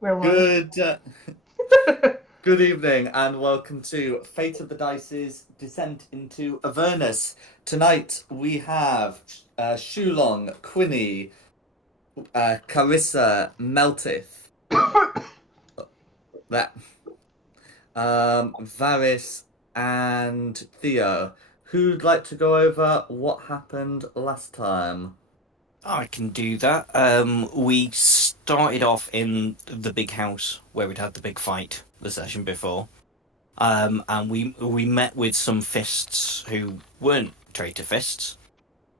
Where was? Good evening and welcome to Fate of the Dice's Descent into Avernus. Tonight we have Shulong, Quinny, Carissa, Meltith, that Varys, and Theo. Who'd like to go over what happened last time? I can do that. We started off in the big house where we'd had the big fight the session before. And we met with some fists who weren't traitor fists,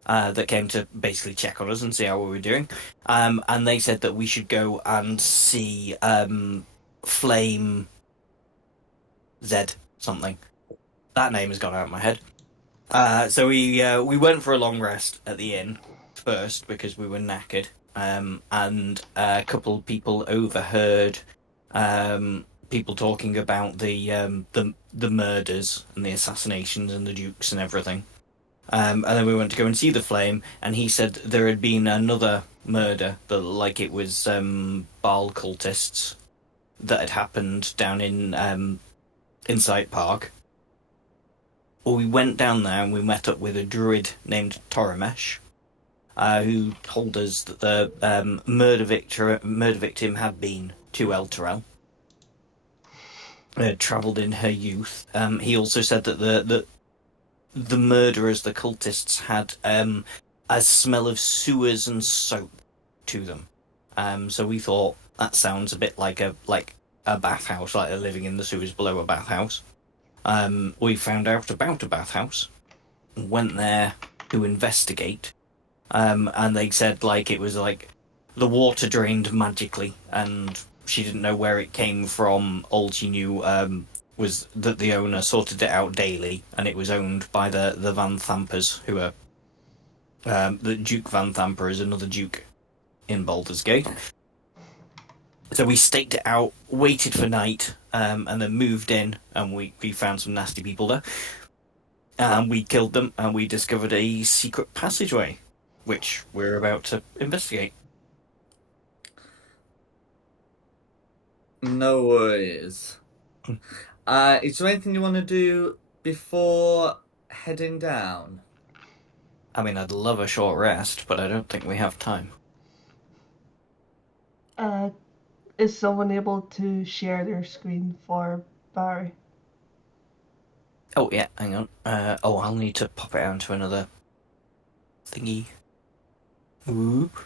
that came to basically check on us and see how we were doing. And they said that we should go and see Flame Z something. That name has gone out of my head. So we went for a long rest at the inn first because we were knackered. And a couple of people overheard people talking about the murders and the assassinations and the dukes and everything. And then we went to go and see the flame, and he said there had been another murder that, like, it was Baal cultists that had happened down in Insight Park. Well, we went down there and we met up with a druid named Toramesh, who told us that the murder victim had been to Elturel, travelled in her youth. He also said that the murderers, the cultists, had a smell of sewers and soap to them. So we thought that sounds a bit like a bathhouse, like they're living in the sewers below a bathhouse. We found out about a bathhouse, went there to investigate, and they said like it was like the water drained magically, and she didn't know where it came from. All she knew was that the owner sorted it out daily, and it was owned by the Van Thampers, who are the Duke Van Thamper is another duke in Baldur's Gate. So we staked it out, waited for night, and then moved in, and we found some nasty people there. And we killed them, and we discovered a secret passageway, which we're about to investigate. No worries. Is there anything you want to do before heading down? I mean, I'd love a short rest, but I don't think we have time. uh, is someone able to share their screen for Barry? Oh, yeah, hang on. I'll need to pop it onto another thingy. Whoop.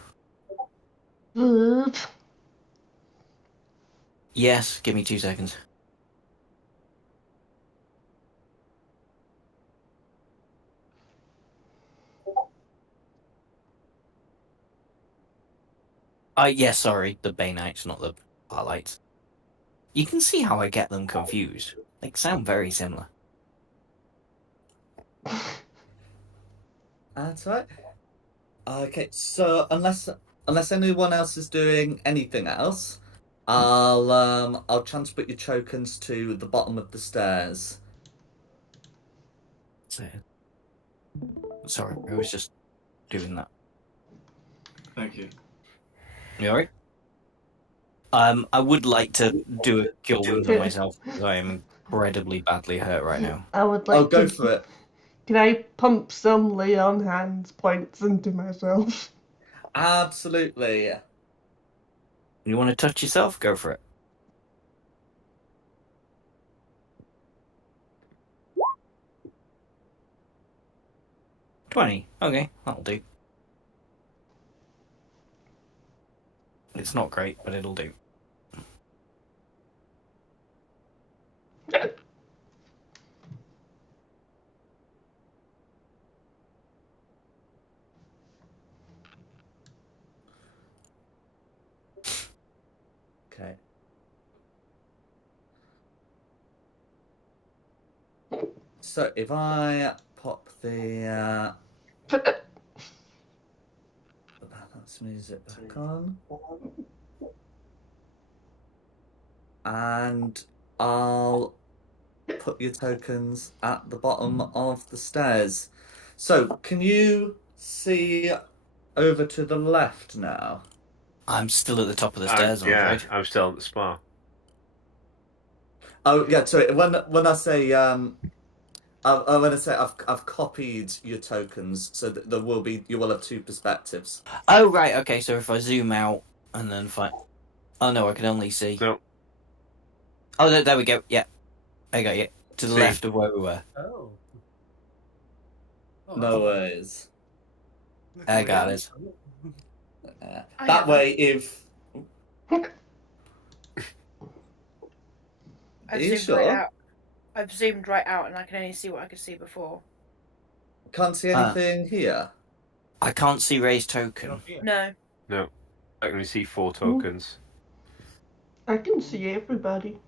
Oop. Yes, give me 2 seconds. Yes, sorry, the Banites, not the Barlights. You can see how I get them confused. They sound very similar. That's right. Okay, so unless anyone else is doing anything else, I'll transport your tokens to the bottom of the stairs. Sorry, I was just doing that. Thank you. You alright? I would like to do a cure wounds on myself because I am incredibly badly hurt right now. I would like Go to. for it. Can I pump some lay on hands points into myself? Absolutely. You want to touch yourself? Go for it. 20. Okay, that'll do. It's not great, but it'll do. Okay. So if I pop the balance music back on, and I'll put your tokens at the bottom of the stairs. So can you see over to the left now? I'm still at the top of the stairs, I'm Yeah, afraid. I'm still at the spa. Oh yeah, sorry. When I say when I say I've copied your tokens, so that you will have two perspectives. Oh, right, okay, so if I zoom out and then find... Oh, no, I can only see... No, Oh, there we go, yeah. I got you. To the See. left of where we were. Oh. No worries. I got it. I That haven't. way, if I've Are you zoomed right sure? out. I've zoomed right out, and I can only see what I could see before. Can't see anything here. I can't see Ray's token. No. no. I can only see 4 tokens. I can see everybody.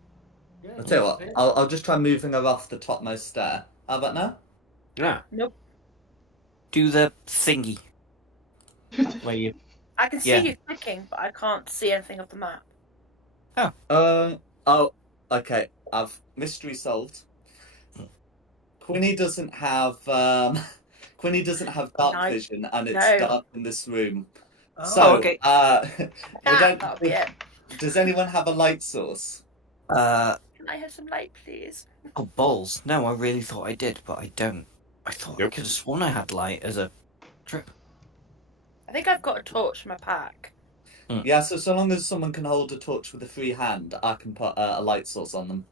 I'll tell you what. I'll just try moving her off the topmost stair. How about now? Yeah. Nope. Do the thingy. Where you... I can see Yeah. you clicking, but I can't see anything of the map. Oh, okay. I've mystery solved. Quinny doesn't have Quinny doesn't have dark No. vision, and it's No. dark in this room. Oh. So, okay. That'll be it. Does anyone have a light source? Oh, Can I have some light, please? balls. No, I really thought I did, but I don't. I thought I Nope. could have sworn I had light as a trip. I think I've got a torch in my pack. Yeah, so long as someone can hold a torch with a free hand, I can put a light source on them.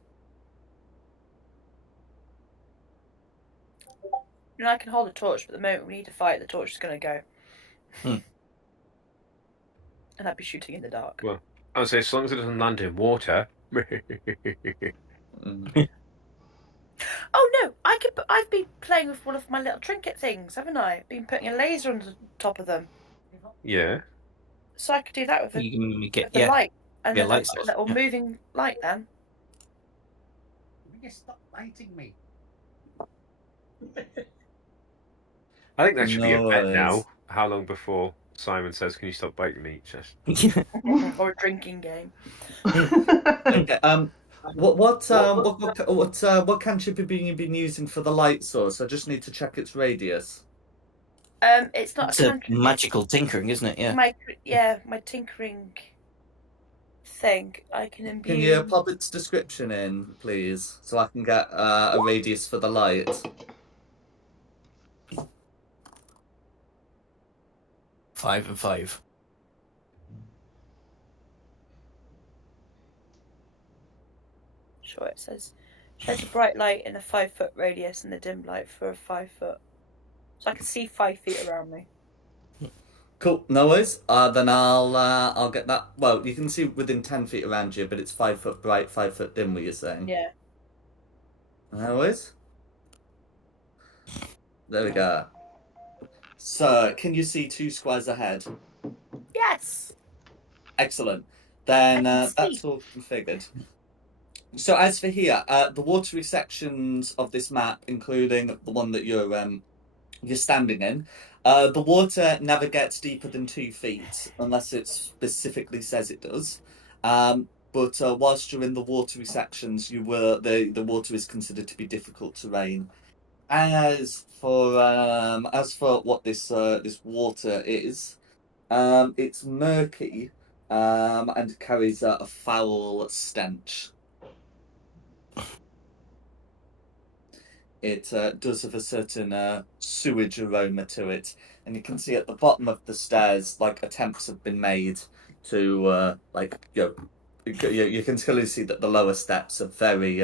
You know, I can hold a torch, but at the moment we need to fight, the torch is going to go. Hmm. And I'd be shooting in the dark. Well, I would say as long as it doesn't land in water. Mm. Oh no! I've been playing with one of my little trinket things, haven't I? Been putting a laser on the top of them, Yeah. so I could do that with the, You can make it, with the yeah. light, and Yeah, then light I've got source, a little yeah. moving light. Then Will you stop lighting me? I think that should be a No bet worries. now. How long before Simon says, "Can you stop biting me?" Just or a drinking game. Okay. What cantrip have you been using for the light source? I just need to check its radius. It's not It's a a cantrip. magical tinkering, isn't it? Yeah. My tinkering thing. I can imbue. Can you pop its description in, please, so I can get a radius for the light? Five and 5. Sure, it says sheds a bright light in a 5-foot radius and a dim light for a 5 foot. So I can see 5 feet around me. Cool, no worries. Then I'll get that. Well, you can see within 10 feet around you, but it's 5 foot bright, 5 foot dim. What you're saying? Yeah. No worries. There we go. So, can you see 2 squares ahead? Yes. Excellent. Then I can that's see. all configured. So as for here, the watery sections of this map, including the one that you're standing in, the water never gets deeper than 2 feet unless it specifically says it does. But whilst you're in the watery sections, the water is considered to be difficult terrain. As for what this water is, it's murky and carries a foul stench. It does have a certain sewage aroma to it, and you can see at the bottom of the stairs, like attempts have been made to you can clearly see that the lower steps are very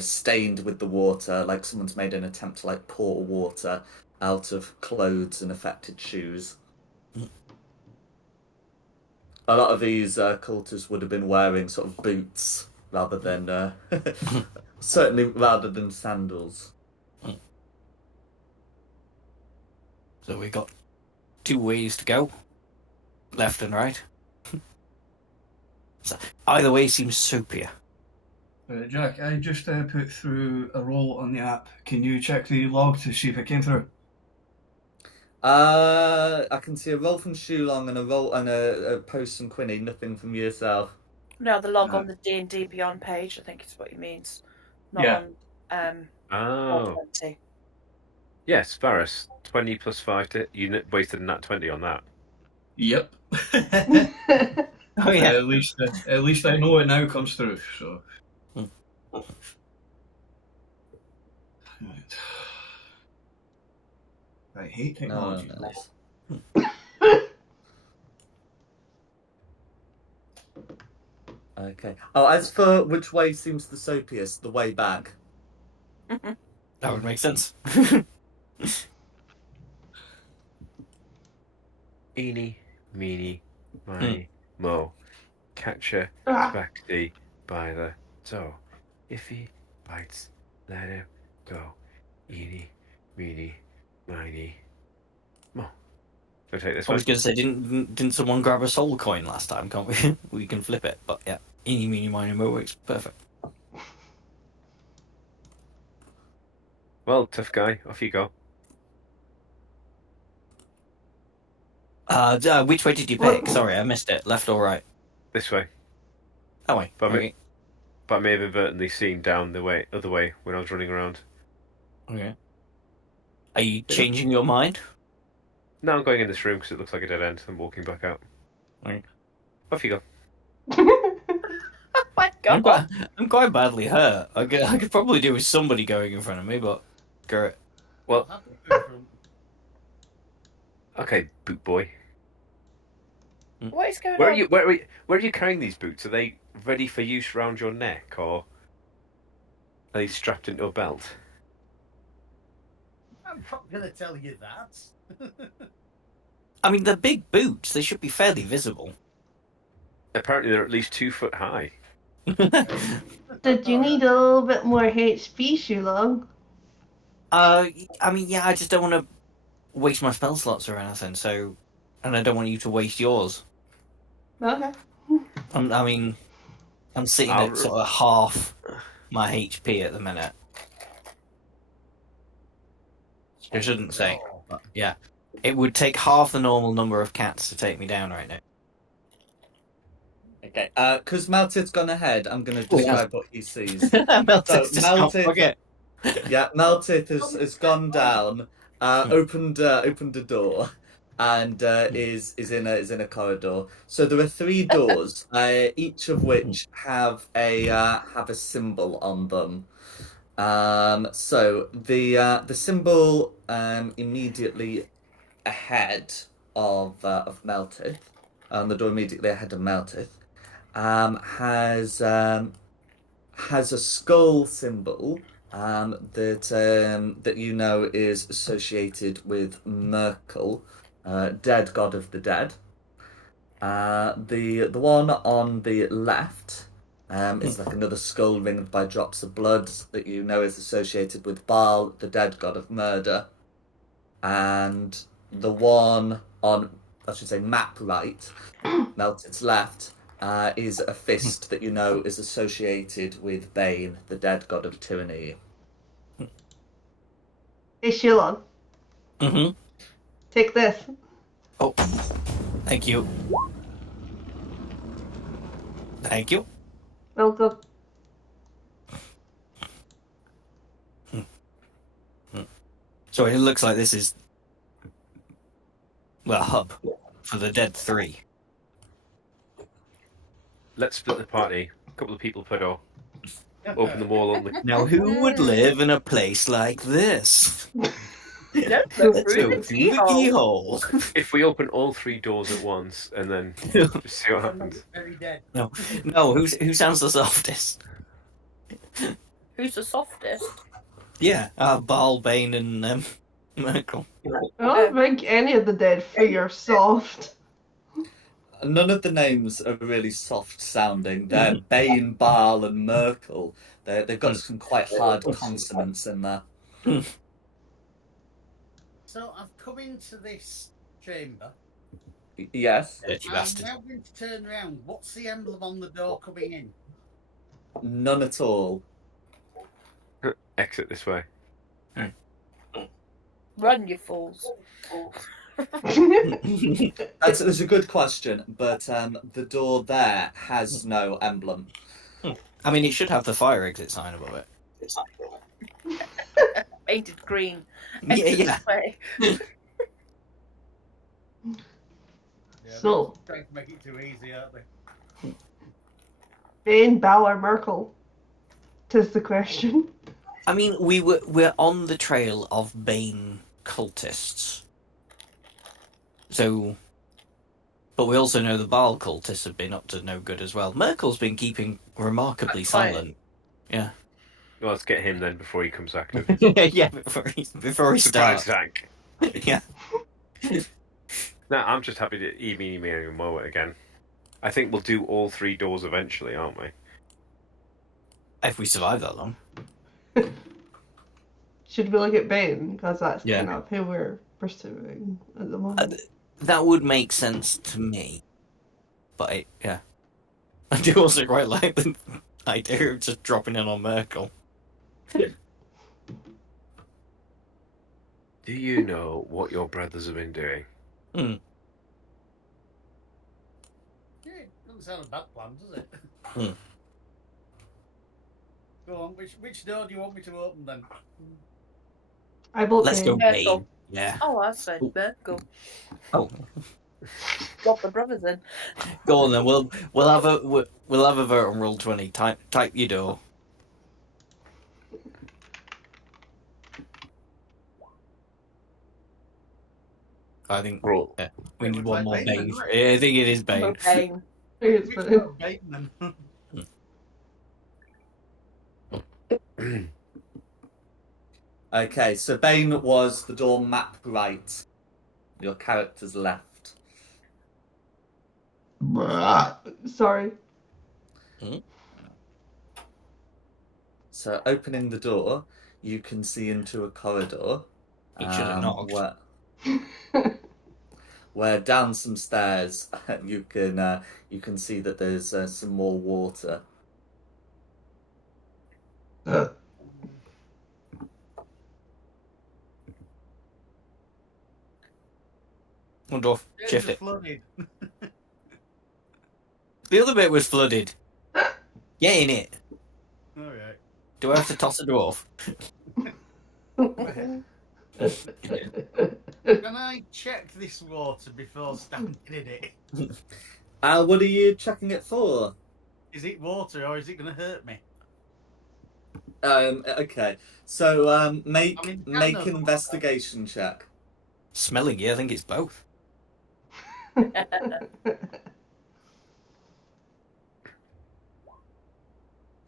stained with the water, like someone's made an attempt to like pour water out of clothes and affected shoes. A lot of these cultists would have been wearing sort of boots rather than certainly rather than sandals. So we got 2 ways to go. Left and right. So either way seems soapier. Jack, I just put through a roll on the app. Can you check the log to see if it came through? I can see a roll from Shulong and a post from Quinny. Nothing from yourself. No, the log No. on the D&D Beyond page, I think is what he means. Not Yeah. on oh 20. yes, Varus. 20 plus 5. You wasted a nat 20 on that. Yep. Oh yeah. At least I know it now comes through. So. Right. I hate technology. Nice. Okay. Oh, as for which way seems the soapiest, the way back. That would make sense. Eeny, meeny, miny, mo. Catcher Ah. Baxty by the toe. If he bites, let him go. Eeny, meeny, miny, mo. Shall I take this I one? was going to say, didn't someone grab a soul coin last time? Can't we? We can flip it, but yeah, eeny, meeny, miny, mo works perfect. Well, tough guy, off you go. Which way did you pick? Sorry, I missed it. Left or right? This way. Oh wait. But Okay. I may have inadvertently seen down the other way when I was running around. Okay. Are you changing your mind? No, I'm going in this room because it looks like a dead end. I'm walking back out. Okay. Off you go. Oh my God. I'm quite badly hurt. I could probably do with somebody going in front of me, but screw it. Well, I'll have to go from- okay, boot boy. What is going Where on? are you? Where are you carrying these boots? Are they ready for use round your neck, or are they strapped into a belt? I'm not going to tell you that. I mean, they're big boots. They should be fairly visible. Apparently, they're at least 2 foot high. Did you need a little bit more HP, Shulong? I mean, yeah, I just don't want to waste my spell slots or anything, so... And I don't want you to waste yours. Okay. I mean, I'm sitting at sort of half my HP at the minute. I shouldn't say, but yeah. It would take half the normal number of cats to take me down right now. Okay. Because Melted's gone ahead, I'm going to describe what he sees. Melted, So, Melted- okay. Yeah, Melted has gone down, opened a door, and is in a corridor. So there are 3 doors, each of which have a symbol on them. So the symbol immediately ahead of Melted, the door immediately ahead of Melted, has a skull symbol. That you know is associated with Merkel, dead god of the dead. The one on the left is like another skull ringed by drops of blood that you know is associated with Baal, the dead god of murder. And the one on, I should say, map right, Melted's left, is a fist that you know is associated with Bane, the dead god of tyranny. Hey, Shulong, Mm-hmm. take this. Oh, thank you. Thank you. Welcome. So it looks like this is, well, a hub for the Dead 3. Let's split the party. A couple of people per door. Open them all on the. Now, who would live in a place like this? Don't look Let's through go the through the keyhole. keyhole. If we open all 3 doors at once and then just see what happens. Very dead. No, who sounds the softest? Who's the softest? Yeah, Baal, Bane, and Merkel. I don't think any of the dead three are soft. None of the names are really soft sounding. They're Bane, Baal, and Merkel. They've got some quite hard consonants in there. So I've come into this chamber. Yes. Dirty I'm bastard. now going to turn around. What's the emblem on the door coming in? None at all. Exit this way. Run, you fools. That's a good question, but the door there has no emblem. I mean, it should have the fire exit sign above it. Painted green. Yeah, Exit yeah. this way. Yeah, Yeah, So, they're trying to make it too easy, aren't they? Bane, Balor, Merkel? Tis the question. I mean, we're on the trail of Bane cultists. So, but we also know the Baal cultists have been up to no good as well. Merkel's been keeping remarkably Quiet. silent. Yeah. Well, let's get him then before he comes active. Yeah, before he Surprise starts. attack. Yeah. No, I'm just happy to eeny, meeny, and mow it again. I think we'll do all 3 doors eventually, aren't we? If we survive that long. Should we look at Bane? Because that's Yeah. kind of who we're pursuing at the moment. That would make sense to me. But, yeah. I do also quite like the idea of just dropping in on Merkel. Do you know what your brothers have been doing? Hmm. Yeah, it doesn't sound a bad plan, does it? Hmm. Go on, which door do you want me to open then? I vote Let's go Bane. Merkel. Bane. Yeah. Oh, I said Ooh. Merkel. Oh, Got the brothers in. go on then. We'll have a vote on roll 20. Type your door. I think Roll. we need one more Bane, Bane. isn't Yeah, I think it is Bane. Okay. I think it's Which Bane. door is Bane then? Okay, so Bane was the door map right. Your character's left. Sorry. So opening the door, you can see into a corridor. He should have knocked. Where down some stairs you can see that there's some more water. One door. Shift it. Flooded. The other bit was flooded. Get in it. Alright. Do I have to toss a dwarf? Can I check this water before standing in it? What are you checking it for? Is it water or is it going to hurt me? Okay. So make I mean, make no, an no. investigation check. Smelling it, I think it's both.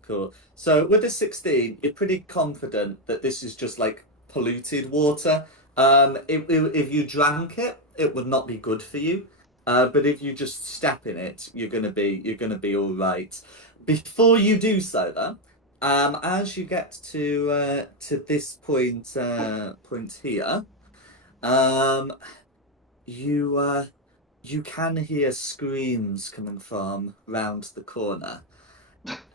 Cool. So with a 16, you're pretty confident that this is just like polluted water. If you drank it, it would not be good for you. But if you just step in it, you're gonna be all right. Before you do so, though, as you get to this point here, you can hear screams coming from round the corner,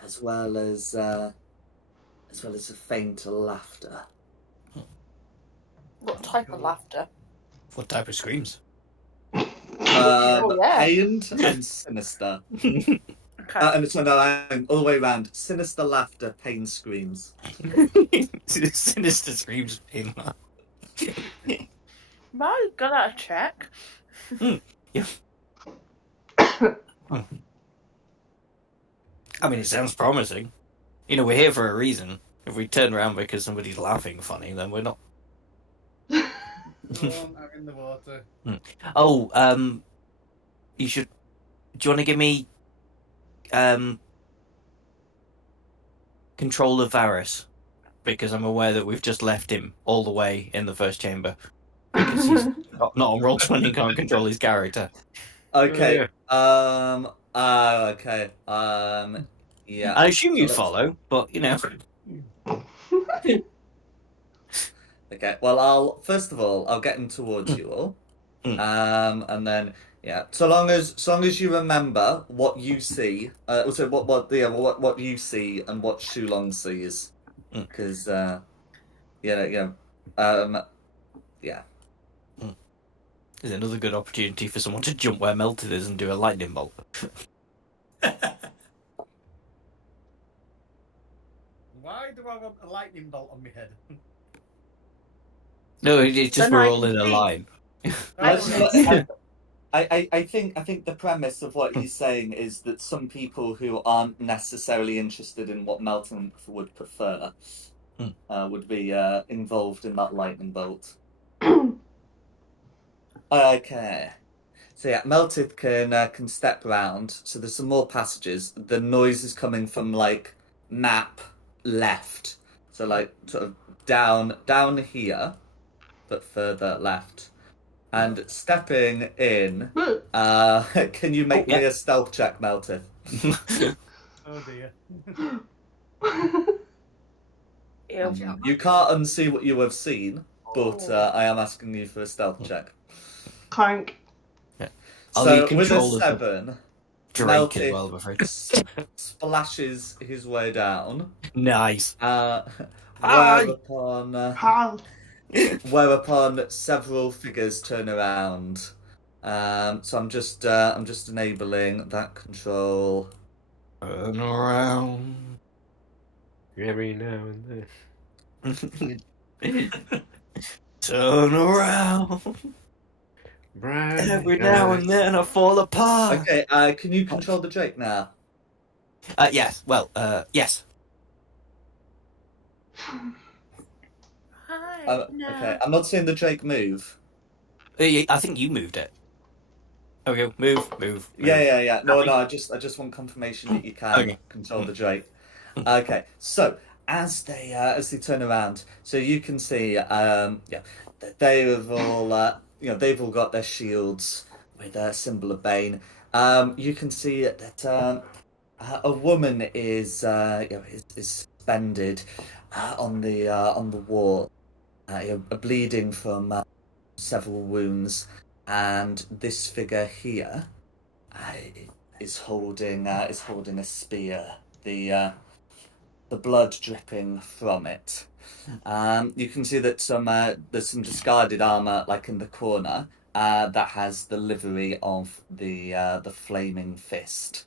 as well as a faint laughter. What type of laughter? What type of screams? Oh, yeah. Pained and sinister. Okay. And so no, all the way around. Sinister laughter, pain screams. Sinister screams in that. My gotta check. Yeah. I mean, it sounds promising. You know, we're here for a reason. If we turn around because somebody's laughing funny, then we're not. Go on, I'm in the water. Oh, you should. Do you want to give me control of Varus? Because I'm aware that we've just left him all the way in the first chamber. Because he's not on roll 20, can't control his character. Okay. Oh, Okay. Yeah. I assume you'd So follow, but you know. Okay. Well, I'll get him towards you all. And then yeah. So long as you remember what you see. Also what you see and what Shulon sees. Because yeah. Is another good opportunity for someone to jump where Melted is and do a lightning bolt. Why do I want a lightning bolt on my head? No, it's just Then we're I all can in a see. line. Let's, Alright. I think the premise of what he's saying is that some people who aren't necessarily interested in what Melton would prefer would be involved in that lightning bolt. Okay. So yeah, Meltith can step round. So there's some more passages. The noise is coming from like map left. So like sort of down here, but further left. And stepping in, can you make me a stealth check, Meltith? Oh dear. Ew. You can't unsee what you have seen, but I am asking you for a stealth check. Clank. I'll So need with a control of the 7, Drake as Meltith well, I'm afraid. splashes his way down. Nice. Whereupon Hal. whereupon several figures turn around. So I'm just enabling that control. Turn around. Every now and then. Turn around. Bright Every now and then I fall apart. Okay, can you control the Drake now? Yes. Well, yes. Hi. Okay, I'm not seeing the Drake move. I think you moved it. Okay, move. Yeah. No, I just want confirmation that you can control the Drake. Okay, so as they turn around, so you can see, they have all, they've all got their shields with a symbol of Bane. You can see that a woman is suspended on the wall, bleeding from several wounds, and this figure here is holding a spear. The blood dripping from it. You can see that there's some discarded armor, like in the corner, that has the livery of the flaming fist.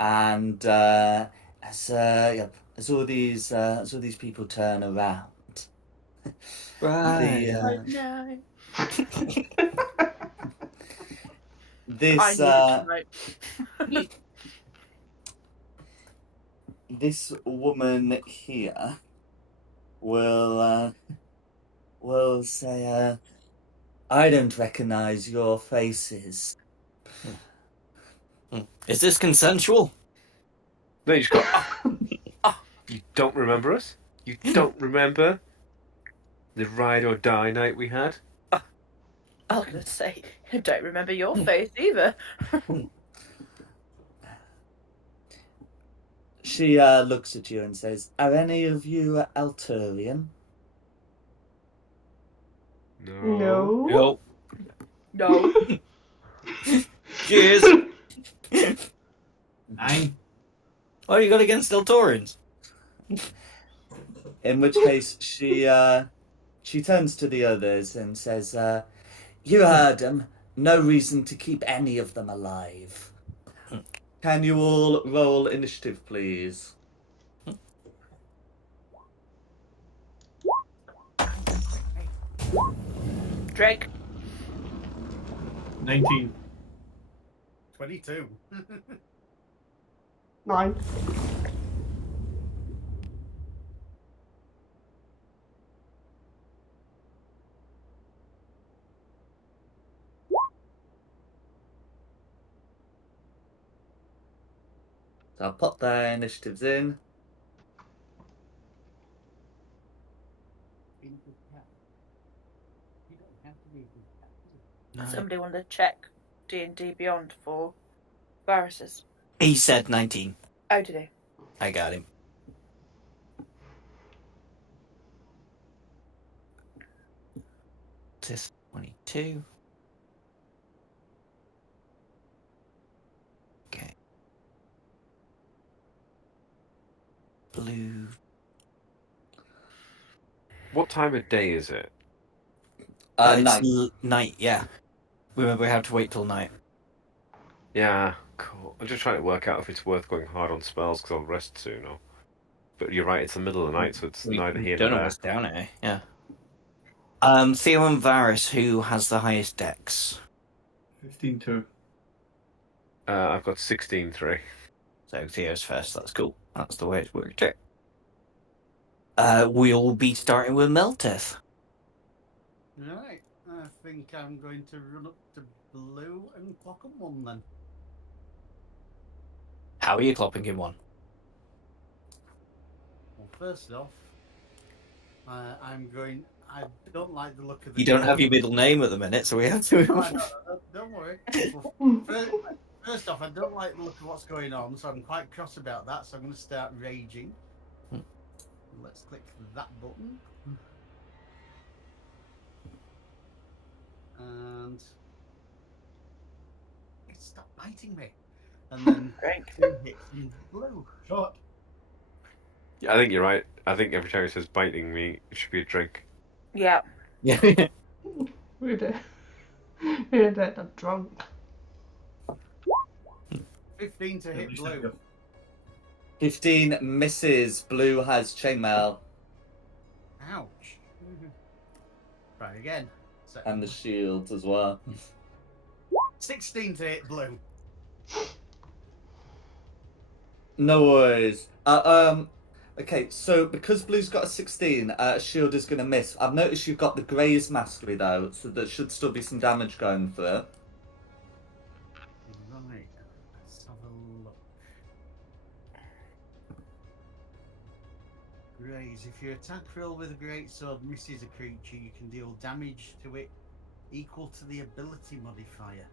And as all these people turn around, Right. No. this I need this woman here will say, I don't recognize your faces. Is this consensual? No, you just go, you don't remember us? You don't remember the ride or die night we had? I was going to say, I don't remember your face either. She looks at you and says, "Are any of you Alturian?" No. No. Cheers. Nine. What have you got against Deltorians? In which case, she turns to the others and says, "You heard them. No reason to keep any of them alive. Can you all roll initiative, please?" Drake. 19. 22. 9. So I'll pop their initiatives in. In good health. You don't have to be in good health. Somebody wanted to check D&D Beyond for viruses. He said 19. Oh, did he? I got him. This 22. Okay. Blue. What time of day is it? Night. Night, yeah. Remember, we have to wait till night. Yeah, cool. I'm just trying to work out if it's worth going hard on spells because I'll rest soon. But you're right, it's the middle of the night, so it's neither here don't nor know there. what's down here, yeah. Theo and Varus, who has the highest dex? 15-2. I've got 16-3. So Theo's first. That's cool. That's the way it's worked out. We'll be starting with Melteth. Right, I think I'm going to run up to blue and clock him 1 then. How are you clopping him one? Well, first off, I'm going. I don't like the look of the. You don't have your middle name at the minute, so we have to. Don't worry. Well, first off, I don't like the look of what's going on, so I'm quite cross about that. So I'm going to start raging. Let's click that button. And it stopped biting me. And then Great. 2 hits in blue. Shot. Yeah, I think you're right. I think every time it says biting me, it should be a drink. Yeah. Yeah. We're dead. We're dead. I'm drunk. 15 to At hit least I blue. go. 15 misses. Blue has chainmail Ouch. Right again. So, and the shield as well. 16 to hit blue. No worries. Okay, so because Blue's got a 16, shield is going to miss. I've noticed you've got the Grey's Mastery though, so there should still be some damage going for it. Right. Let's have a look. Graze. If your attack roll with a greatsword misses a creature, you can deal damage to it equal to the ability modifier.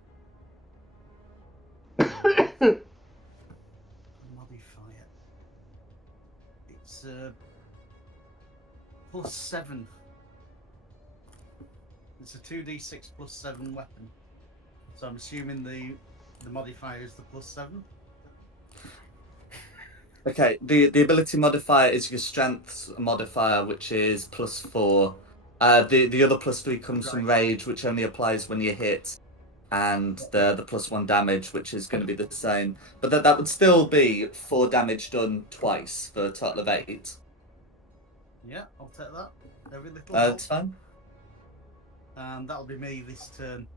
Modifier. It's +7. It's a 2d6 +7 weapon. So I'm assuming the modifier is the +7. Okay, the ability modifier is your strength modifier, which is +4. The other +3 comes from rage, which only applies when you hit, and the +1 damage, which is going to be the same. But that would still be 4 damage done twice for a total of 8. Yeah, I'll take that. Every little help. It's fine. And that'll be me this turn.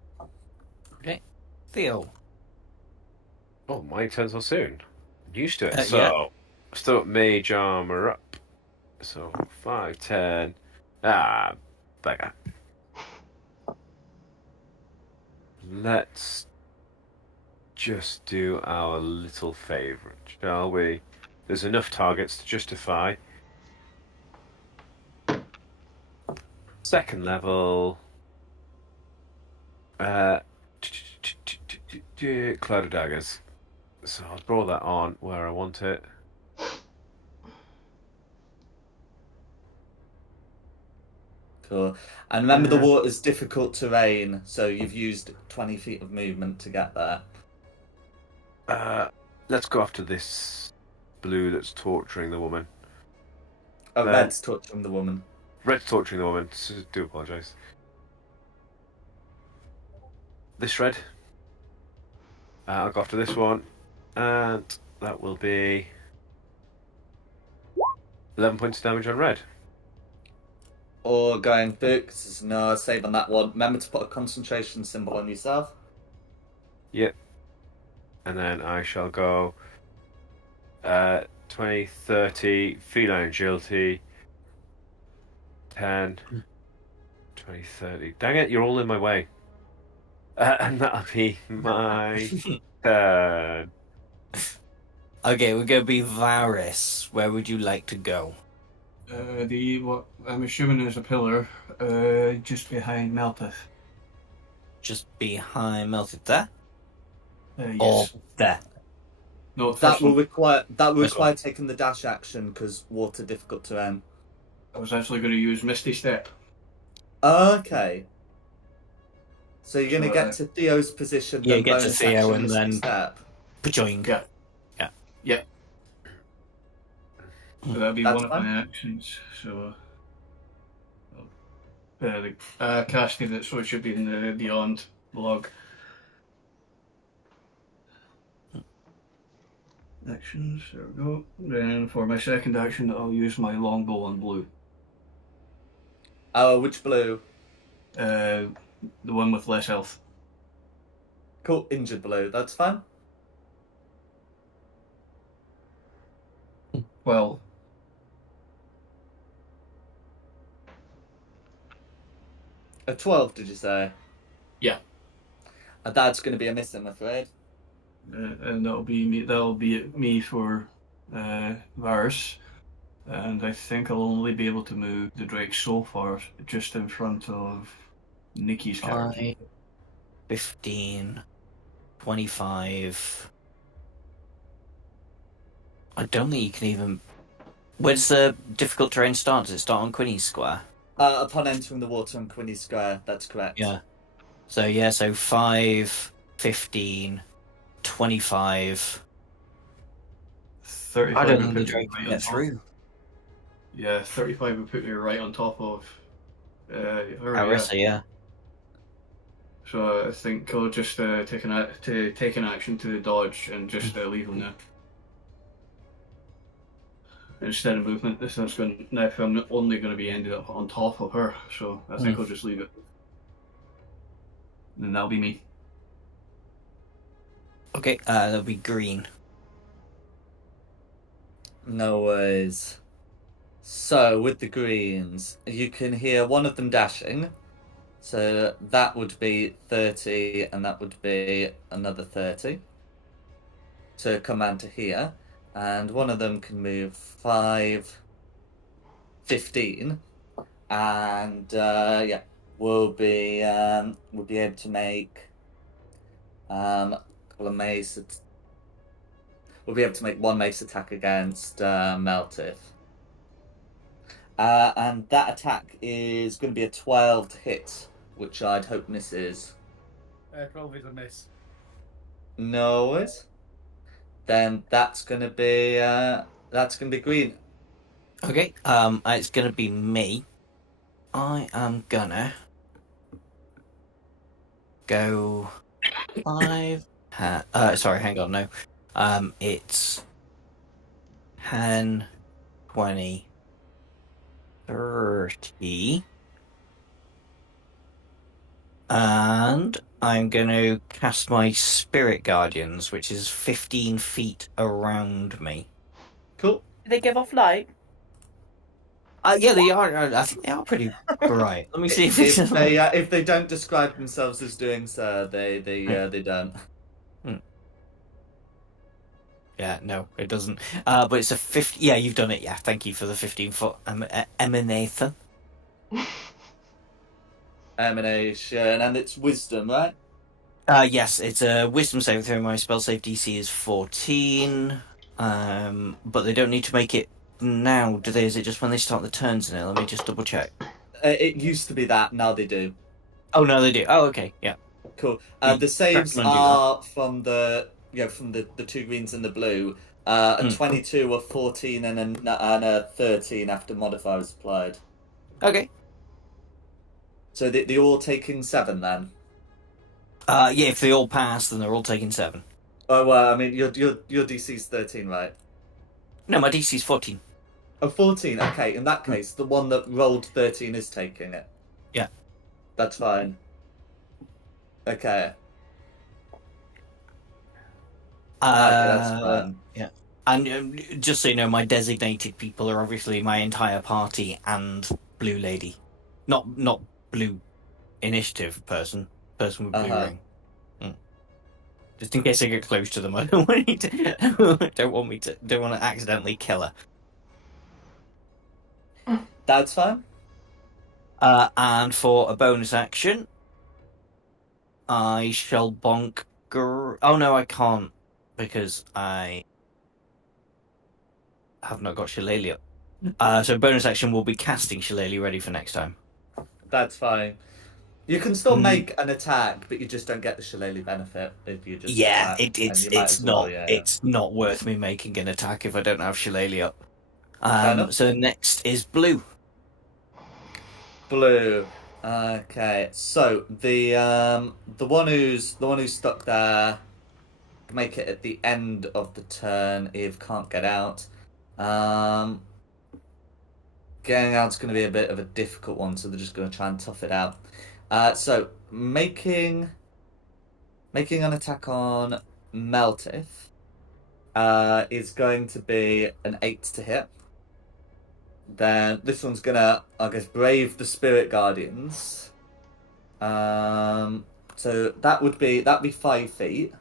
Theo. Oh, my turn so soon. Used to it. Yeah. So, still mage armor up. So, 5, 10. Ah, bugger. Let's just do our little favourite, shall we? There's enough targets to justify. Second level. Cloud of Daggers. So I'll draw that on where I want it. Cool. And remember, the water's difficult terrain, so you've used 20 feet of movement to get there. Let's go after this blue that's torturing the woman. Oh, Red's torturing the woman. Red's torturing the woman. Do apologise. This red. I'll go after this one. And that will be 11 points of damage on red. Or going through, 'cause there's no save on that one. Remember to put a concentration symbol on yourself. Yep. And then I shall go 20, 30, feline agility, 10, 20, 30. Dang it, you're all in my way. And that'll be my turn. Okay, we're going to be Varys. Where would you like to go? What I'm assuming is a pillar just behind Melteth. Just behind Melted there? Yes. Or there? No, That will require This one. taking the dash action because water difficult terrain. I was actually going to use Misty Step. Okay. So you're going to So, get to Theo's position. Yeah, then get to bonus Theo action and Misty then- Step. Pajoing. Yeah. So that'd be That's one of fine. my actions. So casted it, so it should be in the beyond log. Actions, there we go. Then for my second action, I'll use my longbow on blue. Oh, which blue? The one with less health. Cool, injured blue. That's fine. Well, A 12, did you say? yeah. That's going to be a miss, I'm afraid. And that'll be me. That'll be me for Varus. And I think I'll only be able to move the Drake so far, just in front of Nikki's character. 5, 15, 25. I don't think you can even. Where's the difficult terrain start? Does it start on Quinny's Square? Upon entering the water on Quinny Square, that's correct. Yeah. So 5, 15, 25. 35 I don't would think the put me Drake right can on get top. through. Yeah, 35 would put me right on top of her. Arissa, yeah. So I think I'll just take an action to dodge and just leave him there. Instead of movement, that's going. Now I'm only going to be ended up on top of her, so I think I'll just leave it. And that'll be me. Okay, that'll be green. No worries. So, with the greens, you can hear one of them dashing. So, that would be 30, and that would be another 30. To come round to here. And one of them can move 5, 15. And, yeah, we'll be able to make a couple of mace. We'll be able to make one mace attack against Meltif. And that attack is going to be a 12 to hit, which I'd hope misses. 12 is a miss. No worries. Then that's going to be green. Okay, it's gonna be me. I am gonna go 5. Sorry, hang on, no. It's 10, 20, 30. And I'm going to cast my Spirit Guardians, which is 15 feet around me. Cool. Do they give off light? Yeah, they are. I think they are pretty bright. Let me see If they don't describe themselves as doing so, they don't. Yeah, no, it doesn't. But it's a 50. Yeah, you've done it. Yeah, thank you for the 15-foot emanation. Emanation, and it's wisdom, right? Yes, it's a wisdom saving throw. My spell save DC is 14. But they don't need to make it now, do they? Is it just when they start the turns in it? Let me just double check. It used to be that, now they do. Oh no, they do. Oh, okay, yeah. Cool. The saves are from the two greens and the blue. A 22, a 14, and a 13 after modifiers applied. Okay. So they're all taking 7 then. Yeah, if they all pass, then they're all taking 7. Oh well, I mean your DC's 13, right? No, my DC's 14. Oh, 14. Okay, in that case, the one that rolled 13 is taking it. Yeah. That's fine. Okay. That's fine. Yeah. And just so you know, my designated people are obviously my entire party and Blue Lady. Not Blue Initiative person with blue ring. Just in case I get close to them, I don't want to accidentally kill her. That's fine. And for a bonus action, I shall bonk. Oh no, I can't because I have not got Shillelagh up. So bonus action will be casting Shillelagh ready for next time. That's fine. You can still make an attack, but you just don't get the Shillelagh benefit if you just attack, it's not worth me making an attack if I don't have Shillelagh up. So next is blue. Blue. Okay, so the one who's stuck there, make it at the end of the turn if can't get out. Getting out's going to be a bit of a difficult one, so they're just going to try and tough it out. So making Making an attack on Meltith is going to be an 8 to hit. Then this one's gonna, I guess, brave the Spirit Guardians. So that'd be 5 feet,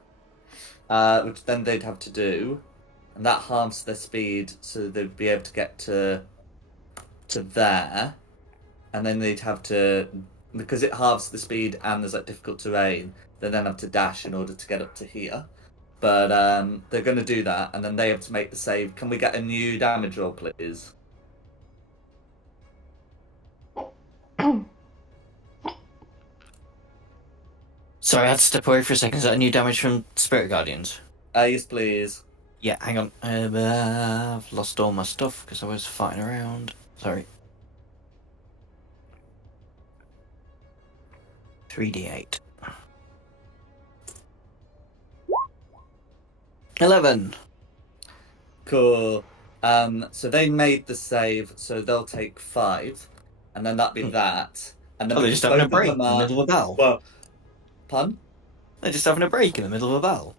which then they'd have to do, and that halves their speed, so they'd be able to get to there, and then they'd have to, because it halves the speed and there's like difficult terrain, they then have to dash in order to get up to here. But they're going to do that, and then they have to make the save. Can we get a new damage roll, please? Sorry, I had to step away for a second. Is that a new damage from Spirit Guardians? Yes, please. Yeah, hang on. I've lost all my stuff because I was fighting around. Sorry. 3d8. 11. Cool. So they made the save, so they'll take 5, and then that'd be that. And then Oh, they're just having a break in the are... middle of a battle. Well, pun? They're just having a break in the middle of a battle.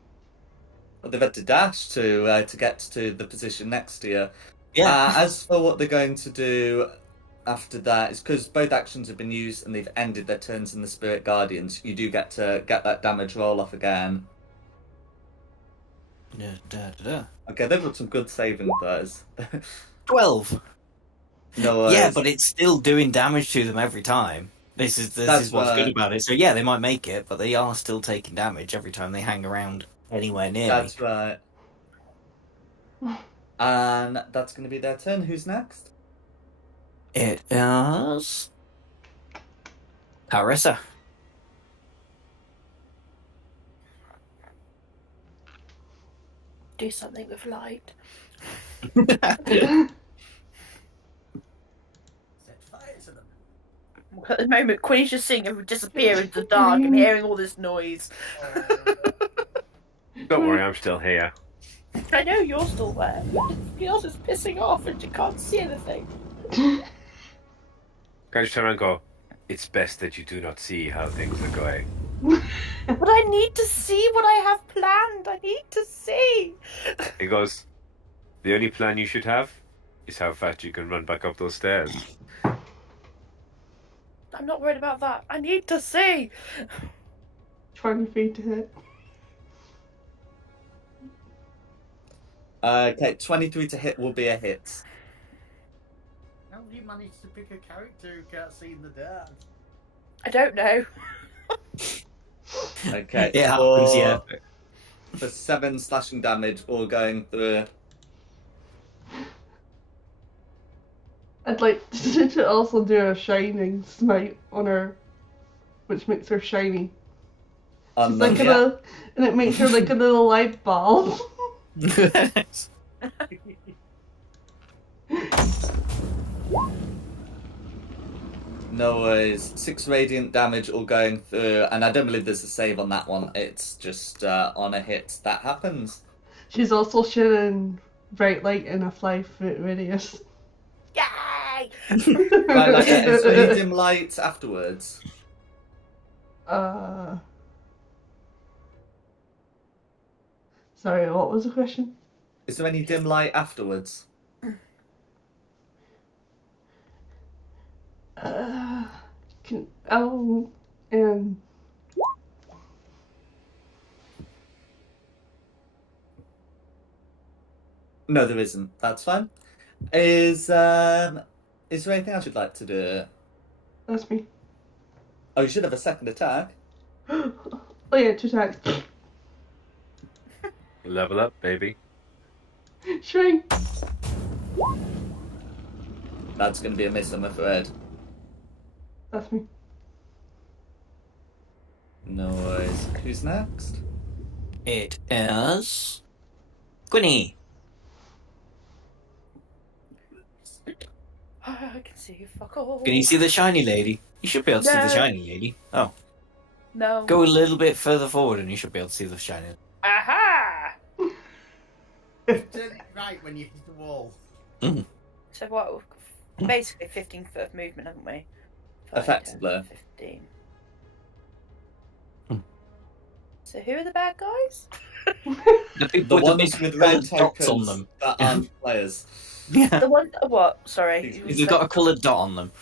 Well, they've had to dash to get to the position next to you. Yeah. As for what they're going to do after that, it's because both actions have been used and they've ended their turns in the Spirit Guardians. You do get to get that damage roll off again. Okay, they've got some good saving throws. 12. No, Yeah, but it's still doing damage to them every time. This is what's good about it. So yeah, they might make it, but they are still taking damage every time they hang around anywhere near that's me. right. And that's going to be their turn. Who's next? It is Carissa. Do something with light. Set fire to them. At the moment, Queen's just seeing him disappear into the dark and hearing all this noise. Don't worry, I'm still here. I know you're still there. Everybody else is pissing off and you can't see anything. Can I just turn around and go, it's best that you do not see how things are going. But I need to see what I have planned. I need to see. He goes, the only plan you should have is how fast you can run back up those stairs. I'm not worried about that. I need to see. 20 feet to hit. Okay, 23 to hit will be a hit. How do you manage to pick a character who can't see in the dark? I don't know. Okay, It happens, yeah. For 7 slashing damage, all going through. I'd like to also do a shining smite on her, which makes her shiny. She's like and it makes her like a little light bulb. No worries. 6 radiant damage all going through, and I don't believe there's a save on that one. It's just on a hit that happens. She's also shedding bright light in a 5-foot radius. Yay! Right, like, is there any dim light afterwards? Sorry, what was the question? Is there any dim light afterwards? No, there isn't. That's fine. Is there anything else you'd like to do? That's me. Oh, you should have a second attack. Oh yeah, 2 attacks. Level up, baby. Shrink. That's going to be a miss, I'm afraid. That's me. No worries. Who's next? It is Quinny. I can see you. Fuck all. Can you see the shiny lady? You should be able to see the No. shiny lady. Oh, No. go a little bit further forward and you should be able to see the shiny. Aha! Turn it right when you hit the wall. So what? Basically 15 foot of movement, haven't we? 5, Effectively. 10, 15. So who are the bad guys? The big The with ones big with red coloured dots on tokens them. that aren't players. Yeah. The one. What? Sorry. They've got a coloured dot on them.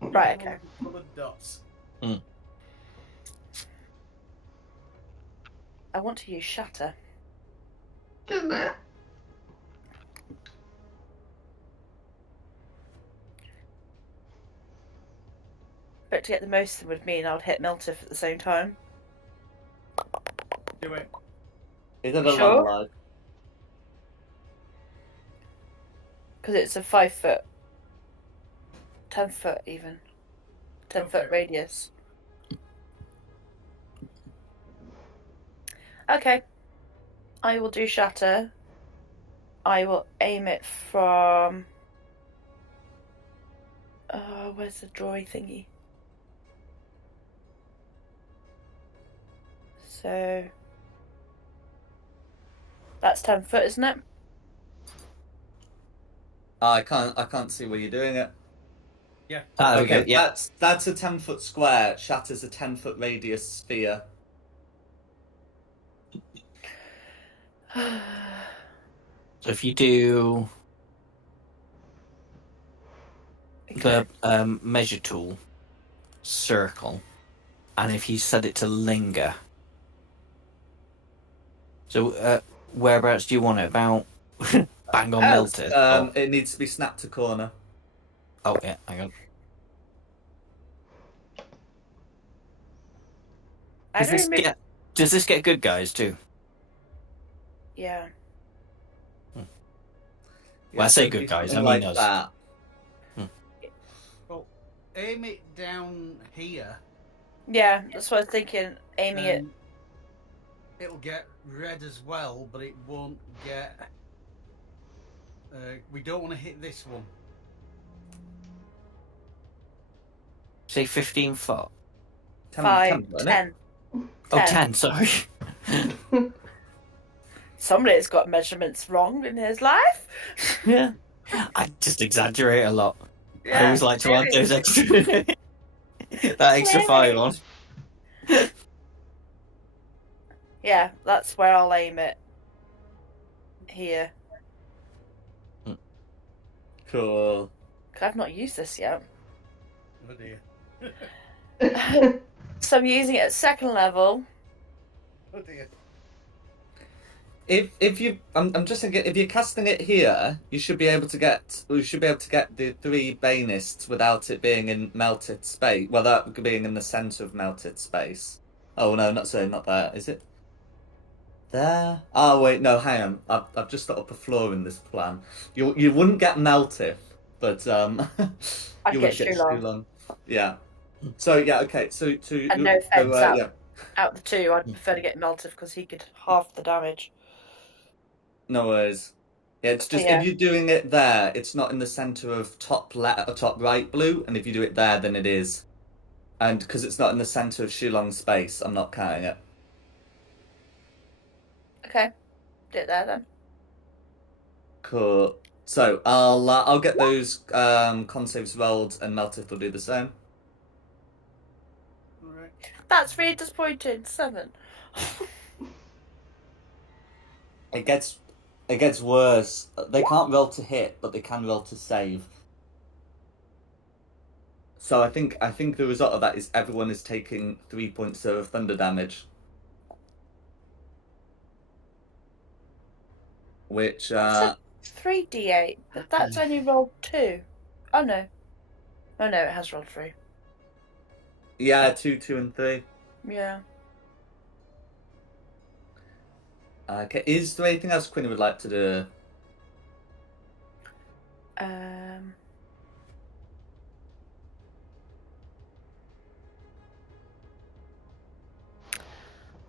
Right. Okay. Coloured dots. I want to use shatter. Isn't it? But to get the most of them would mean I'd hit Meltif at the same time. Do it. Is it a Sure. long life? Because it's a 5 foot. 10 foot even. 10 foot Okay. radius. Okay. I will do shatter. I will aim it from... where's the drawing thingy? So... That's 10 foot, isn't it? I can't see where you're doing it. Yeah. There we go. Okay, Yeah. that's a 10-foot square. Shatter's a 10-foot radius sphere. So if you do the measure tool, circle, and if you set it to linger. So whereabouts do you want it? About bang on melted? It needs to be snapped to corner. Oh yeah, hang on. I Does don't this remember... get? Does this get good guys too? Yeah. Well, I say so good if guys, you I like mean us. that. Well, aim it down here. Yeah, that's what I was thinking. Aiming it. and It'll get red as well, but it won't get. We don't want to hit this one. Say 15 foot. 5, 10, 10. Oh, 10, sorry. Somebody's got measurements wrong in his life. Yeah. I just exaggerate a lot. I Yeah, always like to add clearly. those extra. that extra 5 on. Yeah, that's where I'll aim it. Here. Cool. 'Cause I've not used this yet. Oh dear. So I'm using it at second level. Oh dear. If you, I'm just thinking, if you're casting it here, you should be able to get the 3 Banists without it being in melted space. Well, that being in the center of melted space. Oh no, not that. Is it? There. Oh wait, no, hang on. I've just got up a flaw in this plan. You wouldn't get melted, but I'd you get would get Shulong. Shulong. Yeah. So yeah, okay. So And no offense, yeah. out the two, I'd prefer to get Melted because he could half the damage. No worries. Yeah, it's just Yeah. if you're doing it there, it's not in the center of top right blue, and if you do it there, then it is. And because it's not in the center of Shulong's space, I'm not counting it. Okay, do it there then. Cool. So I'll get those con saves rolled, and Meltith will do the same. Alright. That's really disappointing. 7. It gets worse. They can't roll to hit, but they can roll to save. So I think the result of that is everyone is taking 3 points of thunder damage. Which 3d8, but that's only rolled 2. Oh no. Oh no, it has rolled 3. yeah, 2, 2, and 3. Yeah. Okay, is there anything else Quinn would like to do?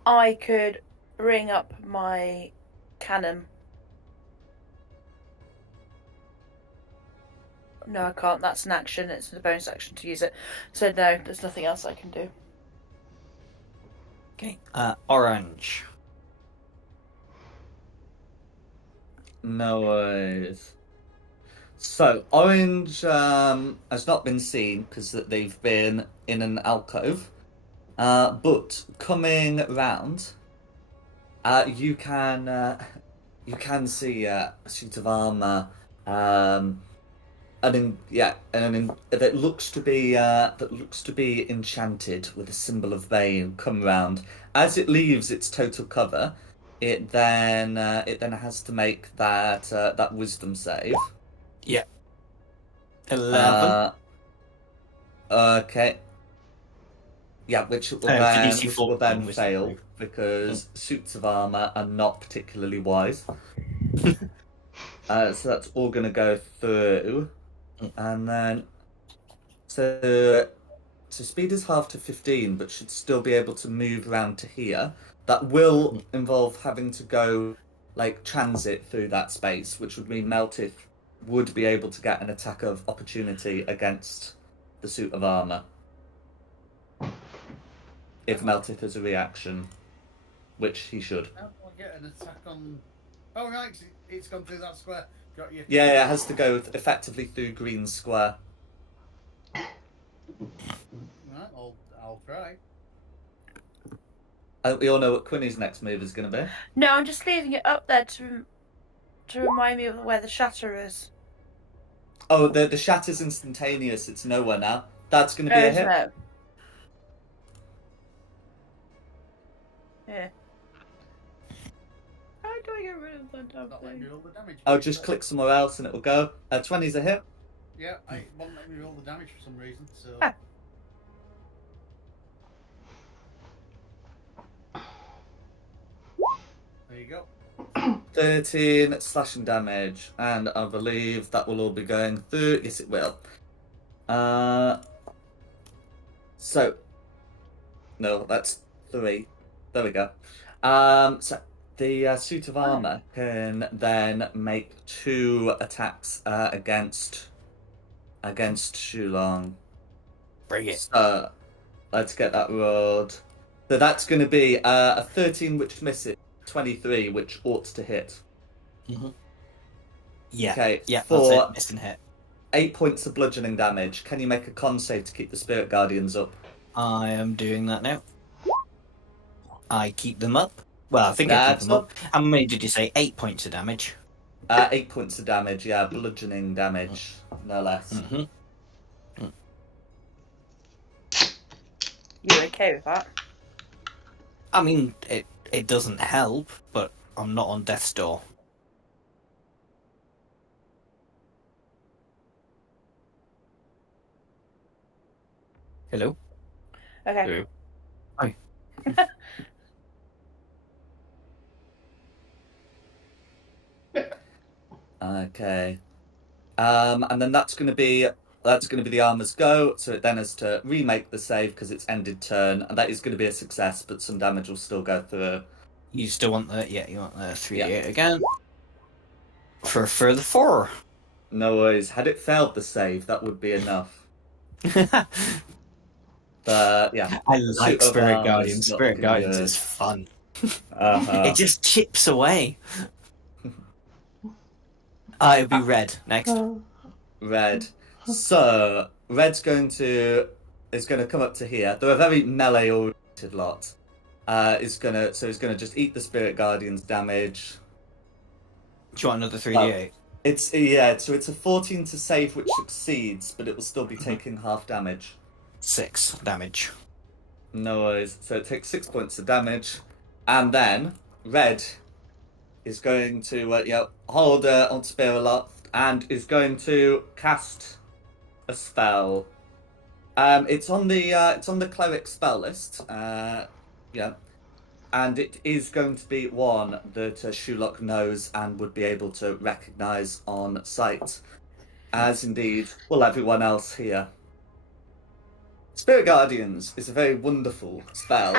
I could bring up my cannon. No, I can't. That's an action. It's a bonus action to use it. So no, there's nothing else I can do. Okay. Orange. No worries. So, Orange has not been seen because they've been in an alcove. But coming round, you can see a suit of armor, that looks to be enchanted with a symbol of bane come round. As it leaves its total cover, it then has to make that wisdom save. Yeah. 11. Okay. Yeah, which will DC then 14 wisdom fail save. because suits of armor are not particularly wise. So that's all going to go through, and then so speed is half to 15, but should still be able to move around to here. That will involve having to go like transit through that space, which would mean Meltith would be able to get an attack of opportunity against the suit of armor if Meltith has a reaction, which he should. How do I get an attack on? Oh right, it's gone through that square. Got you. Yeah, it has to go effectively through green square. Right, I'll try. We all know what Quinny's next move is going to be. No, I'm just leaving it up there to remind me of where the shatter is. Oh, the shatter's instantaneous. It's nowhere now. That's going to be a hit. No. Yeah. How do I get rid of that damn Not letting me thing? roll the damage. Oh, just click somewhere else and it will go. 20's a hit. Yeah, it won't let me roll the damage for some reason. So. Ah. There you go. 13 slashing damage, and I believe that will all be going through. Yes, it will. So, no, that's 3. There we go. So the suit of armor can then make 2 attacks against Shulong. Bring it. So let's get that rolled. So that's going to be a 13, which misses. 23, which ought to hit. Mm-hmm. Yeah. Okay. Yeah. For That's it. Missing hit. 8 points of bludgeoning damage. Can you make a con save to keep the spirit guardians up? I am doing that now. I keep them up. Well, I think I keep them up. How many did you say? 8 points of damage. 8 points of damage. Yeah, bludgeoning damage, no less. Mm-hmm. You okay with that? I mean, it doesn't help, but I'm not on death's door. Hello? Okay. Hello. Hi. Okay. And then that's going to be the armor's go. So it then has to remake the save because it's ended turn, and that is going to be a success, but some damage will still go through. You still want the you want the 3d8 again for a further 4. No worries. Had it failed the save, that would be enough. But yeah, I like Spirit Guardians. is not Spirit looking Guardians good. is fun. Uh-huh. It just chips away. It'll be red next. Red. So Red's going to come up to here. They're a very melee oriented lot. He's gonna just eat the Spirit Guardian's damage. Do you want another 3d8? So it's a 14 to save, which succeeds, but it will still be taking half damage. 6 damage. No worries. So it takes 6 points of damage, and then Red is going to hold on Spear aloft and is going to cast a spell. It's on the cleric spell list. And it is going to be one that Shulok knows and would be able to recognise on sight, as indeed will everyone else here. Spirit Guardians is a very wonderful spell.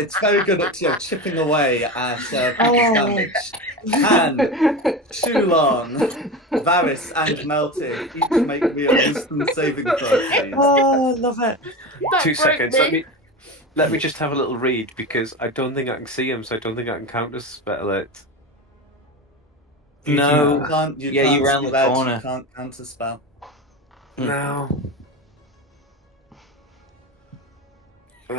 It's very good at chipping away at people's damage. And Shulon, Varys, and Melty each make me a wisdom saving throw, please. Oh, love it. 2 seconds. Let me just have a little read, because I don't think I can see him, so I don't think I can counter spell it. No. You can't you round see the red, corner. You can't counter spell. No. Be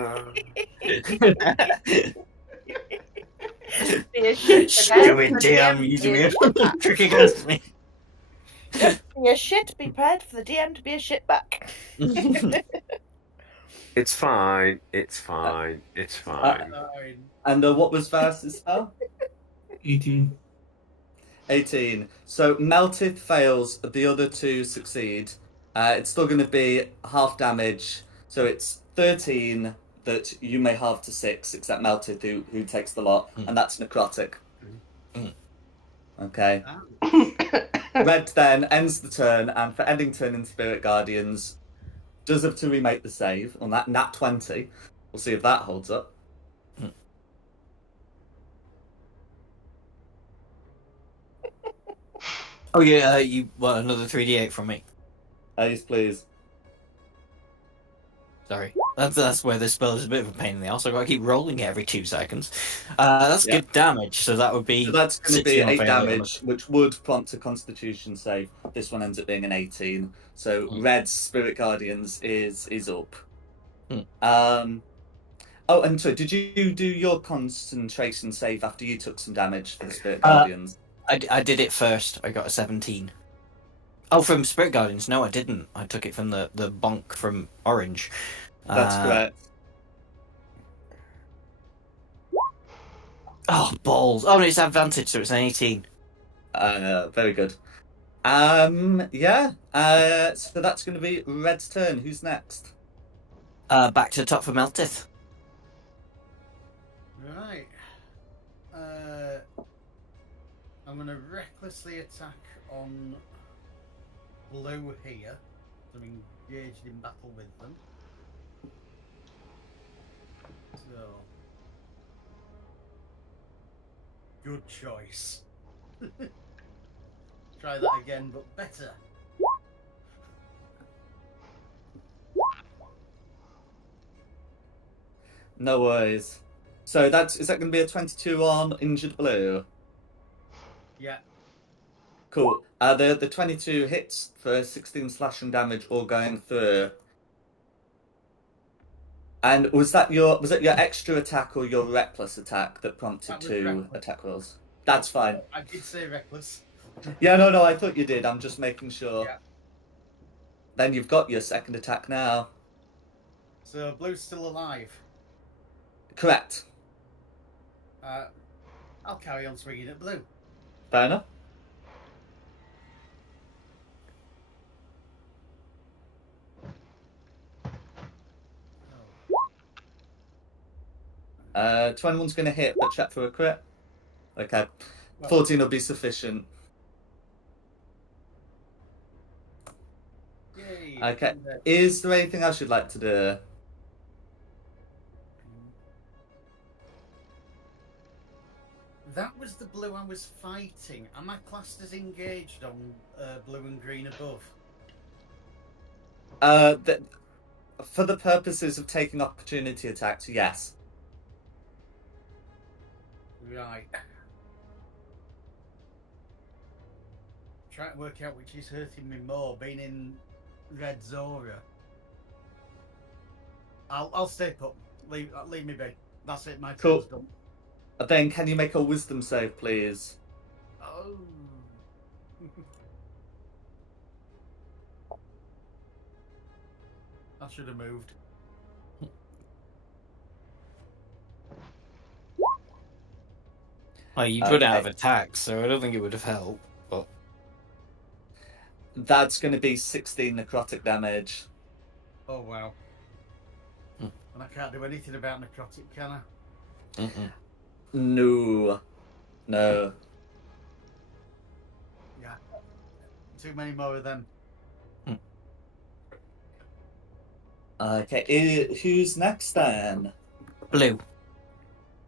a shit Stupid prepared for the DM DM using to me be a shit trick against me. back. Be a shit. Be prepared for the DM to be a shit back. It's fine. It's fine. It's fine. And what was Varus's spell? 18. 18. So Meltith fails, the other two succeed. It's still going to be half damage, so it's 13 that you may halve to 6, except Meltith, who takes the lot, and that's necrotic. Okay. Red then ends the turn, and for ending turn in Spirit Guardians, does have to remake the save on that nat 20. We'll see if that holds up. Oh yeah, you want another 3d8 from me? Yes, please. Sorry, that's where this spell is a bit of a pain in the ass. I've got to keep rolling it every 2 seconds. That's good damage, so that would be. So that's going to be 60 on 8 failure. damage, which would prompt a Constitution save. This one ends up being an 18. So Red's Spirit Guardians is up. Oh, and so did you do your concentration save after you took some damage for the Spirit Guardians? I did it first. I got a 17. Oh, from Spirit Guardians? No, I didn't. I took it from the bonk from Orange. That's correct. Oh, balls. Oh, no, it's advantage, so it's an 18. Very good. Yeah. So that's going to be Red's turn. Who's next? Back to the top for Meltith. Right. I'm going to recklessly attack on blue here. I'm engaged in battle with them. So, good choice. Try that again, but better. No worries. So is that going to be a 22 on injured blue? Yeah. Cool. The 22 hits for 16 slashing damage, all going through. And was that your extra attack or your reckless attack that prompted 2 attack rolls? That's fine. I did say reckless. Yeah, no, I thought you did. I'm just making sure. Yeah. Then you've got your second attack now. So blue's still alive. Correct. I'll carry on swinging at blue. Fair enough. Oh. 21's going to hit, but check for a crit. Okay. 14 will be sufficient. Yay. Okay. Is there anything else you'd like to do? That was the blue I was fighting. Am I classed as engaged on blue and green above? For the purposes of taking opportunity attacks, yes. Right. Trying to work out which is hurting me more, being in red Zora. I'll stay put. Leave me be. That's it. My Cool. turn's done. Then can you make a wisdom save, please? Oh. I should have moved. Well, you'd run out of attacks, so I don't think it would have helped. But That's going to be 16 necrotic damage. Oh wow. And I can't do anything about necrotic, can I? No. Yeah. Too many more of them. Okay, who's next then? blue.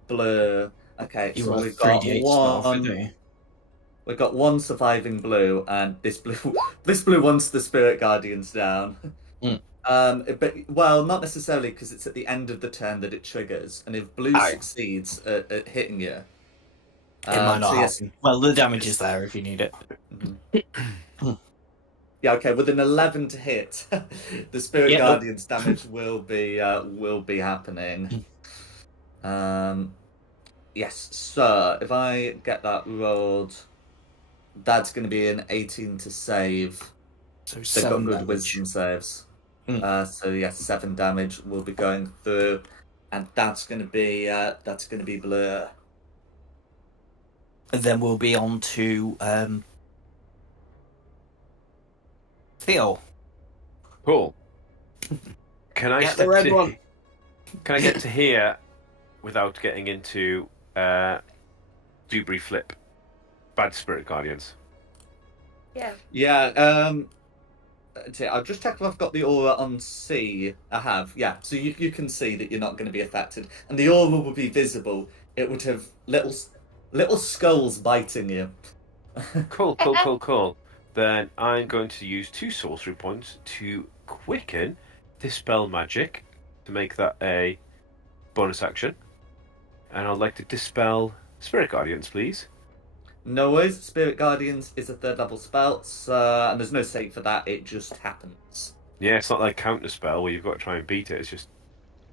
Blue. Okay, You so got we've got 3d8 spell, one. don't you? We've got one surviving blue, and this blue wants the Spirit Guardians down. But well, not necessarily, because it's at the end of the turn that it triggers, and if blue succeeds at hitting you, It might not so yes. happen. Well, the damage is there if you need it. Yeah, okay. With an 11 to hit, the Spirit Yeah. Guardian's damage will be happening. Yes, sir. If I get that rolled, that's going to be an 18 to save. So They've got 7 good damage. wisdom saves. Mm. So yes, 7 damage will be going through, and that's going to be Blur. And then we'll be on to Theo. Cool. Can I Get step the red to? one. Can I get to here without getting into Dewberry Flip? Bad Spirit Guardians. Yeah. Yeah. I'll just check if I've got the aura on C. I have. Yeah. So you can see that you're not going to be affected, and the aura will be visible. It would have little skulls biting you. Cool. Then I'm going to use 2 sorcery points to quicken Dispel Magic to make that a bonus action. And I'd like to Dispel Spirit Guardians, please. No worries. Spirit Guardians is a 3rd level spell, so, and there's no save for that. It just happens. Yeah, it's not like Counter Spell where you've got to try and beat it. It's just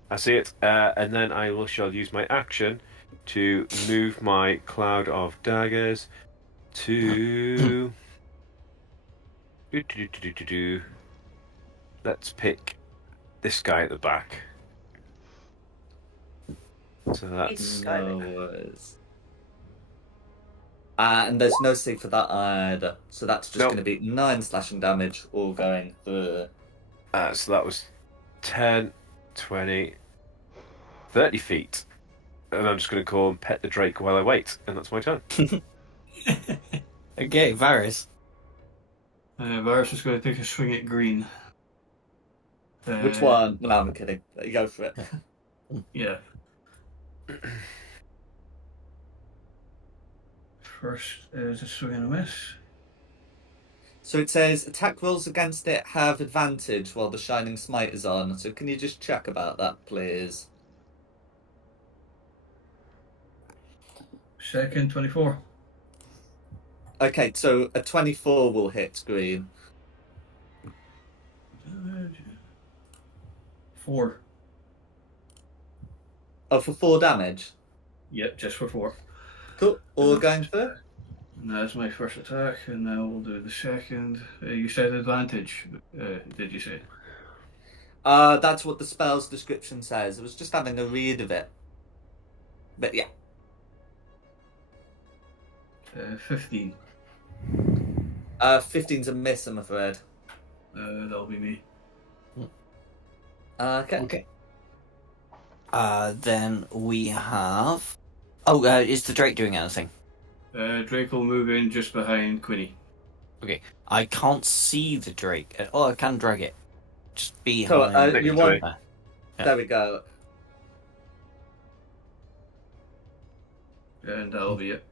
I see it, and then shall use my action to move my Cloud of Daggers to. Let's pick this guy at the back. So that's No worries. And there's no save for that either. So that's just Nope. going to be 9 slashing damage all going through. so that was 10, 20, 30 feet. And I'm just going to go and pet the Drake while I wait, and that's my turn. Okay, Varys. Varus is going to take a swing at green. Which one? No, I'm kidding. You go for it. Yeah. First is a swing and a miss. So it says attack rolls against it have advantage while the Shining Smite is on. So can you just check about that, please? Second, 24. Okay, so a 24 will hit green. Damage. 4. Oh, for 4 damage. Yep, just for 4. Cool. All going through. And that's my first attack, and now we'll do the second. You said advantage, did you say? That's what the spell's description says. I was just having a read of it. But yeah. 15. 15's a miss, I'm afraid. That'll be me. Okay. Then we have. Oh, is the Drake doing anything? Drake will move in just behind Quinny. Okay, I can't see the Drake. Oh, I can drag it. Just So, behind. you want... Yeah. There we go. And that'll be it.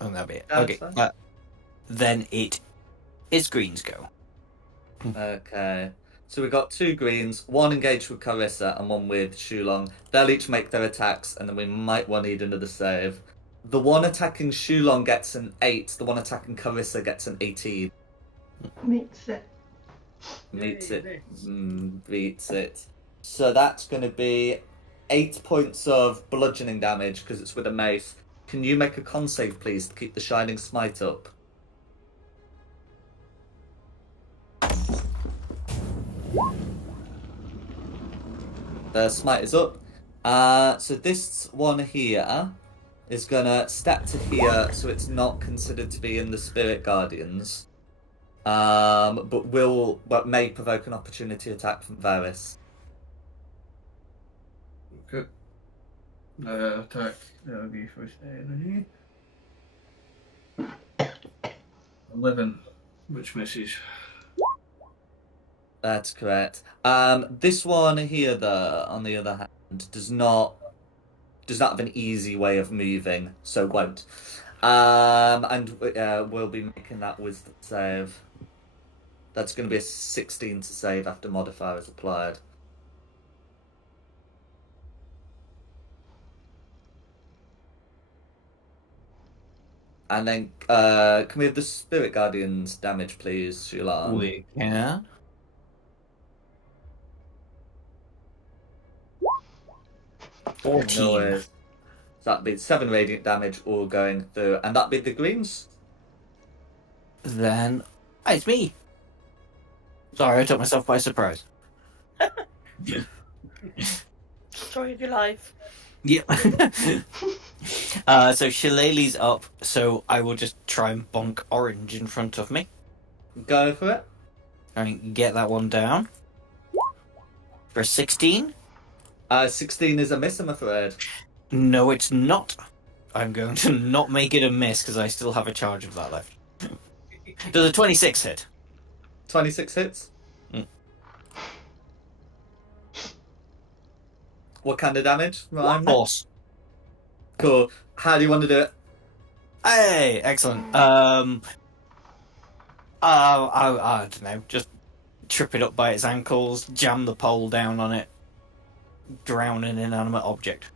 Oh, that'll be it. That's Okay. fine. Then it is Green's go. Okay. So we've got 2 greens, 1 engaged with Carissa and 1 with Shulong. They'll each make their attacks, and then we might well need another save. The one attacking Shulong gets an 8, the one attacking Carissa gets an 18. Makes it. Beats it. So that's going to be 8 points of bludgeoning damage because it's with a mace. Can you make a con save, please, to keep the Shining Smite up? The smite is up. So this one here is gonna step to here, so it's not considered to be in the Spirit Guardians. But may provoke an opportunity attack from Varys. Okay. Attack. That'll be first energy. 11, which misses. That's correct. This one here, though, on the other hand, does not have an easy way of moving, so won't. And we'll be making that wisdom save. That's going to be a 16 to save after modifier is applied. And then, can we have the Spirit Guardians damage, please, Shulan? We can. No 14. worries. So that'd be 7 radiant damage all going through. And that'd be the greens? Then, it's me. Sorry, I took myself by surprise. Story of your life. Yep. So Shillelagh's up, so I will just try and bonk orange in front of me. Go for it. And get that one down. For a 16? 16 is a miss, I'm afraid. No, it's not. I'm going to not make it a miss because I still have a charge of that left. Does a 26 hit? 26 hits. What kind of damage? Remind me? Force. Cool. How do you want to do it? Hey, excellent. I don't know. Just trip it up by its ankles, jam the pole down on it, drown an inanimate object.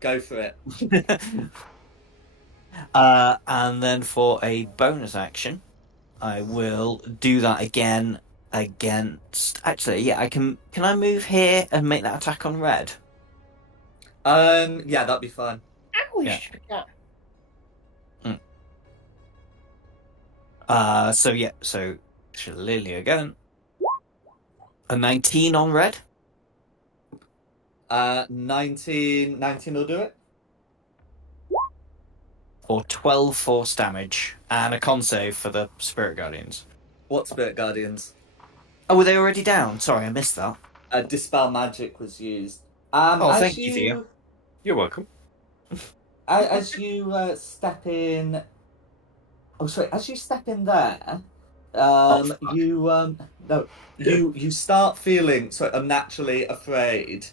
Go for it. And then for a bonus action, I will do that again against. Actually, yeah, I can. Can I move here and make that attack on red? Yeah, that'd be fine. Ow, Yeah. yeah. So Shillelagh again. A 19 on red. 19 will do it. Or 12 force damage. And a con save for the Spirit Guardians. What Spirit Guardians? Oh, were they already down? Sorry, I missed that. Dispel Magic was used. Thank you, Theo. You're welcome. As you step in... Oh, sorry. As you step in there, you start feeling unnaturally afraid.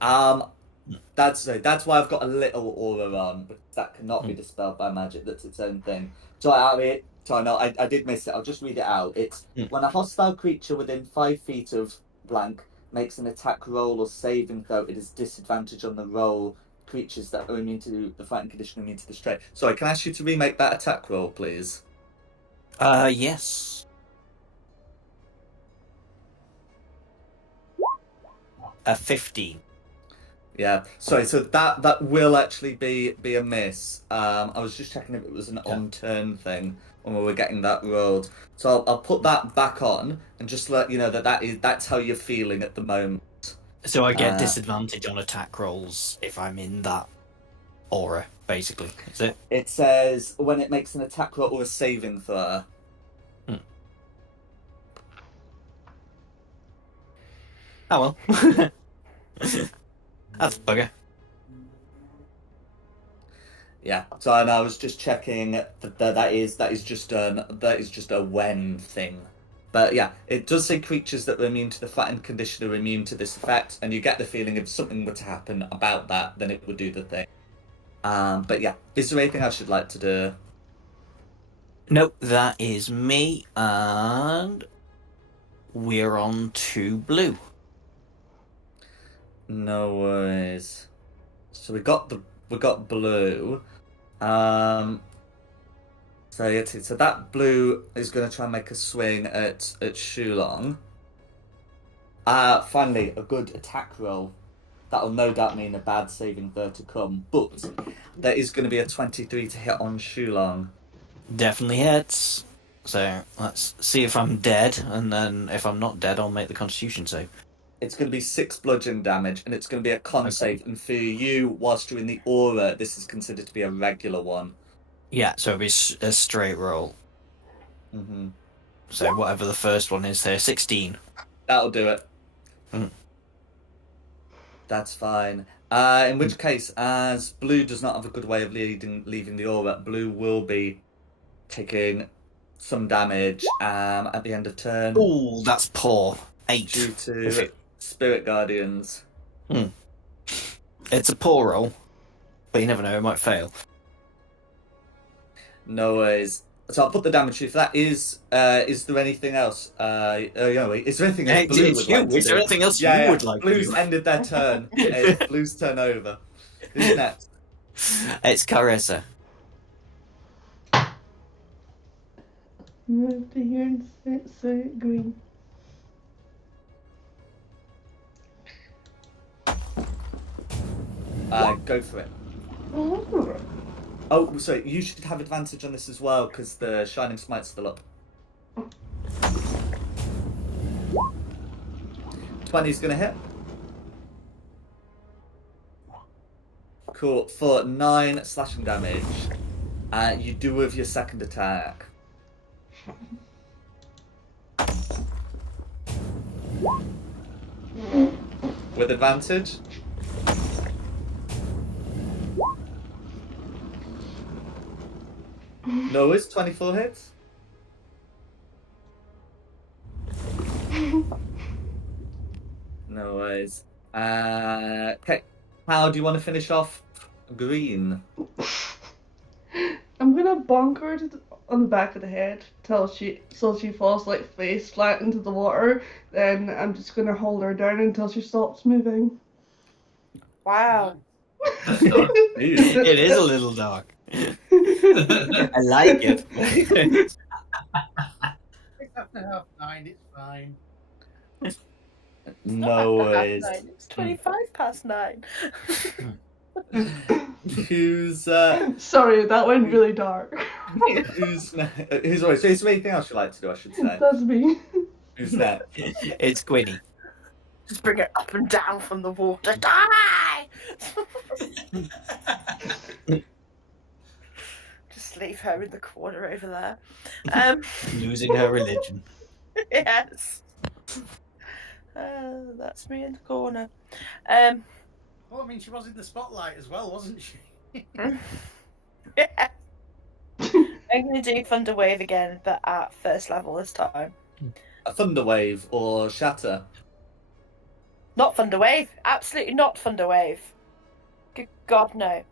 That's why I've got a little aura on, because that cannot be dispelled by magic. That's its own thing. Sorry, no, I did miss it. I'll just read it out. It's when a hostile creature within 5 feet of blank makes an attack roll or saving throw, it is disadvantage on the roll. Creatures that are immune to the fighting condition are immune to the strain. Sorry, can I ask you to remake that attack roll, please? Yes. A 15. Yeah, sorry, so that will actually be a miss. I was just checking if it was an on-turn thing when we were getting that rolled. So I'll put that back on and just let you know that's how you're feeling at the moment. So I get disadvantage on attack rolls if I'm in that aura, basically. Is it? It says when it makes an attack roll or a saving throw. Oh well. That's a bugger. Yeah. So and I was just checking that is just a when thing. But yeah, it does say creatures that are immune to the flattened condition are immune to this effect, and you get the feeling if something were to happen about that, then it would do the thing. But yeah, is there anything else you'd like to do? Nope, that is me, and we're on to blue. No worries. So we got blue. So that blue is going to try and make a swing at Shulong. Finally, a good attack roll. That'll no doubt mean a bad saving throw to come, but there is going to be a 23 to hit on Shulong. Definitely hits. So let's see if I'm dead, and then if I'm not dead, I'll make the Constitution save. It's going to be 6 bludgeon damage, and it's going to be a con save. And for you, whilst you're in the aura, this is considered to be a regular one. Yeah, so it'll be a straight roll. Mm-hmm. So whatever the first one is there, 16. That'll do it. That's fine. In which case, as blue does not have a good way of leaving the aura, blue will be taking some damage at the end of turn. Ooh, that's poor. 8. Due to Spirit Guardians. It's a poor roll, but you never know, it might fail. No worries. So I'll put the damage through for that. Is there anything else? Is there anything else Blue would like to Is there do? anything else you would like Blue's to do? ended their turn. It's Blue's turn over. Who's next? It's Carissa. Move to here and say green. Go for it. Oh. Oh, sorry, you should have advantage on this as well, because the Shining Smite's still up. 20's gonna hit. Cool, for 9 slashing damage. You do with your second attack. With advantage. No, it's 24 hits. No worries. Okay, how do you want to finish off green? I'm gonna bonk her on the back of the head till she falls like face flat into the water. Then I'm just gonna hold her down until she stops moving. Wow. That's dark. It is a little dark. I like it. It's after 9:30, it's fine. No worries. It's 25 past 9. Who's Sorry, that went really dark. who's always? So is there anything else you'd like to do? I should say. That's me. Who's next? It's Gwynny. Just bring it up and down from the water. Die! Just leave her in the corner over there. Losing her religion. Yes. That's me in the corner. Well, I mean, she was in the spotlight as well, wasn't she? Yeah. I'm going to do Thunder Wave again, but at first level this time. A thunder wave or shatter? Not Thunder Wave. Absolutely not Thunder Wave. Good God, no.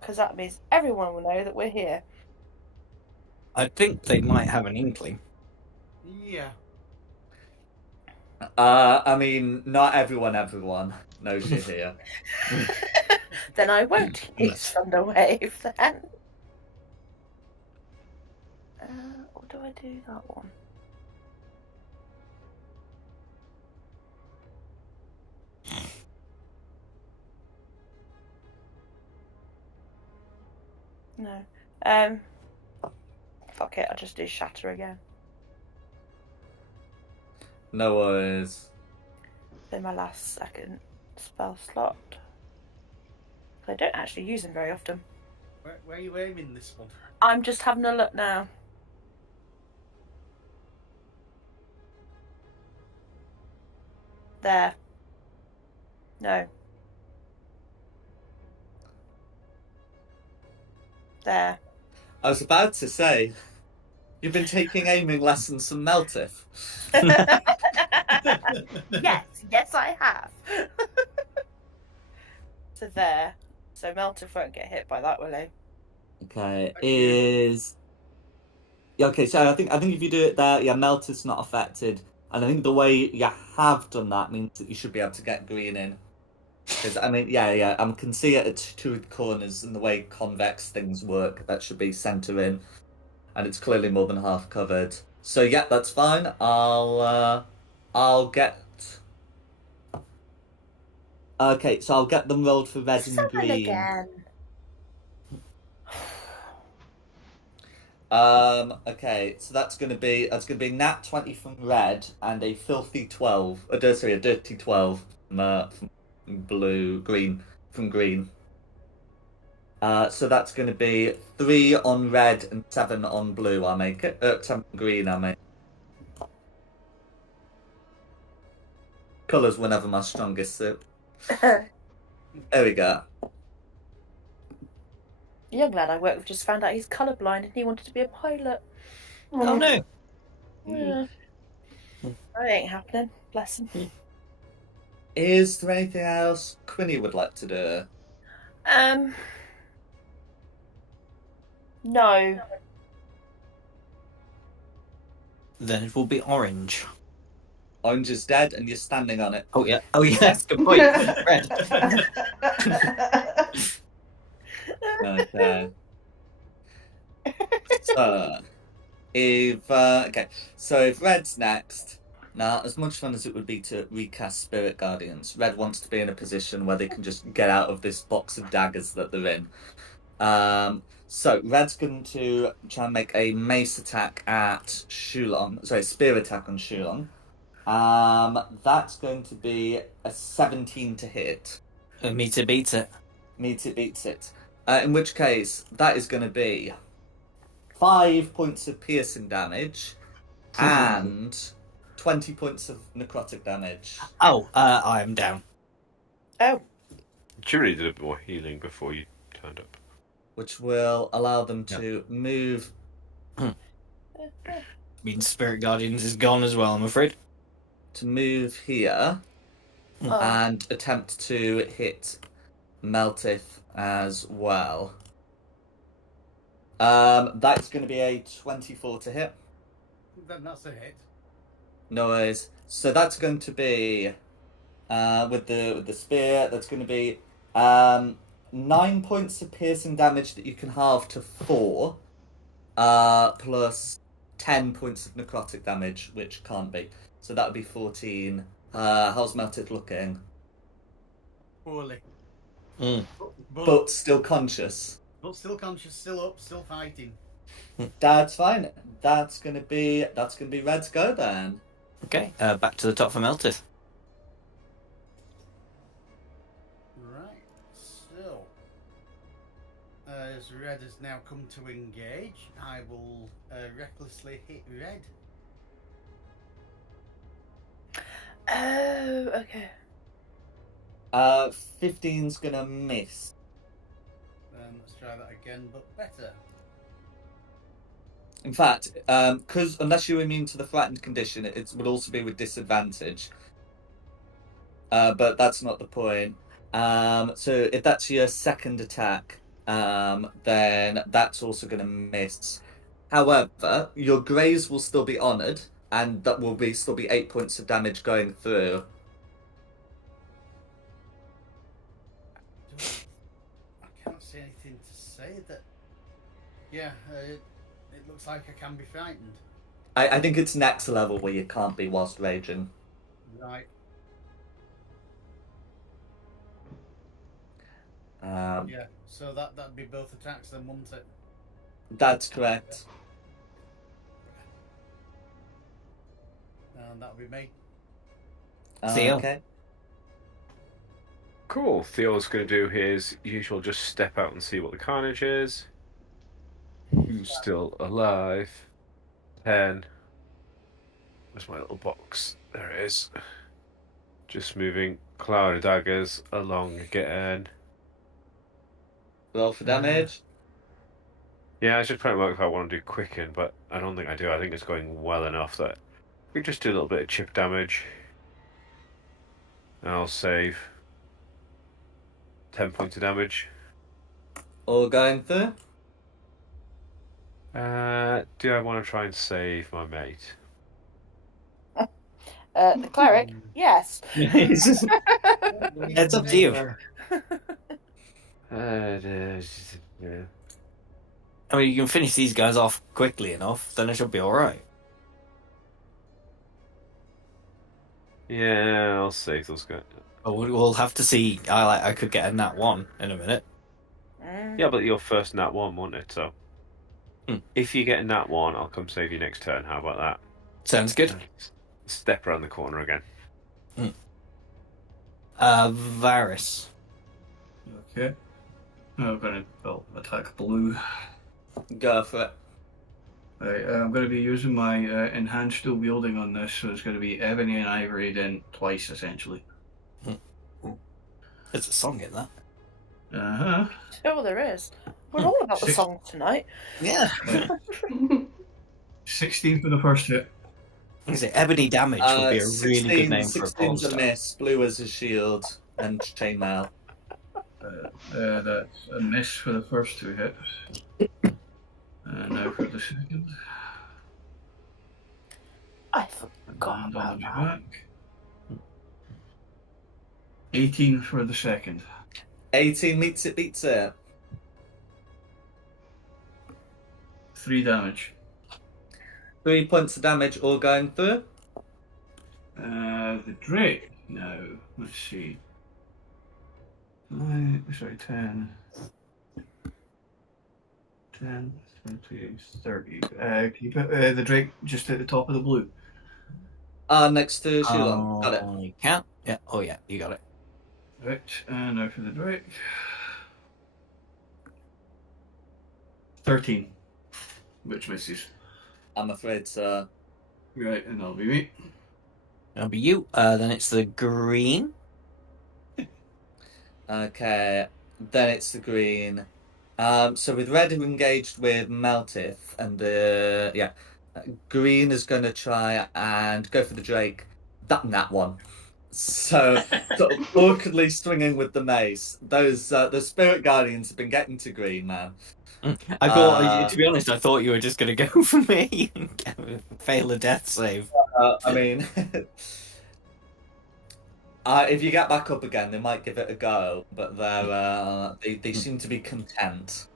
Because that means everyone will know that we're here. I think they might have an inkling. Yeah. I mean, not everyone knows you're here. Then I won't use Thunder Wave then. Or do I do that one? No. Fuck it, I'll just do Shatter again. No worries. In my last second spell slot. I don't actually use them very often. Where are you aiming this one? I'm just having a look now. There. No. There. I was about to say, you've been taking aiming lessons from Meltif. yes, I have. So there. So Meltif won't get hit by that, will he? Okay, okay, so I think if you do it there, yeah, Meltif's not affected. And I think the way you have done that means that you should be able to get green in. Because, I mean, yeah, I can see it at two corners and the way convex things work. That should be centre in. And it's clearly more than half covered. So, yeah, that's fine. I'll get... Okay, so I'll get them rolled for red and green. Again. Okay, so that's gonna be nat 20 from red and a filthy 12. A dirty 12 from green. So that's gonna be 3 on red and 7 on blue. I'll make it. 7 on green. I'll make. Colours were never my strongest suit. There we go. The young lad I work with just found out he's colourblind and he wanted to be a pilot. Oh no! Yeah. That ain't happening. Bless him. Is there anything else Quinny would like to do? No. Then it will be orange. Orange is dead and you're standing on it. Oh yes, good point. Red. Okay. So, if Red's next, now as much fun as it would be to recast Spirit Guardians, Red wants to be in a position where they can just get out of this box of daggers that they're in. So Red's going to try and make a mace attack at Shulong. Sorry, spear attack on Shulong. That's going to be a 17 to hit. Meter beats it. Meter beats it. In which case, that is going to be 5 points of piercing damage and 20 points of necrotic damage. Oh, I am down. Oh. You really did a bit more healing before you turned up. Which will allow them to move. Means Spirit Guardians is gone as well, I'm afraid. To move here and attempt to hit Meltith as well. That's going to be a 24 to hit. Then that's a hit. No worries. So that's going to be with the spear. That's going to be 9 points of piercing damage that you can halve to 4, plus 10 points of necrotic damage, which can't be. So that would be 14. How's Melted looking? Poorly. But still conscious. But still conscious, still up, still fighting. That's fine. That's gonna be Red's go then. Okay, back to the top for Melted. Right. So, as Red has now come to engage, I will recklessly hit Red. Oh, okay. 15's gonna miss. Let's try that again, but better. In fact, because unless you're immune to the flattened condition, it would also be with disadvantage. But that's not the point. So if that's your second attack, then that's also going to miss. However, your graze will still be honoured, and that will still be 8 points of damage going through. I can't see anything to say that. Yeah, it looks like I can be frightened. I think it's next level where you can't be whilst raging. Right. Yeah, so that'd be both attacks then, wouldn't it? That's correct. And that'll be me. Theo. Okay. Cool. Theo's going to do his usual just step out and see what the carnage is. Who's still alive? 10. Where's my little box? There it is. Just moving cloud of daggers along again. Roll for damage. Yeah, I should try and work if I want to do quicken, but I don't think I do. I think it's going well enough that we just do a little bit of chip damage. And I'll save 10 points of damage. All going through. Do I want to try and save my mate? The cleric? Yes. It's up to you. Yeah. I mean, you can finish these guys off quickly enough, then it should be alright. Yeah, I'll save those guys. But we'll have to see. I could get a nat 1 in a minute. Yeah, but your first nat 1, won't it? So, if you get a nat 1, I'll come save you next turn. How about that? Sounds good. Step around the corner again. Varys. Okay. I'm going to attack blue. Go for it. Right, I'm going to be using my enhanced dual wielding on this, so it's going to be ebony and ivory then twice, essentially. There's a song in that. Uh-huh. Oh, there is. We're all about the song tonight. Yeah. 16 for the first hit. I say ebony damage would be a really good name for a 16's a porn miss. Blue as a shield and chainmail. That's a miss for the first 2 hits. And now for the second. I forgot And about on the that. back. 18 for the second. 18 beats it. 3 damage. 3 points of damage all going through. The Drake now. Let's see. 10. 10, 20, 30. Can you put the Drake just at the top of the blue? Next to Shulon. Got it. You can. Yeah. Oh yeah, you got it. Right, and now for the Drake. 13, which misses. I'm afraid so. Right, and that'll be me. That'll be you. Then it's the green. Okay, then it's the green. So with red who engaged with Meltith, and green is going to try and go for the Drake. That one. So sort of awkwardly swinging with the mace. Those spirit guardians have been getting to green, man. I thought, to be honest, I thought you were just going to go for me and fail a death save. I mean, if you get back up again, they might give it a go, but they seem to be content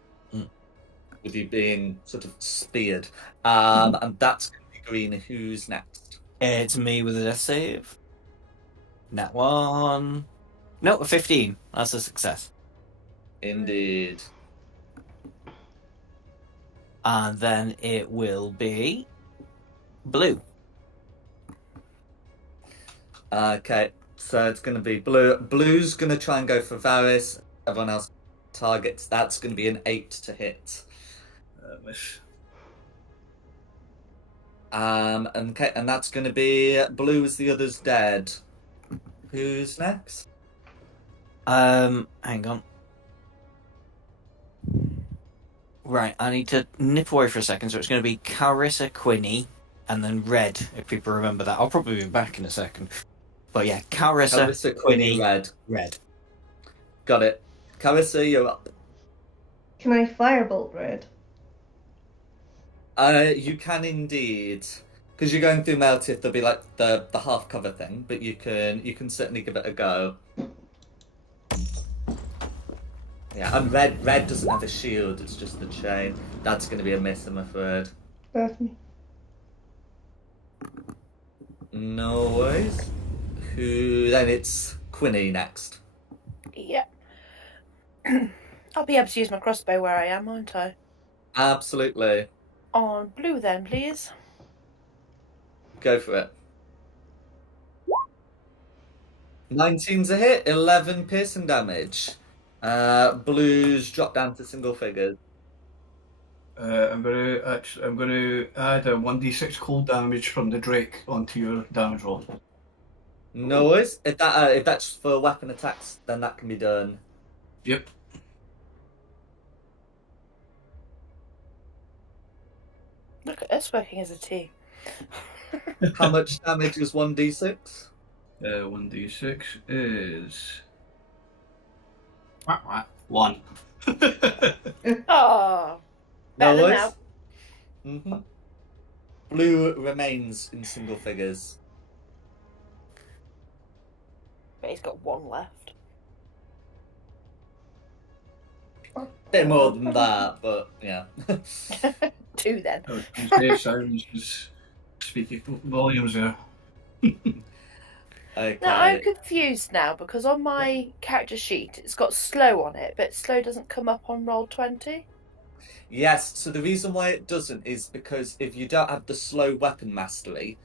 with you being sort of speared. And that's going to be green. Who's next? It's me with a death save. That one. No, a 15. That's a success. Indeed. And then it will be blue. Okay, so it's going to be blue. Blue's going to try and go for Varys. Everyone else targets. That's going to be an 8 to hit. Miss. And that's going to be blue as the other's dead. Who's next? Hang on. Right, I need to nip away for a second, so it's going to be Carissa Quinny, and then red, if people remember that. I'll probably be back in a second. But yeah, Carissa Quinny, red. Got it. Carissa, you're up. Can I firebolt red? You can indeed. Because you're going through Meltith, there'll be like the half cover thing, but you can certainly give it a go. Yeah, and red doesn't have a shield, it's just the chain. That's going to be a miss, I'm afraid. That's me. No worries. Then it's Quinny next. Yeah. I'll be able to use my crossbow where I am, won't I? Absolutely. On blue then, please. Go for it. 19's a hit, 11 piercing damage. Blues drop down to single figures. I'm going to add a 1d6 cold damage from the Drake onto your damage roll. No worries. If that's for weapon attacks, then that can be done. Yep. Look at us working as a team. How much damage is 1d6? 1d6 is 1. Oh, No better worries. now. Mm-hmm. Blue remains in single figures. But he's got 1 left. Bit more than that, but yeah. 2 then. Sounds is speaking volumes there. Okay. Now I'm confused now because on my character sheet it's got slow on it, but slow doesn't come up on roll 20. Yes, so the reason why it doesn't is because if you don't have the slow weapon mastery,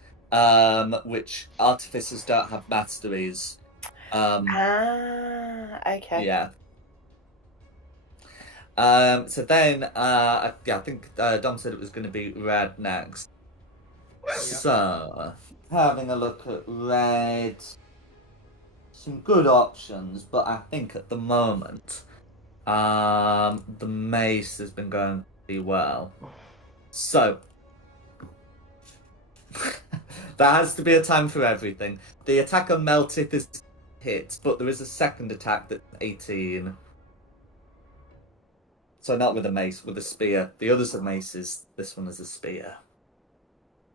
which artificers don't have masteries. Okay. Yeah. So then, I think Dom said it was going to be red next. So, having a look at red, some good options, but I think at the moment, the mace has been going pretty well. So, there has to be a time for everything. The attack on Meltith is hit, but there is a second attack that's 18. So not with a mace, with a spear. The others are maces. This one is a spear.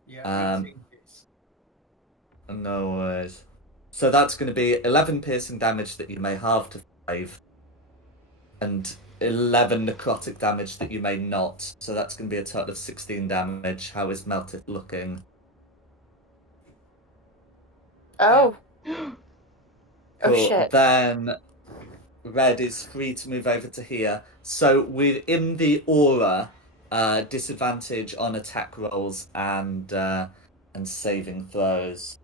Yeah, No worries. So that's going to be 11 piercing damage that you may halve to 5. and 11 necrotic damage that you may not. So that's going to be a total of 16 damage. How is Meltith looking? Oh. Oh Cool. shit. Then Red is free to move over to here. So within the aura, disadvantage on attack rolls and saving throws.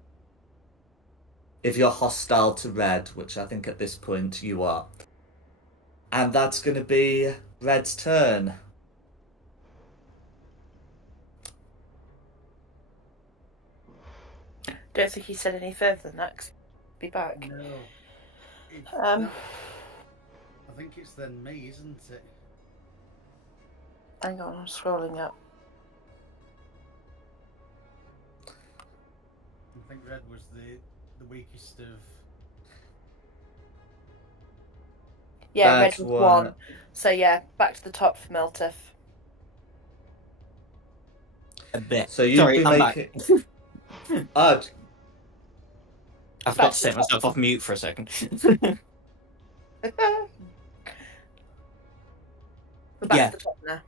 If you're hostile to Red, which I think at this point you are. And that's going to be Red's turn. Don't think he said any further than that. 'Cause he'll be back. No. Um. I think it's then me, isn't it? Hang on, I'm scrolling up. I think Red was the weakest of. Yeah, That's Red was one. So yeah, back to the top for Meltif. A bit. So you'd Sorry, be I'm making. back. I forgot Back to to take the myself off mute for a second. We're back Yeah. to the top now.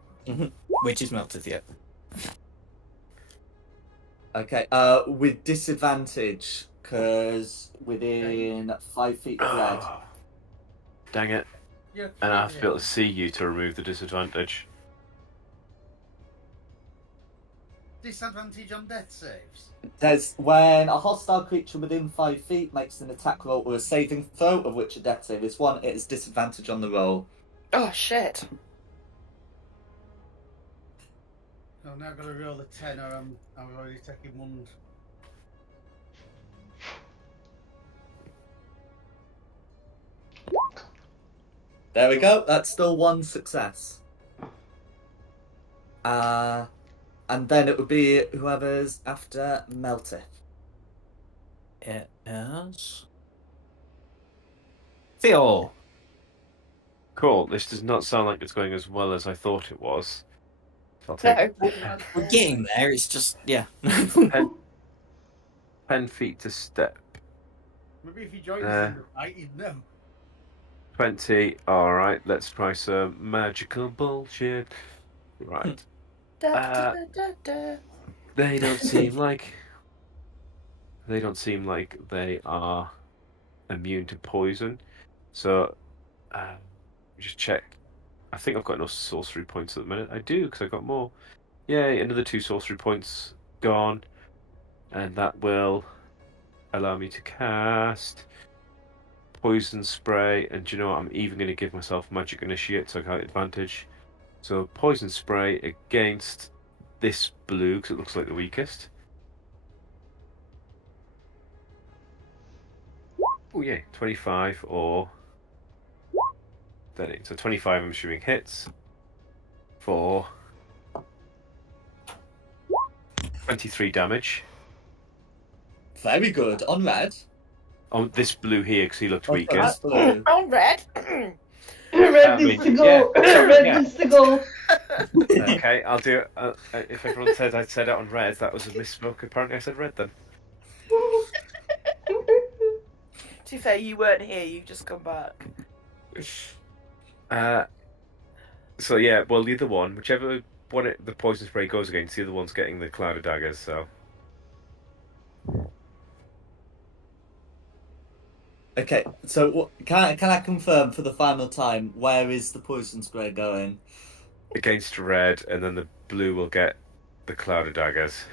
Which is melted, yeah. Okay, with disadvantage, because within 5 feet of Red. Dang it. Yeah. And I have to be able to see you to remove the disadvantage. Disadvantage on death saves. There's when a hostile creature within 5 feet makes an attack roll or a saving throw, of which a death save is one, it is disadvantage on the roll. Oh shit. I've now got to roll a 10 or I'm already taking one. There we go, that's still one success. And then it would be whoever's after Meltith. It is. Theo! Cool. This does not sound like it's going as well as I thought it was. So I'll take No. We're getting there, it's just, yeah. 10 feet to step. Maybe if you joined us in the fight, you'd know. 20. Alright, let's try some magical bullshit. Right. Da, da, da, da. They don't seem like they are immune to poison. So just check. I think I've got enough sorcery points at the minute. I do, because I got more. Yay, another 2 sorcery points gone. And that will allow me to cast poison spray. And do you know what? I'm even going to give myself magic initiate so I got advantage. So poison spray against this blue, because it looks like the weakest. Oh yeah, 25 or 13. So 25 I'm assuming hits for 23 damage. Very good, on Red. On this blue here, because he looked Oh, weakest. blue. On Red. Red needs to go. Red yeah. needs to go. Okay, I'll do it. If everyone said I'd said it on red, that was a misspoke. Apparently I said red then. To be fair, you weren't here, you just come back. So yeah, well the other one, whichever one the poison spray goes against, the other one's getting the cloud of daggers, so... Okay, so can I confirm for the final time, where is the poison spray going? Against red, and then the blue will get the cloud of daggers.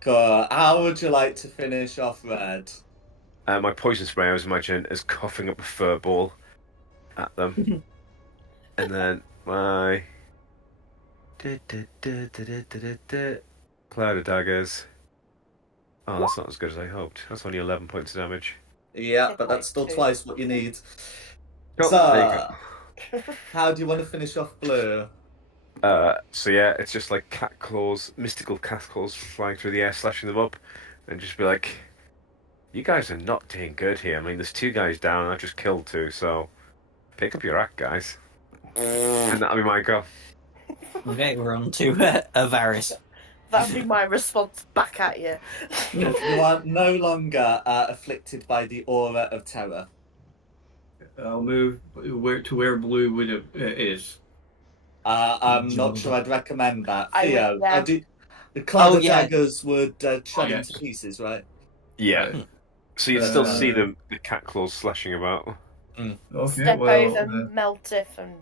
Cool. How would you like to finish off Red? My poison spray, I was imagining, is coughing up a fur ball at them. And then my... Cloud of daggers. Oh, that's not as good as I hoped. That's only 11 points of damage. Yeah, but that's still twice what you need. Oh, So, there you how do you want to finish off Blue? So yeah, it's just like cat claws, mystical cat claws flying through the air, slashing them up, and just be like, you guys are not doing good here. I mean, there's 2 guys down, I just killed 2, so pick up your act, guys. And that'll be my go. Okay, we're on to Avernus. That'd be my response back at you. You are no longer afflicted by the aura of terror. I'll move where blue is. I'm not sure I'd recommend that. I would, Theo, yeah. the cloud Oh, of yeah. daggers would chop yes. into pieces, right? Yeah. Right. So you'd still see Uh, the cat claws slashing about. Okay, Step well, over, melt it, and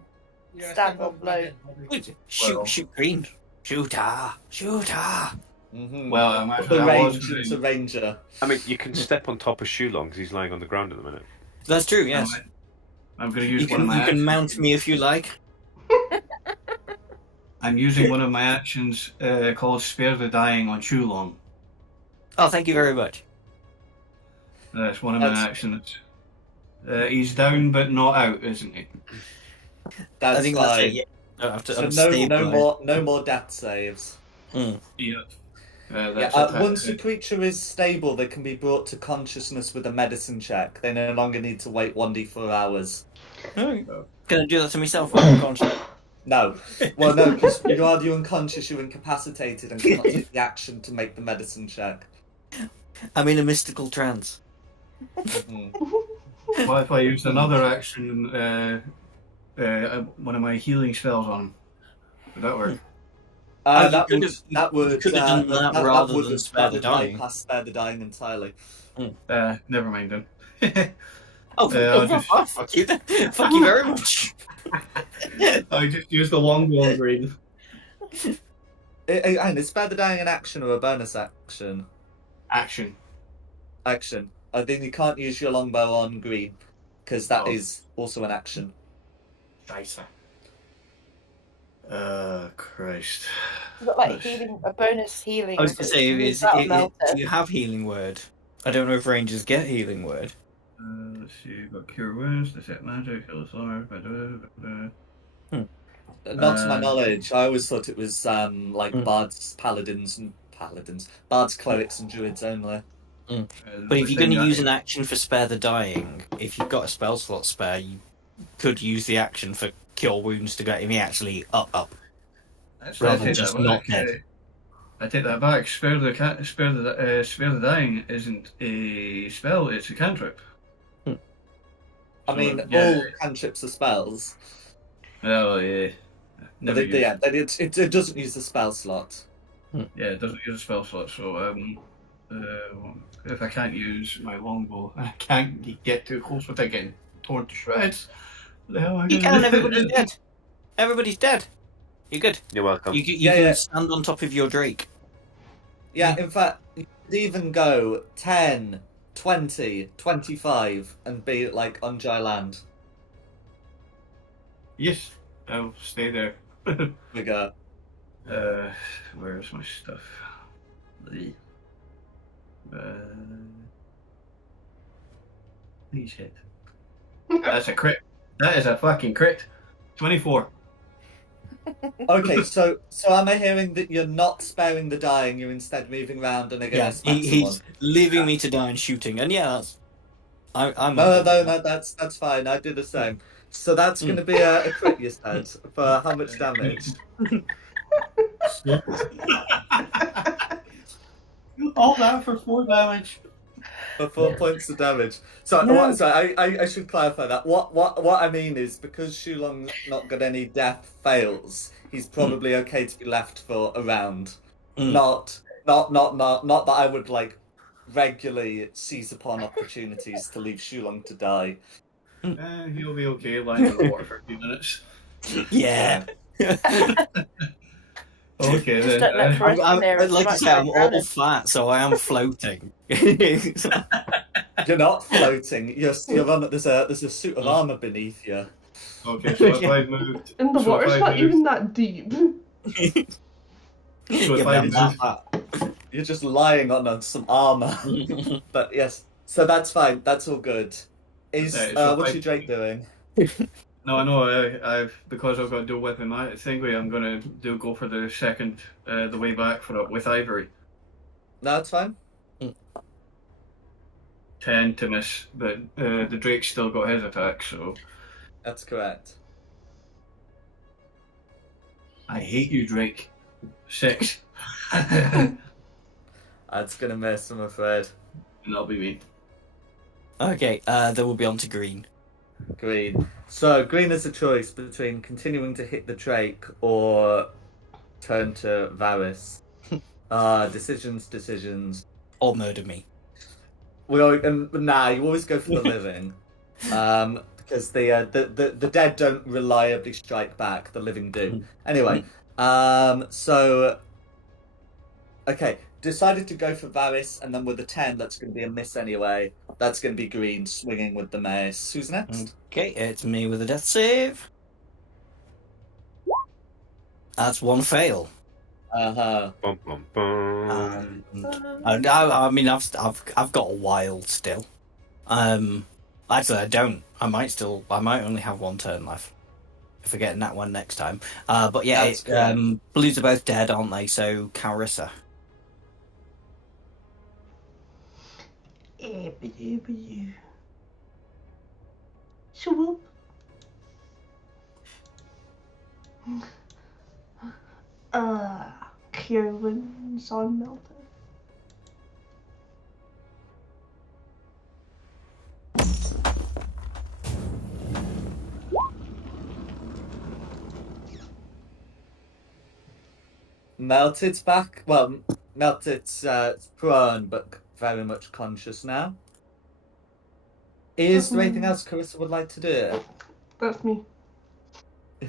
Yeah, stand step up over my low. head, Bobby. Shoot green. Shoot her. Mm-hmm. well, I'm The actually range into ranger. I mean, you can step on top of Shulong because he's lying on the ground at the minute. That's true, yes. I'm going to use You one of my can actions. mount me if you like. I'm using one of my actions called Spare the Dying on Chulong. Oh, thank you very much. That's one of my actions. He's down but not out, isn't he? That's I think fine. that's it. Yeah. So no more death saves. Yeah. Yeah, once a creature is stable, they can be brought to consciousness with a medicine check. They no longer need to wait 1d4 hours. Can I do that to myself when I'm conscious? No. Well, no, because you're already unconscious, you're incapacitated, and cannot take the action to make the medicine check. I'm in a mystical trance. Mm-hmm. What if I used another action, one of my healing spells on him? Would that work? That could would have done that rather than Spare the Dying. bypass Spare the Dying entirely. Never mind then. Oh, fuck you. Fuck you very much. I just used the longbow on green. And is Spare the Dying an action or a bonus action? Action. Action. I think you can't use your longbow on green, because that is also an action. Scheiße. Christ. You've got like a bonus healing. I was going to say, melted. do you have healing word? I don't know if rangers get healing word. Let's see, you've got Cure Wounds, Detect Magic, Heal the Sword, Not to my knowledge. I always thought it was bards, bards, clerics, and druids only. But if you're going to use an action for Spare the Dying, if you've got a spell slot spare, you could use the action for Cure Wounds to get him actually up. Rather than just not dead. I take that back. Spare the Dying isn't a spell; it's a cantrip. I mean, all cantrips are spells. Oh yeah. It doesn't use the spell slot. Yeah, it doesn't use a spell slot. So if I can't use my longbow, I can't get too close without getting torn to shreds. The hell am I You gonna can. do? Everybody's dead. Everybody's dead. You're good. You're welcome. You can stand on top of your Drake. Yeah, in fact, you could even go 10, 20, 25 and be like on dry land. Yes, I'll stay there. We go. Where's my stuff? Please hit. That's a crit. That is a fucking crit. 24. Okay, so am I hearing that you're not sparing the dying, you're instead moving around and are going to smack someone? He's leaving me to die and shooting, and yeah, that's... I'm No, that's fine, I do the same. So that's going to be a crit, you said, for how much damage? All that for 4 damage. For 4 points of damage. So I should clarify that. What I mean is, because Shulong's not got any death fails, he's probably okay to be left for a round. Not that I would like regularly seize upon opportunities to leave Shulong to die. He'll be okay lying in the water for a few minutes. Yeah. Okay, Just then. don't let for us I'm, near us, like I right say, I'm around all us. fat, so I am floating. You're not floating. You're on. There's a suit of armor beneath you. Okay, so if I moved. And the so if water's I not moved- even that deep. So if Yeah, I I'm that moved- fat. You're just lying on some armor. But yes, so that's fine. That's all good. What's your Drake doing? No, I know. I've because I've got dual weapon thingy. I'm gonna go for the second, the way back with Ivory. No, that's fine. 10 to miss, but the Drake's still got his attack, so That's correct. I hate you, Drake. 6. That's gonna miss, I'm afraid. And that'll be me. Okay, then we'll be on to green. Green. So green is a choice between continuing to hit the Drake or turn to Varys. Decisions. Or murder me. Nah, you always go for the living. Because the dead don't reliably strike back, the living do. Anyway, so okay, decided to go for Varys, and then with the 10, that's going to be a miss anyway. That's going to be green, swinging with the mace. Who's next? Okay, it's me with a death save. That's one fail. Bum, bum, bum. And I mean, I've got a while still. Actually, I don't. I might only have one turn left. If we're getting that one next time. But yeah, blues are both dead, aren't they? So Carissa. Swoop. Kieran's on Melted. Melted's back. Well, Melted's prone, but very much conscious now. Is there anything else Carissa would like to do? That's me.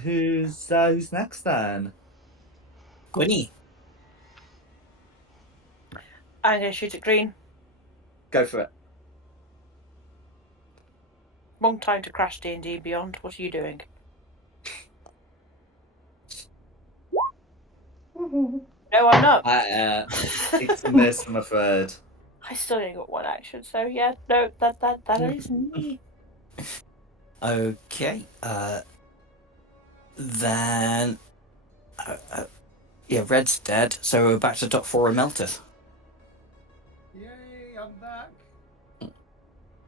Who's next then? Gwynny. I'm going to shoot at green. Go for it. Long time to crash D&D and Beyond. What are you doing? No, I'm not. It's a miss, I'm afraid. I still only got one action, so yeah, no, that is me. Okay. Then. Yeah, red's dead, so we're back to top 4 and Melted. Yay, I'm back.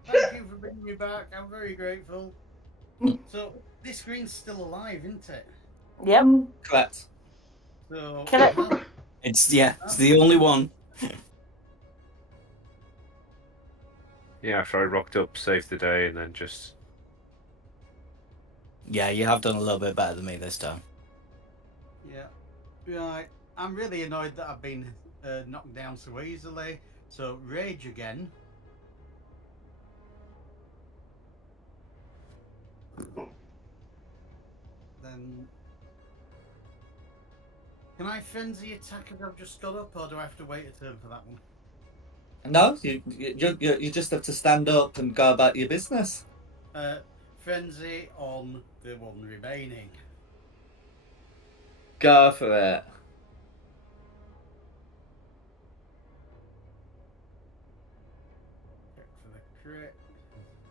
Thank you for bringing me back. I'm very grateful. So, this green's still alive, isn't it? Yep. Correct. So, Kill it. It's the only one. Yeah, after I rocked up, saved the day, and then just... Yeah, you have done a little bit better than me this time. Yeah. Right. I'm really annoyed that I've been knocked down so easily. So, rage again. Then... Can I frenzy attack if I've just got up, or do I have to wait a turn for that one? No, you just have to stand up and go about your business. Frenzy on the one remaining. Go for it. Check for the crit.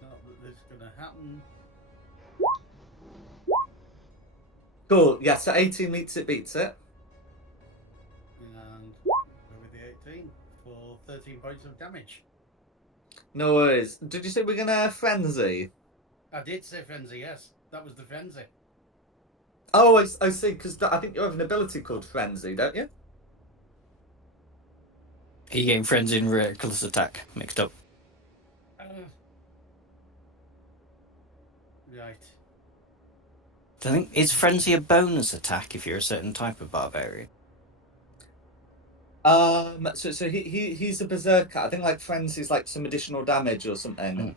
Not that this is going to happen. Cool. Yeah, so 18 meets it, beats it. And go with the 18 for 13 points of damage. No worries. Did you say we're gonna frenzy? I did say frenzy, yes. That was the frenzy. Oh, I see. Because I think you have an ability called frenzy, don't you? Are you getting frenzy and reckless attack mixed up? Right. I think is frenzy a bonus attack if you're a certain type of barbarian? So he's a berserker. I think like frenzy's like some additional damage or something.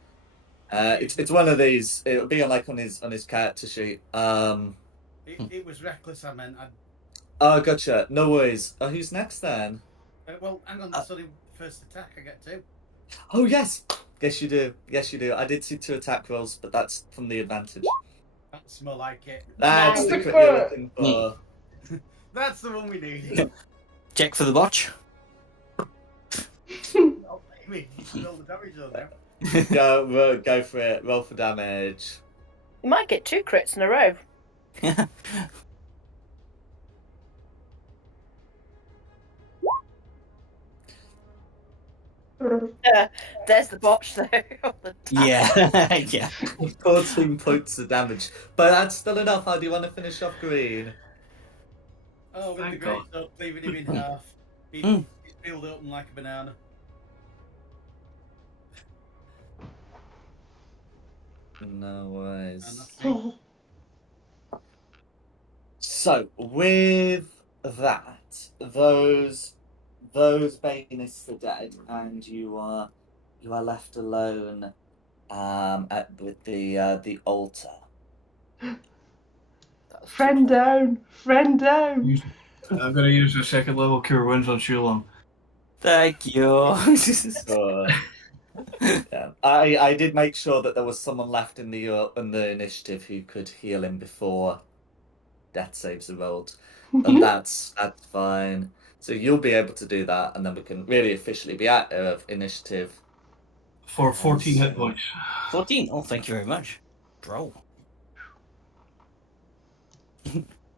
It's one of these. It'll be on his character sheet. It was reckless, I meant. Oh, gotcha. No worries. Who's next then? Well, hang on. That's only first attack. I get 2. Oh, yes. Yes, you do. Yes, you do. I did see 2 attack rolls, but that's from the advantage. That's more like it. That's the crit you're looking for. That's the one we need. Check for the botch. Oh, baby. Roll the damage on there. Go for it. Roll for damage. You might get 2 crits in a row. There's the botch there. Yeah, yeah. 14 points of damage. But that's still enough. How do you want to finish off green? Oh, with the Thank great God. sword, leaving him in half. He's peeled open like a banana. No worries. And I think So with that, those Banists are dead, and you are left alone with the altar. Friend down, friend down. I'm going to use a second level Cure Wounds on Shulon. Thank you. Yeah, I did make sure that there was someone left in the initiative who could heal him before death saves are rolled, and that's fine. So you'll be able to do that, and then we can really officially be out of initiative. For 14 hit points. 14. Oh, thank you very much. Bro.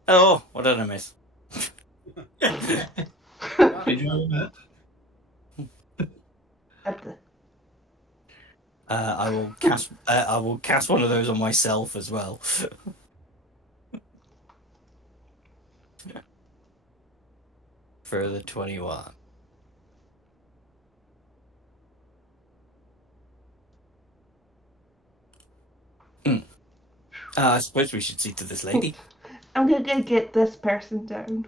Oh, what did I miss? Did you know that? I will cast. I will cast one of those on myself as well. For the 21. I suppose we should see to this lady. I'm gonna get this person down.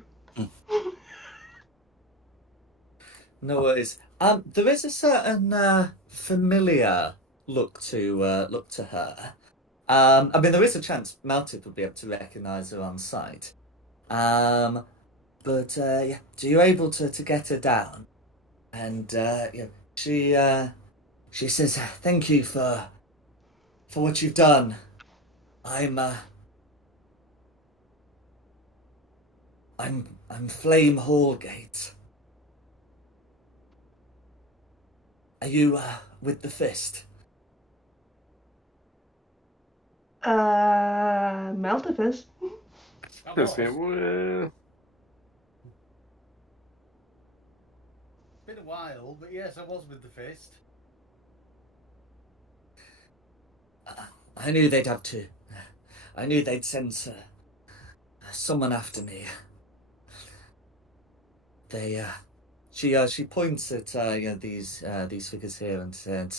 No worries. There is a certain familiar look to her. I mean, there is a chance Meltip would be able to recognise her on sight. But yeah, so you're able to get her down, and she says thank you for what you've done. I'm Flame Hallgate. Are you with the fist? Meltifist. I Yes, yeah, was. well, Been a while, but yes, I was with the fist. I knew they'd have to. I knew they'd send someone after me. She points at these figures here and said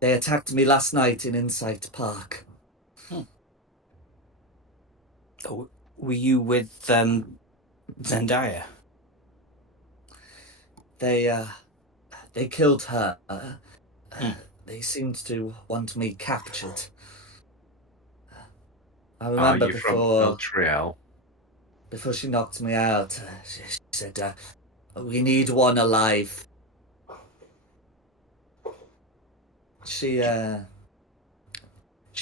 they attacked me last night in Insight Park. Oh, were you with Zendaya? They killed her. They seemed to want me captured. I are remember you from Beltriel? before she knocked me out, she said, "We need one alive." She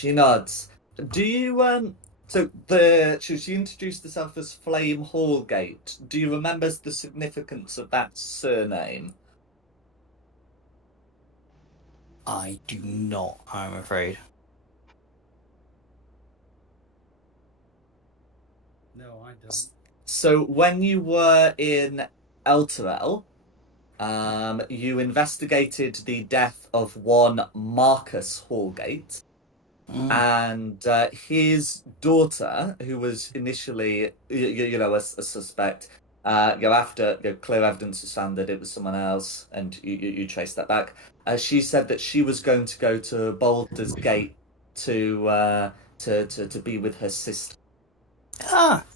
nods. Do you So she introduced herself as Flame Hallgate. Do you remember the significance of that surname? I do not, I'm afraid. No, I don't. So when you were in Elturel, you investigated the death of one Marcus Hallgate, and his daughter, who was initially, a suspect. After clear evidence was found that it was someone else, and you traced that back. She said that she was going to go to Baldur's Gate to be with her sister.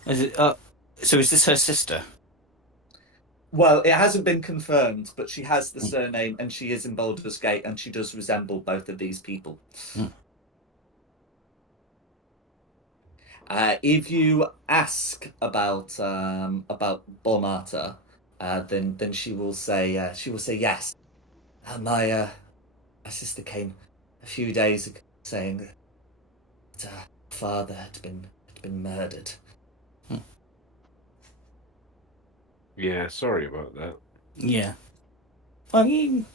Is it? So is this her sister? Well, it hasn't been confirmed, but she has the surname, and she is in Baldur's Gate, and she does resemble both of these people. If you ask about Bonata, then she will say yes. My sister came a few days ago saying that her father had been murdered. Yeah, sorry about that. Yeah. Well, you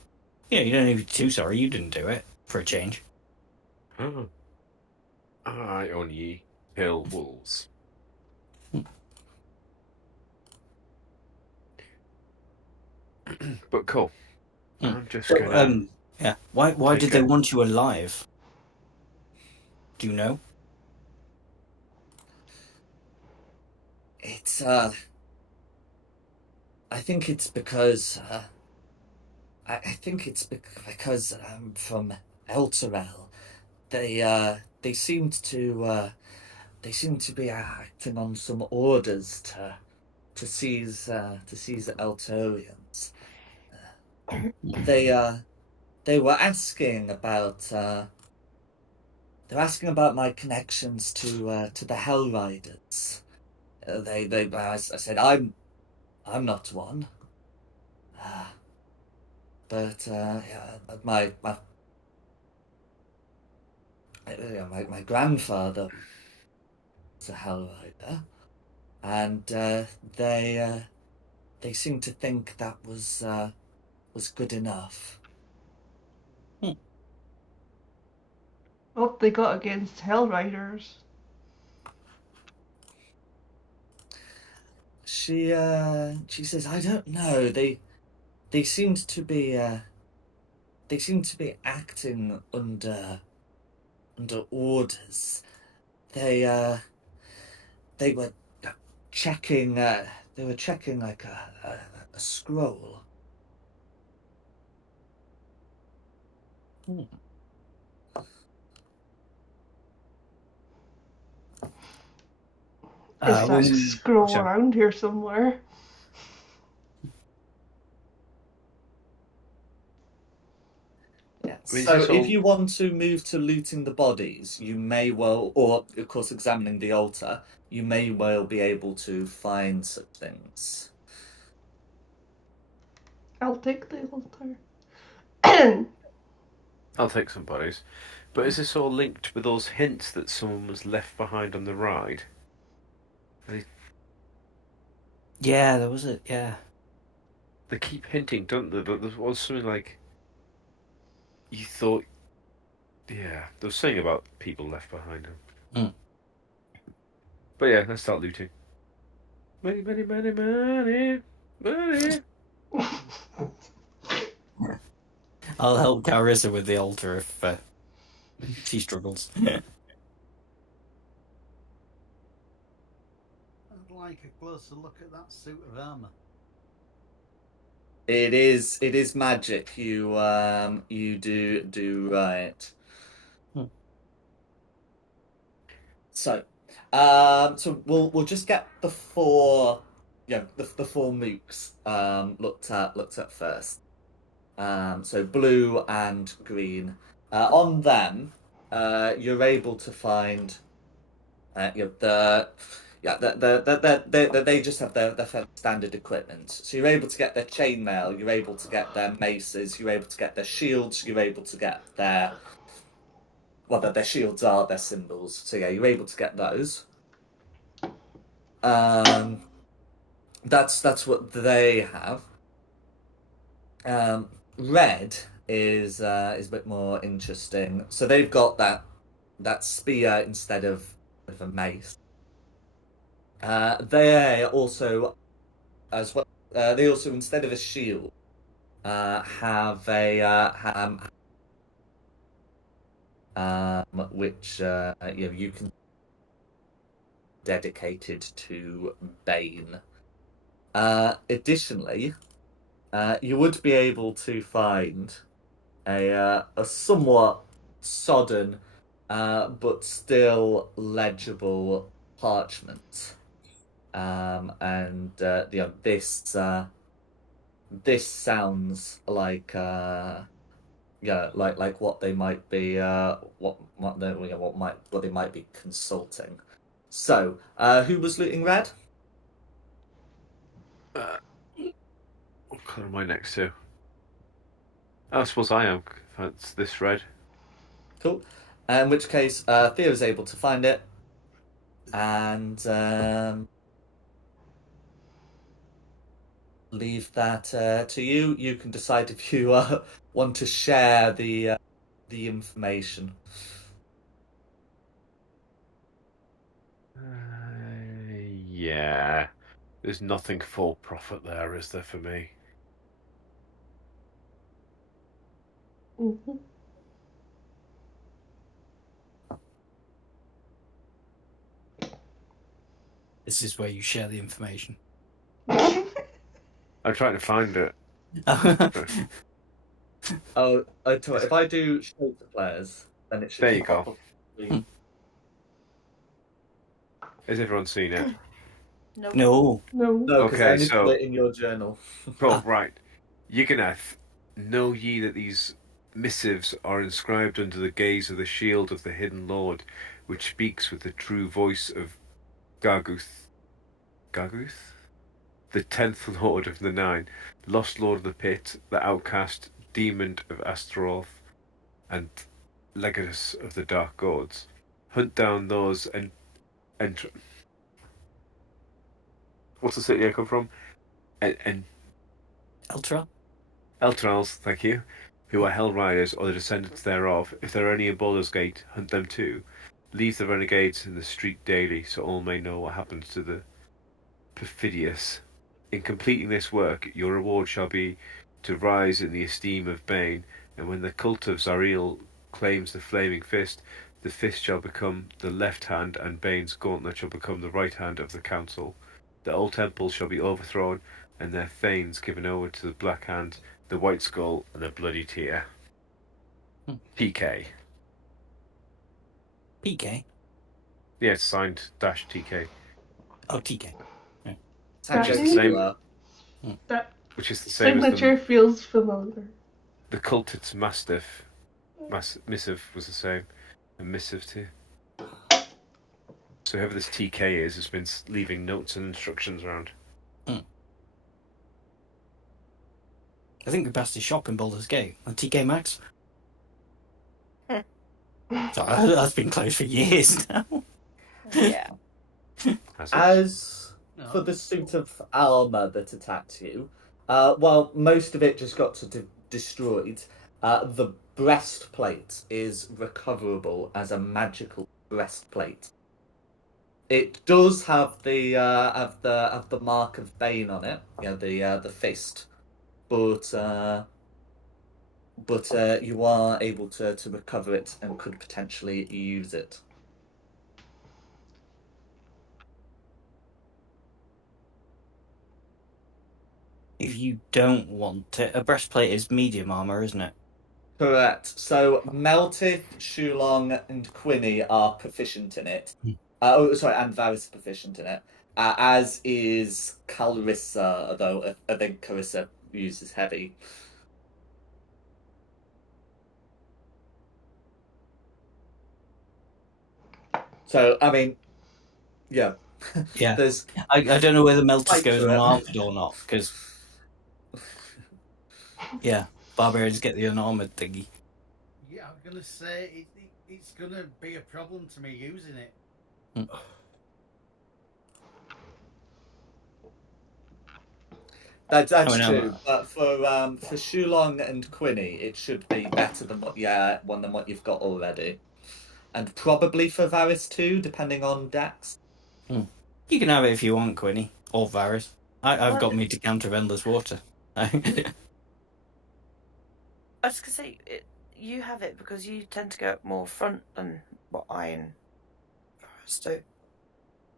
don't need to be too sorry. You didn't do it, for a change. Oh. I only kill wolves. But cool. I'm just gonna... yeah. Why did they want you alive? Do you know? It's I think it's because I think it's because I'm from Elturel, they seemed to be acting on some orders to seize Eltorians. They were asking about my connections to the Hell Riders. I said I'm not one. But my grandfather was a Hell Rider, and they seemed to think that was good enough. What they got against Hell Riders? She says, I don't know. They seemed to be acting under orders. They were checking like a scroll. Is that scroll around here somewhere? Yeah. So if you want to move to looting the bodies, you may well, or of course examining the altar, you may well be able to find such things. I'll take the altar. I'll take some bodies. But is this all linked with those hints that someone was left behind on the ride? Yeah, there was it. Yeah. They keep hinting, don't they? But there was something like you thought. Yeah, they were saying about people left behind. But yeah, let's start looting. Money, money, money, money, money. I'll help Carissa with the altar if she struggles. I'd like a closer look at that suit of armor. It is magic. You do right. So we'll just get the four the four mooks looked at first. So blue and green. On them, you're able to find they just have their standard equipment. So you're able to get their chainmail, you're able to get their maces, you're able to get their shields, you're able to get their shields are their symbols. So yeah, you're able to get those. That's what they have. Red is a bit more interesting. So they've got that spear instead of a mace. They also, as well, they also instead of a shield, have a which you can dedicated to Bane. Additionally, you would be able to find a somewhat sodden but still legible parchment, and this sounds like like what they might be what they might be consulting. So who was looting red? What colour am I next to? I suppose I am. If it's this red. Cool. In which case, Theo is able to find it, and leave that to you. You can decide if you want to share the information. Yeah. There's nothing for profit there, is there, for me? Mm-hmm. This is where you share the information. I'm trying to find it. Oh, if I do show to players, then it should There you pop go. up. Screen. Has everyone seen it? No. No. No, because Okay, I need to so- put it in your journal. Oh, right. Yiganath, know ye that these missives are inscribed under the gaze of the shield of the hidden lord, which speaks with the true voice of Garguth? Garguth? The 10th lord of the Nine, lost lord of the pit, the outcast demon of Astaroth, and legatus of the dark gods. Hunt down those and what's the city I come from? And Eltra? Eltrals, thank you, who are Hell Riders or the descendants thereof. If there are any in Baldur's Gate, hunt them too. Leave the renegades in the street daily, so all may know what happens to the perfidious. In completing this work, your reward shall be to rise in the esteem of Bane, and when the cult of Zariel claims the flaming fist, the fist shall become the left hand, and Bane's gauntlet shall become the right hand of the council. The old temples shall be overthrown, and their fanes given over to the Black Hand, the White Skull, and the Bloody Tear. TK. PK? Yeah, it's signed -TK, Oh, TK. Tango That- Singular. That which is the same as signature feels familiar. the Culted's Mastiff. Missive was the same, and Missive too. So whoever this TK is has been leaving notes and instructions around. I think we passed his shop in Baldur's Gate. On TK Maxx. So that's been closed for years now. Yeah. Has it? As No. for the suit of armor that attacked you, well, most of it just got sort of destroyed. The breastplate is recoverable as a magical breastplate. It does have the mark of Bane on it, the fist, but you are able to recover it and could potentially use it. If you don't want it, a breastplate is medium armor, isn't it? Correct. So Meltith, Shulong, and Quinny are proficient in it. And Varys is proficient in it. As is Calrissa, although I think Carissa uses heavy. So, I mean, yeah. Yeah. There's I don't know whether Meltus Fight goes for on it. armored or not, because yeah, barbarians get the unarmored thingy. Yeah, I'm gonna say it's gonna be a problem to me using it. That's Oh, no. true, but for Shulong and Quinny, it should be better than what you've got already, and probably for Varys too, depending on Dex. You can have it if you want, Quinny, or Varys. I've Well, got me to counter endless water. I was gonna say you have it because you tend to go up more front than what I and Varys do.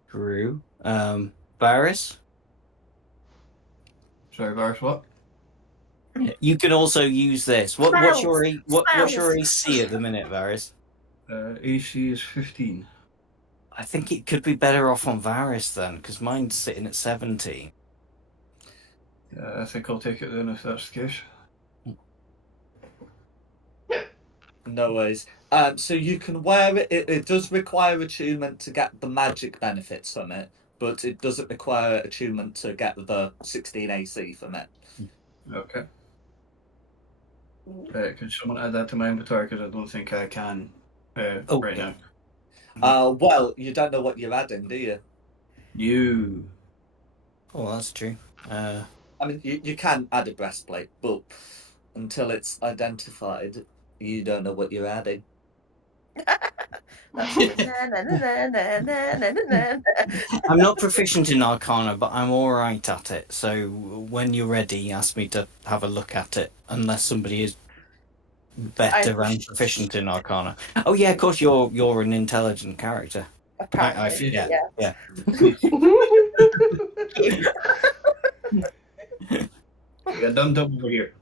True. Varys, Sorry, Varys, what? you can also use this. What's your what's your Spells. AC at the minute, Varys? AC is 15. I think it could be better off on Varys then, because mine's sitting at 17. I think I'll take it then if that's the case. No worries. So you can wear it. It does require attunement to get the magic benefits from it, but it doesn't require attunement to get the 16 AC from it. Okay. Can someone add that to my inventory? Because I don't think I can right yeah. now. Well, you don't know what you're adding, do you? You. Oh, that's true. I mean, you can add a breastplate, but until it's identified, you don't know what you're adding. I'm not proficient in Arcana, but I'm alright at it. So when you're ready, ask me to have a look at it, unless somebody is better and proficient in Arcana. Oh yeah, of course you're an intelligent character. Apparently, yeah. You got done double over here.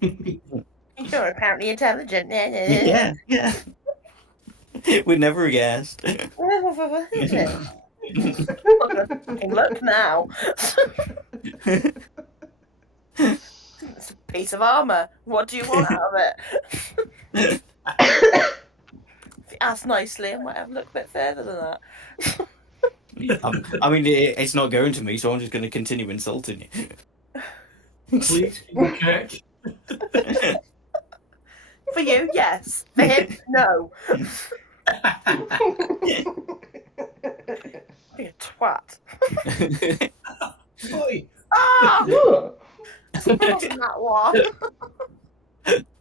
You're apparently intelligent. Yeah. We never guessed. Is it? Look now. It's a piece of armour. What do you want out of it? If you ask nicely, I might have a look a bit further than that. I mean, it's not going to me, so I'm just going to continue insulting you. Please, can you check? For you, yes. For him, no. Be a twat. Oi! Ah! Ugh. Wasn't that one?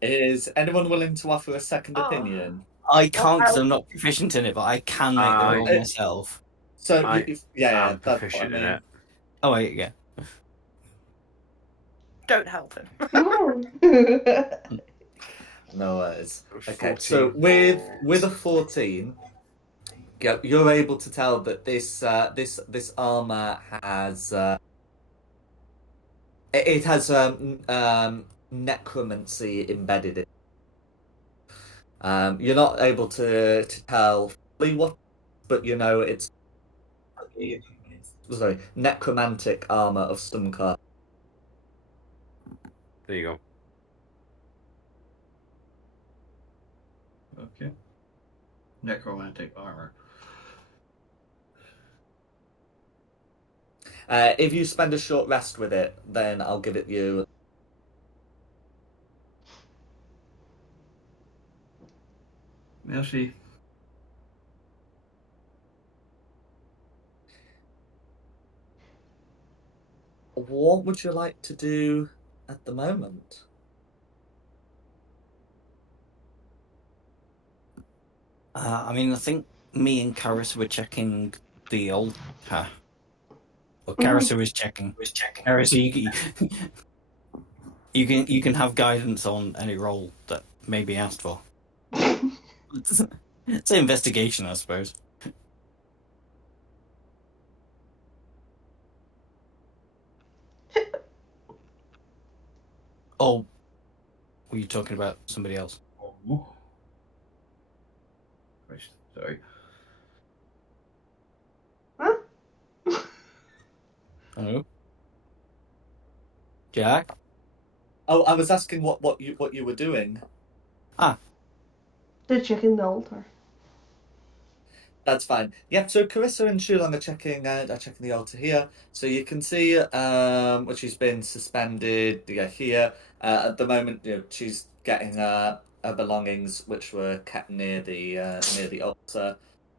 Is anyone willing to offer a second opinion? I can't because I'm not proficient in it, but I can make the roll I- myself. So, I yeah, I'm that's what I proficient in mean. it. Oh, wait, yeah. Don't help him. No worries. Okay, 14. so with a 14, yeah, you're able to tell that this armor has it has necromancy embedded in it. You're not able to tell fully what, but you know it's necromantic armor of some kind. There you go. Okay. Necromantic armor. If you spend a short rest with it, then I'll give it you. Merci. What would you like to do at the moment? I mean, I think me and Carissa were checking the altar. Well, Carissa was checking. Carissa, you can have guidance on any roll that may be asked for. It's an investigation, I suppose. Oh, were you talking about somebody else? Oh. Christ, sorry. Oh, Jack? Oh, I was asking what you were doing. They're checking the altar. That's fine. Yeah, so Carissa and Shulong are checking the altar here. So you can see which she's been suspended here. At the moment, she's getting her belongings which were kept near the altar.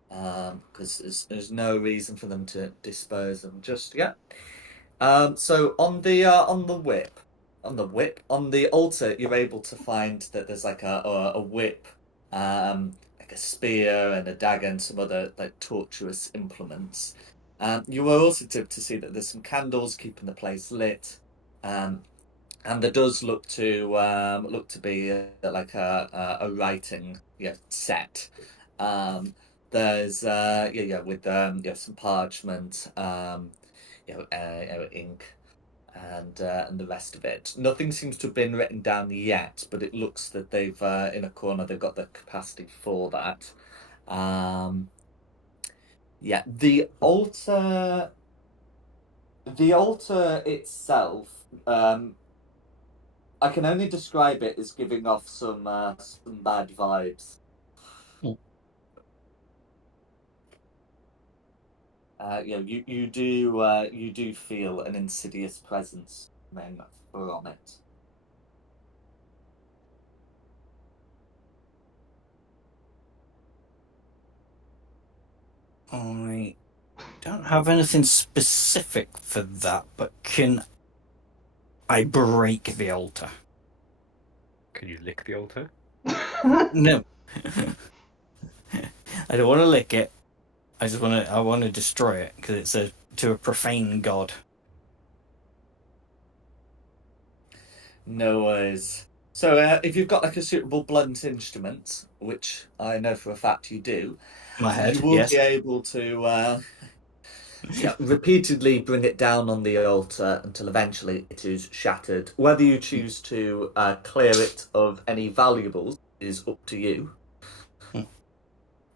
Because there's no reason for them to dispose them just yet. So on the altar, you're able to find that there's like a whip, like a spear and a dagger and some other like torturous implements. You were also to see that there's some candles keeping the place lit, and there does look to be like a writing set. There's with some parchment, ink, and the rest of it. Nothing seems to have been written down yet, but it looks that they've in a corner they've got the capacity for that. The altar itself. I can only describe it as giving off some bad vibes. You do feel an insidious presence coming from it. I don't have anything specific for that, but can I break the altar? Can you lick the altar? No. I don't want to lick it. I want to destroy it because it's to a profane god. No worries. So if you've got like a suitable blunt instrument, which I know for a fact you do, My head, you will yes. be able to repeatedly bring it down on the altar until eventually it is shattered. Whether you choose to clear it of any valuables is up to you.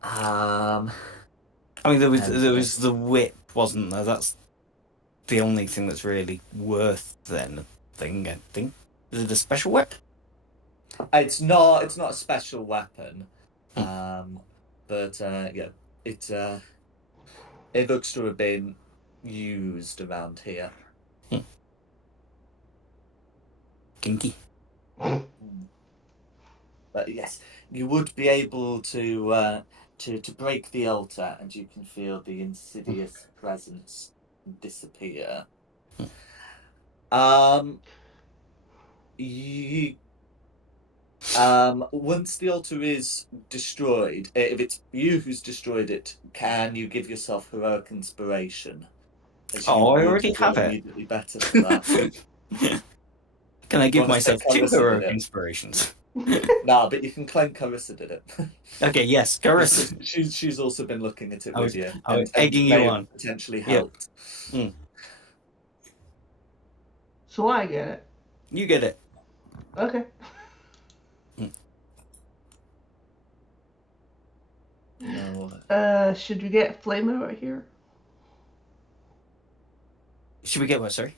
Um, I mean, there was And, the whip, wasn't there? That's the only thing that's really worth anything, I think. Is it a special whip? it's not a special weapon. Hmm. But yeah, it looks to have been used around here. Kinky. But yes, you would be able to break the altar, and you can feel the insidious presence disappear. You once the altar is destroyed, if it's you who's destroyed it, can you give yourself heroic inspiration? As you Oh, I would already feel have it. immediately better for that. Can I give wanna say myself 2 Carissa did heroic it? inspirations? Nah, but you can claim Carissa did it. Okay, yes, Carissa. She's also been looking at it I with was you, egging may you have on. potentially Yep. helped. So I get it. You get it. Okay. No. Should we get Flame out of here? Should we get what, sorry?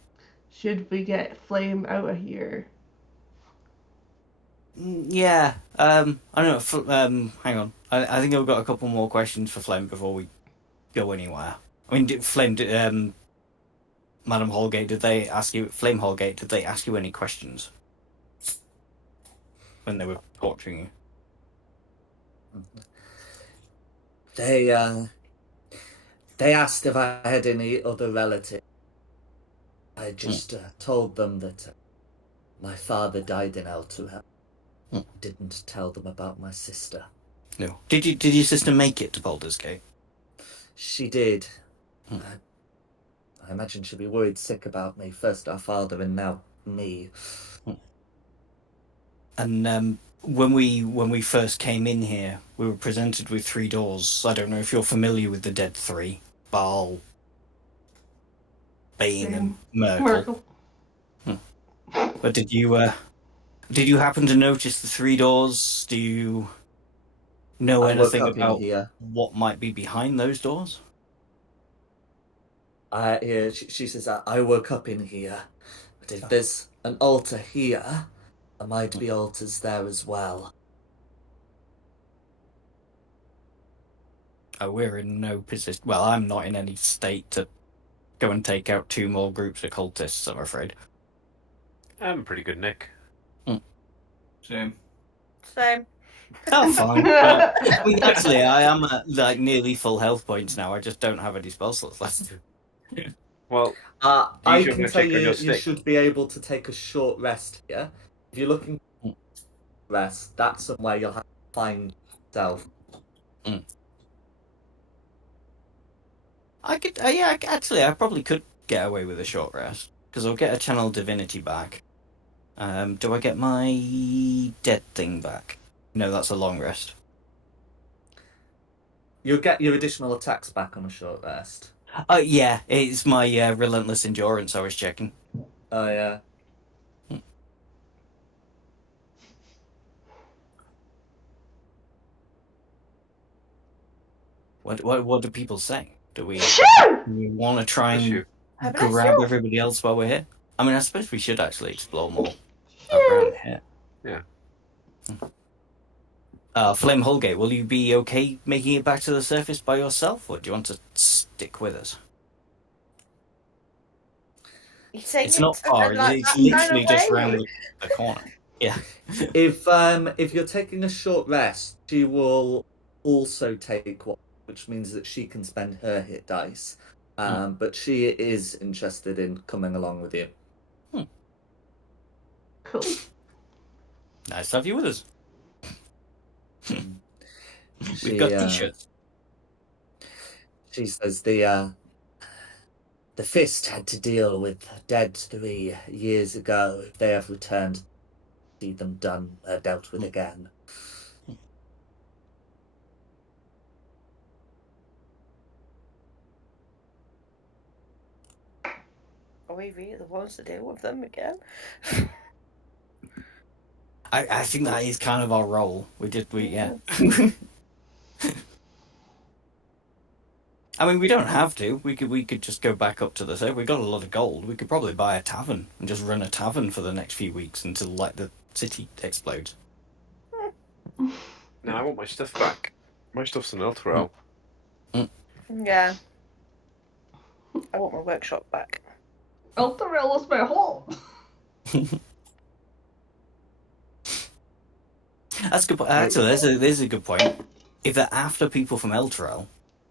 Should we get Flame out of here? Yeah. I don't know. Hang on. I think I've got a couple more questions for Flame before we go anywhere. I mean, Madam Holgate, Flame Holgate, did they ask you any questions when they were torturing you? They asked if I had any other relatives. I just told them that my father died in Eltuha. Didn't tell them about my sister. No. Did your sister make it to Baldur's Gate? She did. I imagine she'll be worried sick about me. First our father and now me. And when we first came in here, we were presented with 3 doors. I don't know if you're familiar with the Dead Three: Baal, Bane, and Myrtle. But did you happen to notice the 3 doors? Do you know anything about what might be behind those doors? She says, I woke up in here, but if there's an altar here, there might be altars there as well. We're in no position. Well, I'm not in any state to go and take out 2 more groups of cultists, I'm afraid. I'm pretty good, Nick. Same. Oh, fine. I mean, actually, I am at nearly full health points now. I just don't have any spell slots left. Well, I can tell you should be able to take a short rest here. If you're looking for rest, that's somewhere you'll have to find yourself. I could, I probably could get away with a short rest because I'll get a channel divinity back. Do I get my dead thing back? No, that's a long rest. You'll get your additional attacks back on a short rest. Yeah, it's my relentless endurance I was checking. Oh, yeah. What do people say? Do we want to try and grab everybody else while we're here? I mean, I suppose we should actually explore more around here. Yeah. Flame Holgate, will you be okay making it back to the surface by yourself, or do you want to stick with us? It's not far. It's literally just round the corner. Yeah. If you're taking a short rest, she will also take one, which means that she can spend her hit dice. But she is interested in coming along with you. Cool. Nice to have you with us. We've got t-shirts. She says the Fist had to deal with dead 3 years ago. If they have returned, see them dealt with again. Are we really the ones to deal with them again? I think that is kind of our role. Yeah. I mean, we don't have to. We could just go back up to the surface. We've got a lot of gold. We could probably buy a tavern and just run a tavern for the next few weeks until like the city explodes. No, I want my stuff back. My stuff's in Elturel. Yeah. I want my workshop back. Elturel is my home. That's good. Actually, there's a good point. If they're after people from Elturel,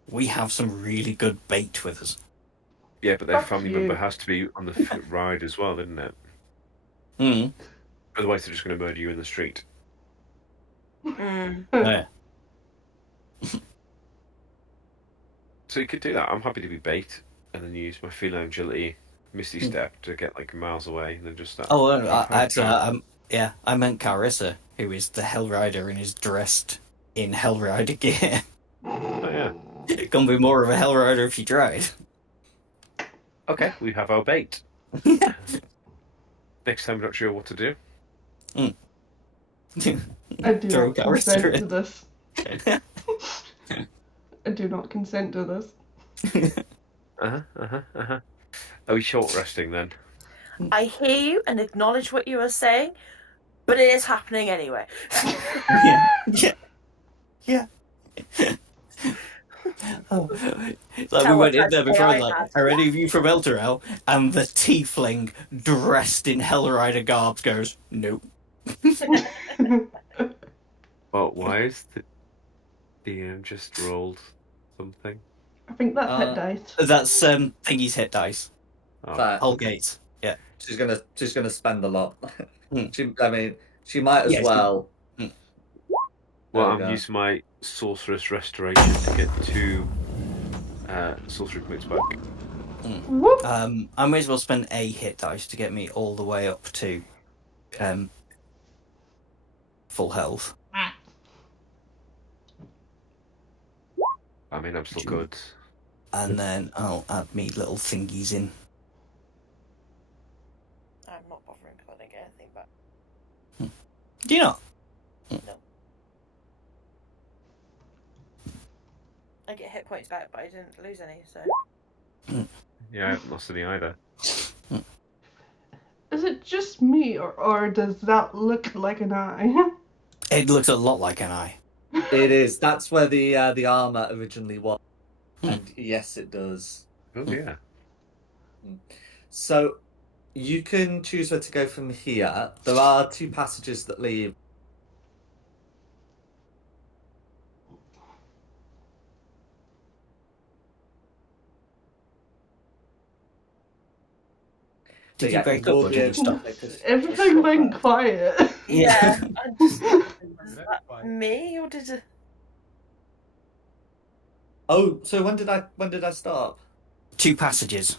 we have some really good bait with us. Yeah, but their Fuck family you. member has to be on the ride as well, isn't it? Mm. Otherwise, they're just going to murder you in the street. Yeah. So you could do that. I'm happy to be bait and then use my feline agility, Misty Step to get like miles away and then just start. Oh, I meant Carissa, who is the Hell Rider and is dressed in Hell Rider gear. Oh, yeah. It can be more of a Hell Rider if she tried. Okay, we have our bait. Next time, we're not sure what to do. I do Throw not consent Carissa to this. I do not consent to this. Are we short resting then? I hear you and acknowledge what you are saying, but it is happening anyway. Yeah. Oh. Like we Tell went what in there type of before, AI like, has. are any of you from Elturel? And the tiefling dressed in Hell Rider garbs goes, nope. Well, why is the DM just rolled something? I think that's hit dice. That's Thingy's hit dice. Oh. But Holgate. Yeah. she's gonna spend a lot. Mm. She might as well. Well, There we I'm go. using my Sorceress Restoration to get 2 sorcery points back. Whoop. I may as well spend a hit dice to get me all the way up to full health. I mean, I'm still good. And then I'll add me little thingies in. I'm not bothering because I didn't get anything back. Do you not? No. I get hit points back, but I didn't lose any, so. Yeah, I haven't lost any either. Is it just me, or does that look like an eye? It looks a lot like an eye. It is. That's where the armor originally was. And yes, it does. Oh, yeah. So you can choose where to go from here. There are 2 passages that lead. Did So, you break up or did you stop? Everything went quiet. Yeah. Is Very that quiet. me, or did it. Oh, so when did I start? 2 passages.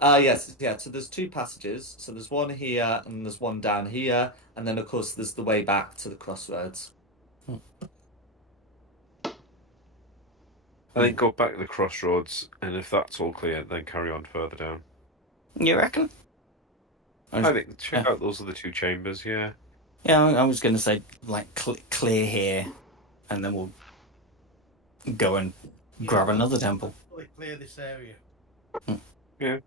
Yes, yeah. So there's 2 passages. So there's one here and there's one down here, and then of course there's the way back to the crossroads. I think go back to the crossroads, and if that's all clear, then carry on further down. You reckon? I think check out those other 2 chambers, yeah. Yeah, I was going to say, like, clear here, and then we'll go and grab another temple. Fully clear this area. Yeah.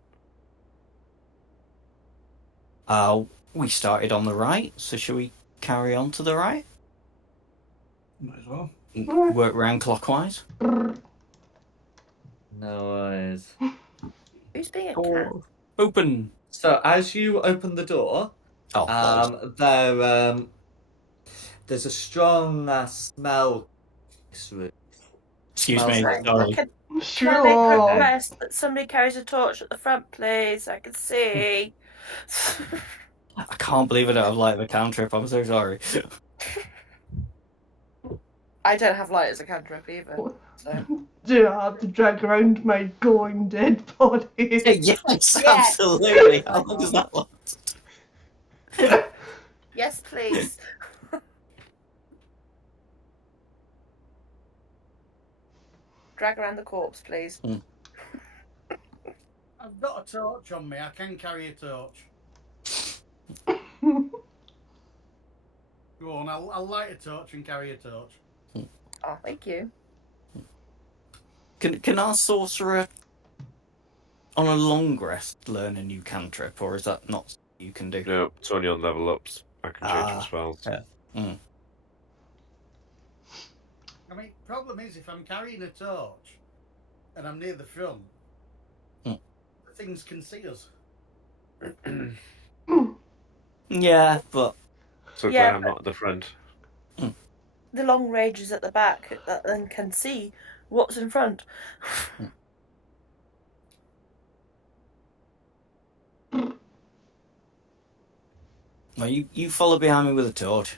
We started on the right, so shall we carry on to the right? Might as well. Work round clockwise? No worries. Who's being a cat? Open! So as you open the door, Oh, there's a strong smell. excuse smells me, like- sorry. Can I make Sure. a request that somebody carries a torch at the front, please? I can see. I can't believe I don't have light of a cantrip, I'm so sorry. I don't have light as a cantrip either. So. Do I have to drag around my glowing dead body? Yes, absolutely. How long does that last? Yes, please. Drag around the corpse, please. I've got a torch on me. I can carry a torch. Go on, I'll light a torch and carry a torch. Oh, thank you. Can our sorcerer on a long rest learn a new cantrip, or is that not something you can do? No, it's only on level ups. I can change my spells. Yeah. Mm. I mean, problem is if I'm carrying a torch and I'm near the front, Mm. the things can see us. Yeah, but So Yeah, glad I'm not at the front. The long range is at the back that then can see what's in front. well, you follow behind me with a torch.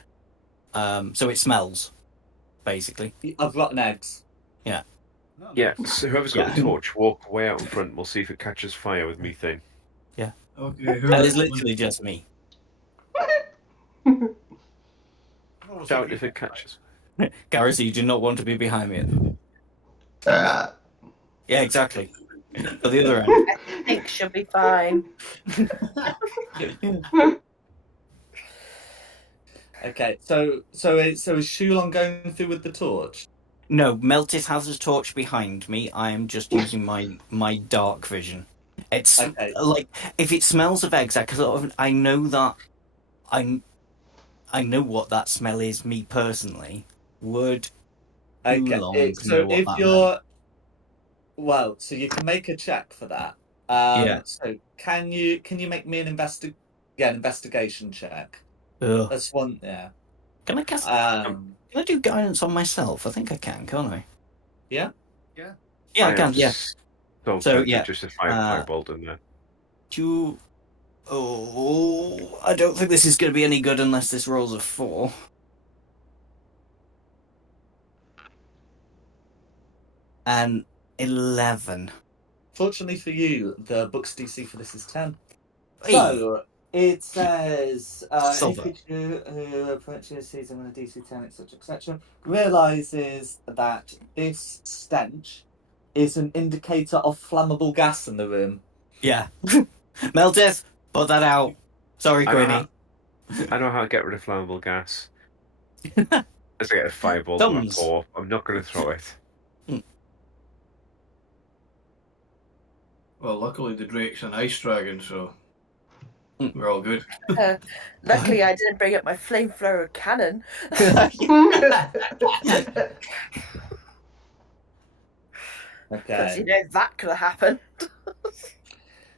So it smells, basically. I've rotten eggs. No, Yeah, no. so whoever's got Yeah. the torch, walk way out in front. We'll see if it catches fire with methane. Okay, That is literally just me. Oh, so Doubt you- if it catches. Garrison, you do not want to be behind me. Yeah, exactly. At the other end. I think she'll be fine. Okay, so is Shulon going through with the torch? No, Meltis has his torch behind me. I am just using my dark vision. It's Okay. like if it smells of eggs, I know that I know what that smell is. Me personally, would Okay, long so know what if that you're so you can make a check for that. Yeah. So can you make me an investigation check? Ugh. That's one. Yeah. Can I cast? Um. Can I do guidance on myself? I think I can, can't I? Yeah. Yeah. Yeah, I can. Yeah. So yeah, just a firebolt in there. Oh, I don't think this is going to be any good unless this rolls a 4. And 11. Fortunately for you, the book's DC for this is 10. Hey. So it says any Silver. creature who approaches season with a DC 10, etc., realizes that this stench is an indicator of flammable gas in the room. Yeah. Melteth, put that out. Sorry, I know Queenie. I know how to get rid of flammable gas. As I get a fireball in my Thumbs. paw, I'm not going to throw it. Well, luckily the Drake's an ice dragon, so we're all good. Luckily, I didn't bring up my flamethrower cannon. Because, Okay. that could have happened.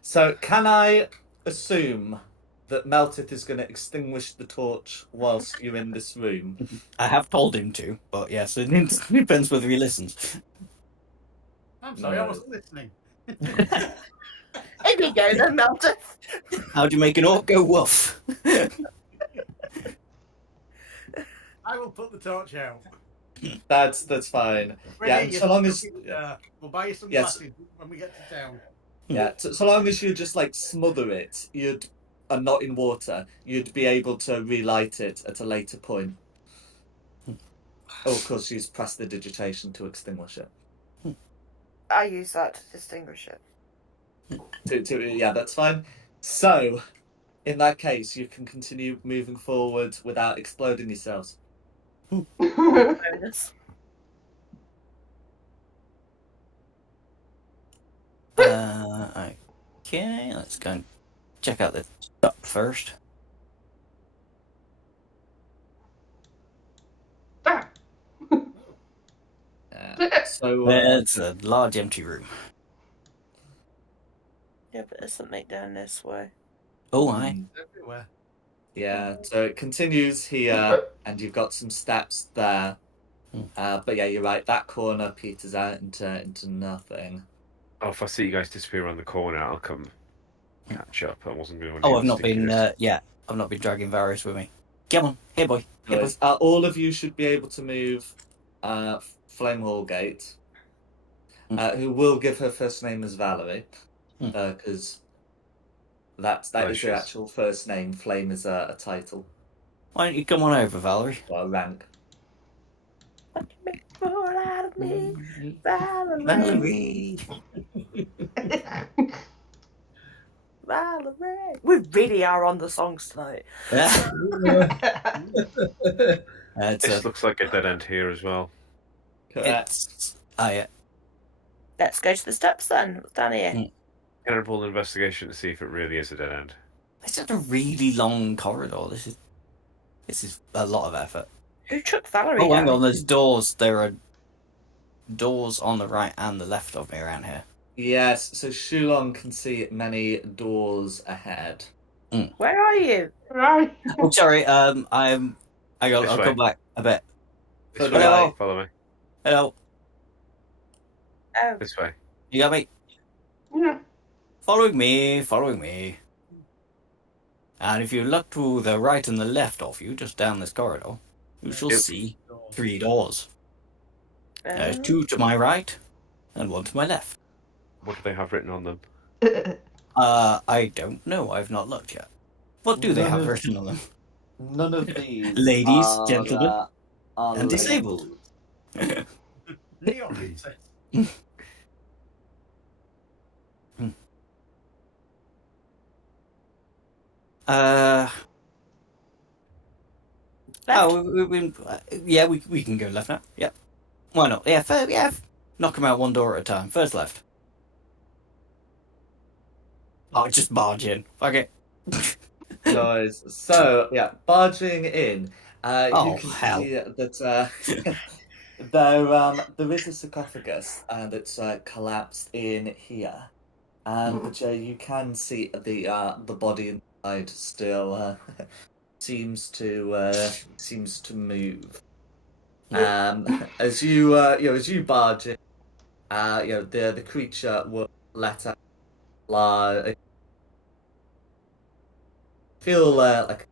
So can I assume that Meltith is going to extinguish the torch whilst you're in this room? I have told him to, but yes, it depends whether he listens. I'm sorry, No. I wasn't listening. Here we go then, Melton. How do you make an orc go woof? I will put the torch out. That's fine. Ready, Yeah, so long as we'll buy you some Yes. glasses when we get to town. yeah, so long as you just like smother it, and not in water, you'd be able to relight it at a later point. Oh, of course, you press the digitation to extinguish it. I use that to distinguish it. Yeah, that's fine. So, in that case, you can continue moving forward without exploding yourselves. Bonus. Okay, let's go and check out the top first. So, It's a large empty room. Yeah, but there's something down this way. Oh, aye. Everywhere. yeah, so it continues here, and you've got some steps there. But yeah, you're right. That corner peters out into nothing. Oh, if I see you guys disappear around the corner, I'll come catch up. I wasn't going to. Oh, I've not been. I've not been dragging Varus with me. Come on, hey boy. Hey boy. Anyways, all of you should be able to move Flame Hall Gate, who will give her first name as Valerie, because that is her Precious. actual first name. Flame is a title Why don't you come on over, Valerie? or a rank. Make a fool out of me, Valerie. Valerie. Valerie. We really are on the songs tonight. It's This looks like a dead end here as well. Correct. it's Let's go to the steps then. What's down here? Can I roll an investigation to see if it really is a dead end? It's just a really long corridor. This is a lot of effort. Who took Valerie Oh, hang down? on. There's doors. There are doors on the right and the left of me around here. Yes, so Shulong can see many doors ahead. Where are you? Right. Oh, sorry. I'll way. come back a bit. This So do way. I. Follow me. Hello. Oh, This way. You got me? Yeah. Following me. Following me. And if you look to the right and the left of you, just down this corridor, you shall Yep. see 3 doors. There's oh. 2 to my right and 1 to my left. What do they have written on them? I don't know. I've not looked yet. What do they None have of- written on them? None of these Ladies, are, gentlemen, are and disabled. Neon, it says. Oh, we can go left now. Yep. Why not? Yeah, knock them out one door at a time. First left. Oh, just barge in. Fuck it. Guys, so yeah, barging in, Oh, you can hell. see that there is a sarcophagus that's collapsed in here, but you can see the body inside still seems to move. As you as you barge in, the creature will let out feel like,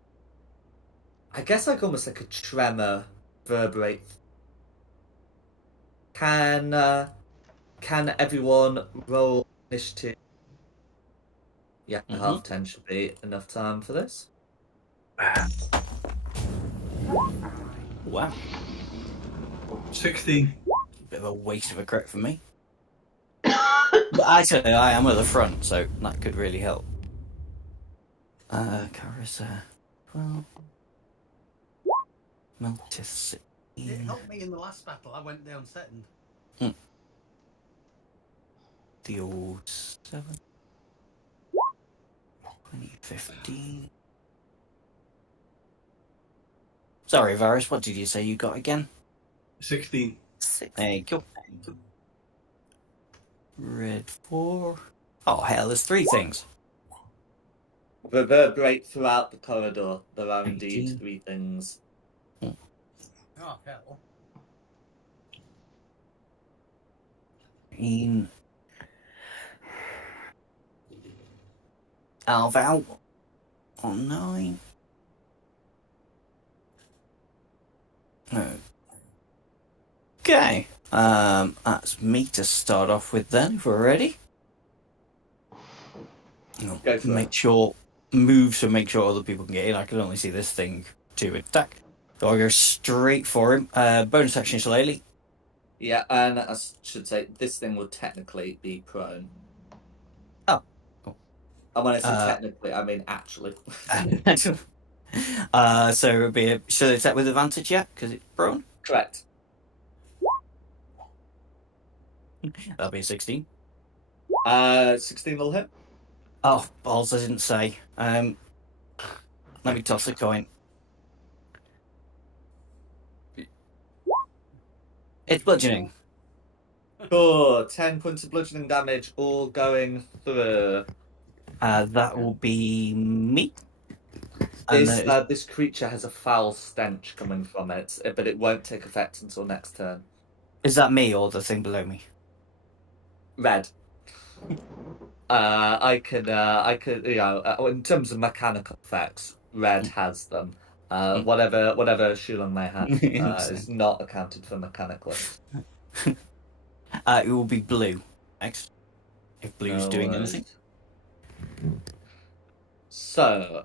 I guess, like almost like a tremor reverberate. Can everyone roll initiative? Yeah, Mhm. half 10 should be enough time for this. Wow. 16. Bit of a waste of a crit for me. But actually, I am at the front, so that could really help. Carissa. 12. Mantis. It helped me in the last battle. I went down second. The old 7. 2015. Sorry, Varus, what did you say you got again? 16. Thank you. Red 4. Oh, hell, there's 3 things. Reverberate throughout the corridor. There are indeed 18. 3 things. Oh, hell. 13. Alval on 9. Okay. That's me to start off with then, if we're ready. Go for Make it. sure make sure other people can get in. I can only see this thing to attack. So I'll go straight for him. Bonus action shillelagh. Yeah, and I should say this thing will technically be prone. Oh, cool. And when I say technically, I mean actually. So it would be a shall I attack with advantage yet? Because it's prone. Correct. That'll be a 16. 16 will hit. Oh, balls! I didn't say. Let me toss a coin. It's bludgeoning. Cool. 10 points of bludgeoning damage, all going through. That will be me. And This creature has a foul stench coming from it, but it won't take effect until next turn. is that me or the thing below me? Red. I could, in terms of mechanical effects, red has them. Whatever Shulong may have is not accounted for mechanically. It will be blue next. If blue's No doing worries. anything. So,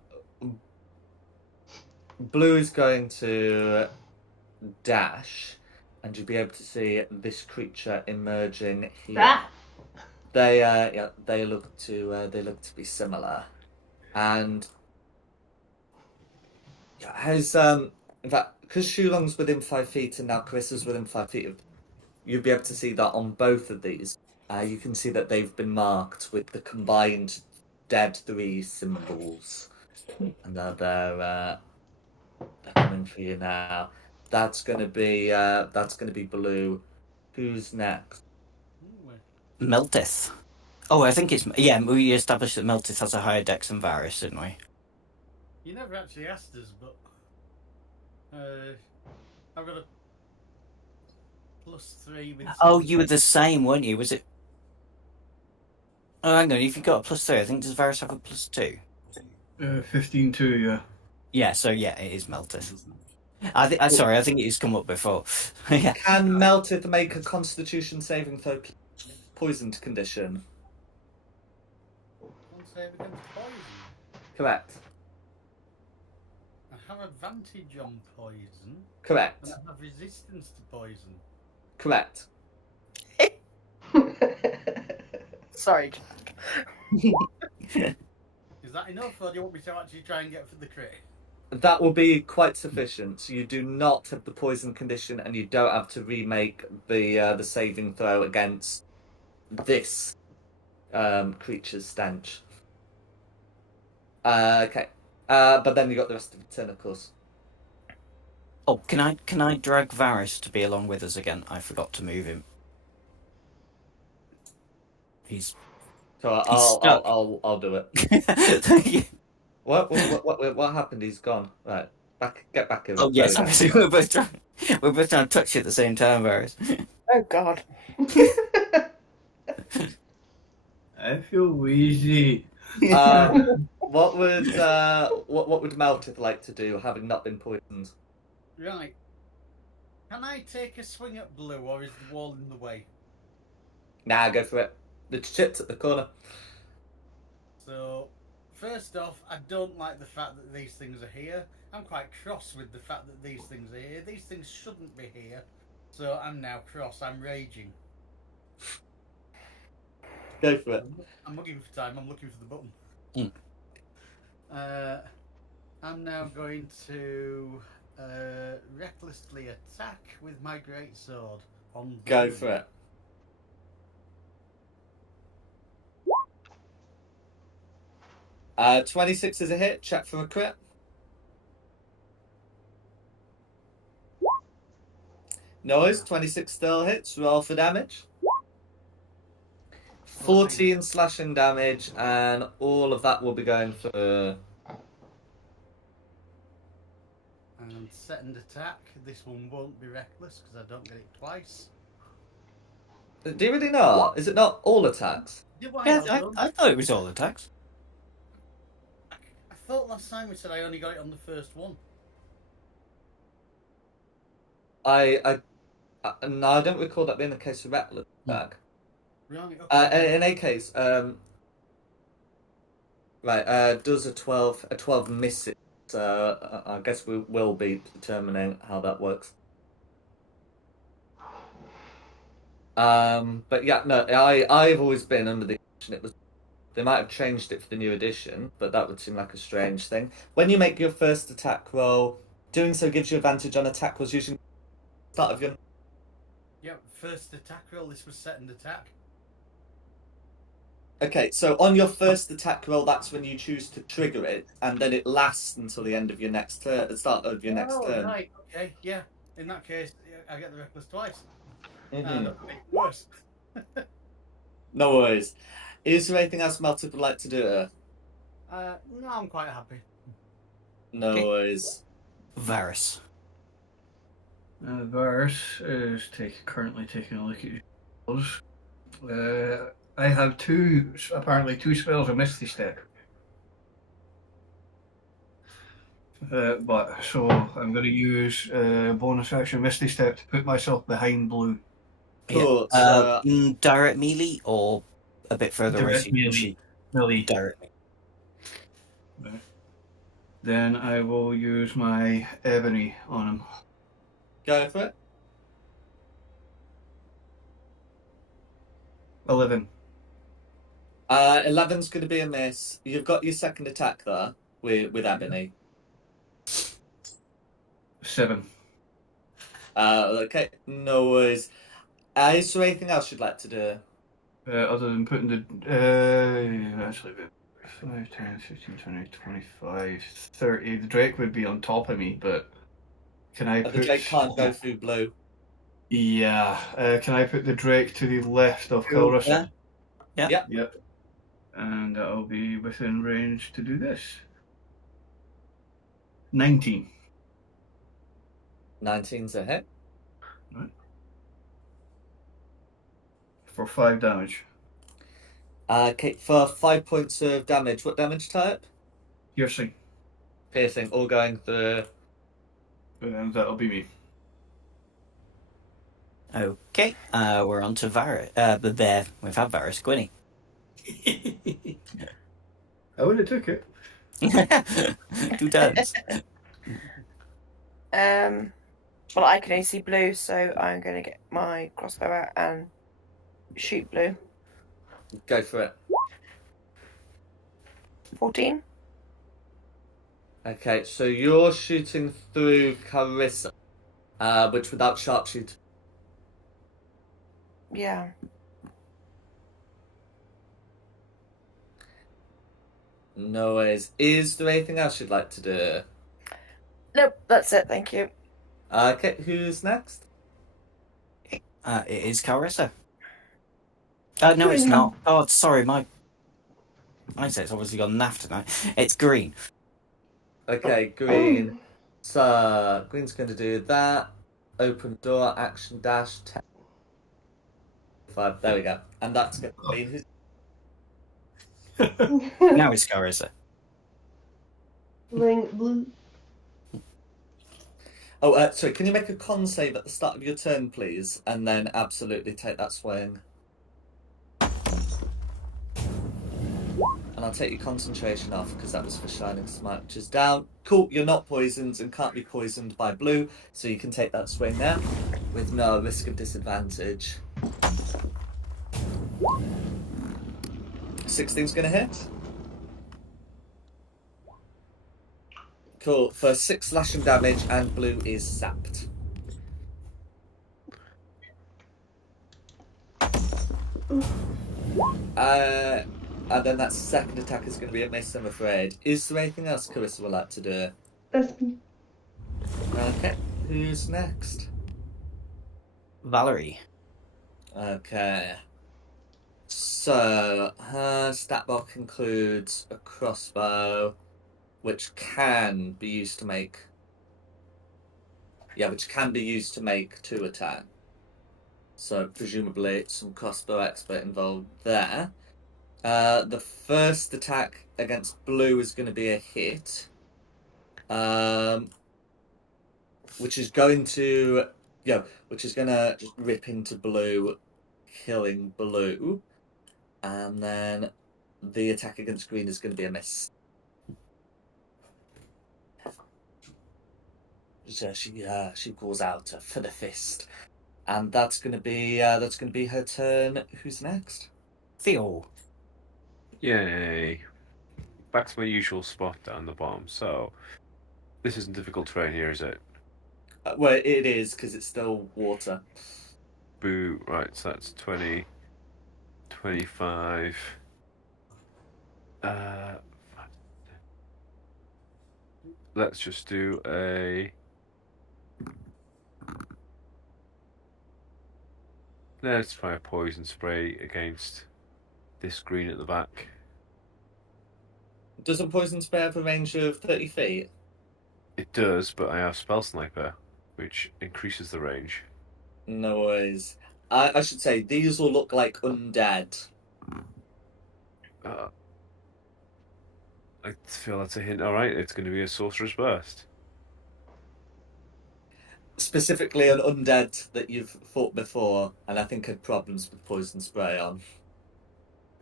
blue is going to dash, and you'll be able to see this creature emerging here. Ah. They look to be similar, and has in fact, because Shulong's within 5 feet and now Carissa's within 5 feet, you'll be able to see that on both of these. you can see that they've been marked with the combined Dead 3 symbols. And now they're coming for you now. That's gonna be blue. Who's next? Meltith. Oh, I think it's... Yeah, we established that Meltith has a higher dex than Varys, didn't we? You never actually asked us, but I've got a +3 with. Oh, you were the same, weren't you? Was it... Oh, hang on, if you got a +3, I think does Varys have a +2? 15 too, yeah. Yeah, so yeah, it is Meltith. Sorry, I think it has come up before. Yeah. Can Meltith make a Constitution saving throw? Poisoned condition. One save against poison. Correct. I have advantage on poison, Correct. and I have resistance to poison. Correct. Sorry. Is that enough, or do you want me to actually try and get for the crit? That will be quite sufficient. So you do not have the poison condition, and you don't have to remake the saving throw against this creature's stench. Okay. But then you got the rest of the turn, of course. Oh, can I drag Varys to be along with us again? I forgot to move him. He's... So I'll do it. Thank you. What happened? He's gone. Right. Get back in. Oh yes, obviously we're both trying to touch you at the same time, Varys. Oh God. I feel wheezy. What would Meltith like to do, having not been poisoned? Right. Can I take a swing at blue, or is the wall in the way? Nah, go for it. The chip's at the corner. So, first off, I don't like the fact that these things are here. I'm quite cross with the fact that these things are here. These things shouldn't be here. So I'm now cross. I'm raging. Go for it. I'm looking for time. I'm looking for the button. I'm now going to recklessly attack with my greatsword on. Go for it. Uh, 26 is a hit. Check for a crit. Noise. 26 still hits. Roll for damage. 14 slashing damage, and all of that will be going for. And second attack. This one won't be reckless because I don't get it twice. Do you really not? Is it not all attacks? Do I Yeah, not know? I thought it was all attacks. I thought last time we said I only got it on the first one. No, I don't recall that being the case for reckless attack. Right. Okay. In any case, does a 12 miss it? So I guess we will be determining how that works. But yeah, no, I've always been under the impression they might have changed it for the new edition, but that would seem like a strange thing. When you make your first attack roll, doing so gives you advantage on attack rolls using the start of your. Yeah, first attack roll. This was second attack. Okay, so on your first attack roll, that's when you choose to trigger it, and then it lasts until the end of your next turn, the start of your next turn. Right. Okay. Yeah. In that case, I get the reckless twice. Mm-hmm. That would make it worse. No worries. Is there anything else Meltith would like to do? No, I'm quite happy. No Okay. worries. Varys. Varys is currently taking a look at his spells. I have apparently two spells of Misty Step. So I'm going to use bonus action Misty Step to put myself behind blue. Cool. Direct melee or a bit further away? Direct melee. Direct. Right. Then I will use my ebony on him. Go for it. 11. 11's going to be a miss. You've got your second attack there with Ebony. 7. Okay, no worries. Is there anything else you'd like to do? Other than putting the actually 5, 10, 15, 20, 25, 30. The Drake would be on top of me, but can I The put? Drake can't go through blue. Yeah. Can I put the Drake to the left of Cool, Calrissa? Yeah. Yep. Yep. And that'll be within range to do this. 19. 19's a hit. Right. For 5 damage. Okay, for 5 points of damage. What damage type? Piercing. Piercing, all going through. And that'll be me. Okay, we're on to Varys. We've had Varys. Gwynny. I would have took it. 2 turns. Well, I can only see blue, so I'm going to get my crossbow out and shoot blue. Go for it. 14. Okay, so you're shooting through Carissa, which without sharpshooter. Yeah. No worries. Is there anything else you'd like to do? Nope, that's it. Thank you. Okay, who's next? It is Carissa. No, it's not. Oh, sorry, my eyesight's obviously gone naff tonight. It's green. Okay, green. So, green's going to do that. Open door, action dash, 10. 5. There we go. And that's going to be who's... Now it's Carissa. Ring blue. Oh, sorry, can you make a con save at the start of your turn, please? And then absolutely take that swing. And I'll take your concentration off, because that was for Shining Smite, which is down. Cool, you're not poisoned and can't be poisoned by blue, so you can take that swing now, with no risk of disadvantage. 16's going to hit. Cool, for 6 slashing damage, and blue is sapped. And then that second attack is going to be a miss, I'm afraid. Is there anything else Carissa would like to do? That's me. Okay, who's next? Valerie. Okay. So, her stat block includes a crossbow, which can be used to make... Yeah, which can be used to make 2 attacks. So, presumably, some crossbow expert involved there. The first attack against blue is going to be a hit. Which is going to... which is going to just rip into blue, killing blue. And then the attack against green is going to be a miss. So she calls out for the fist. And that's going to be her turn. Who's next? Theo. Yay. Back to my usual spot down the bottom. So, this isn't difficult terrain here, is it? Well, it is, because it's still water. Boo. Right, so that's 20, 25. Let's just do a... Let's try a poison spray against this green at the back. Doesn't poison spray have a range of 30 feet? It does, but I have Spell Sniper, which increases the range. No worries. I should say, these will look like undead. I feel that's a hint. Alright, it's going to be a Sorcerer's Burst. Specifically an undead that you've fought before, and I think had problems with poison spray on.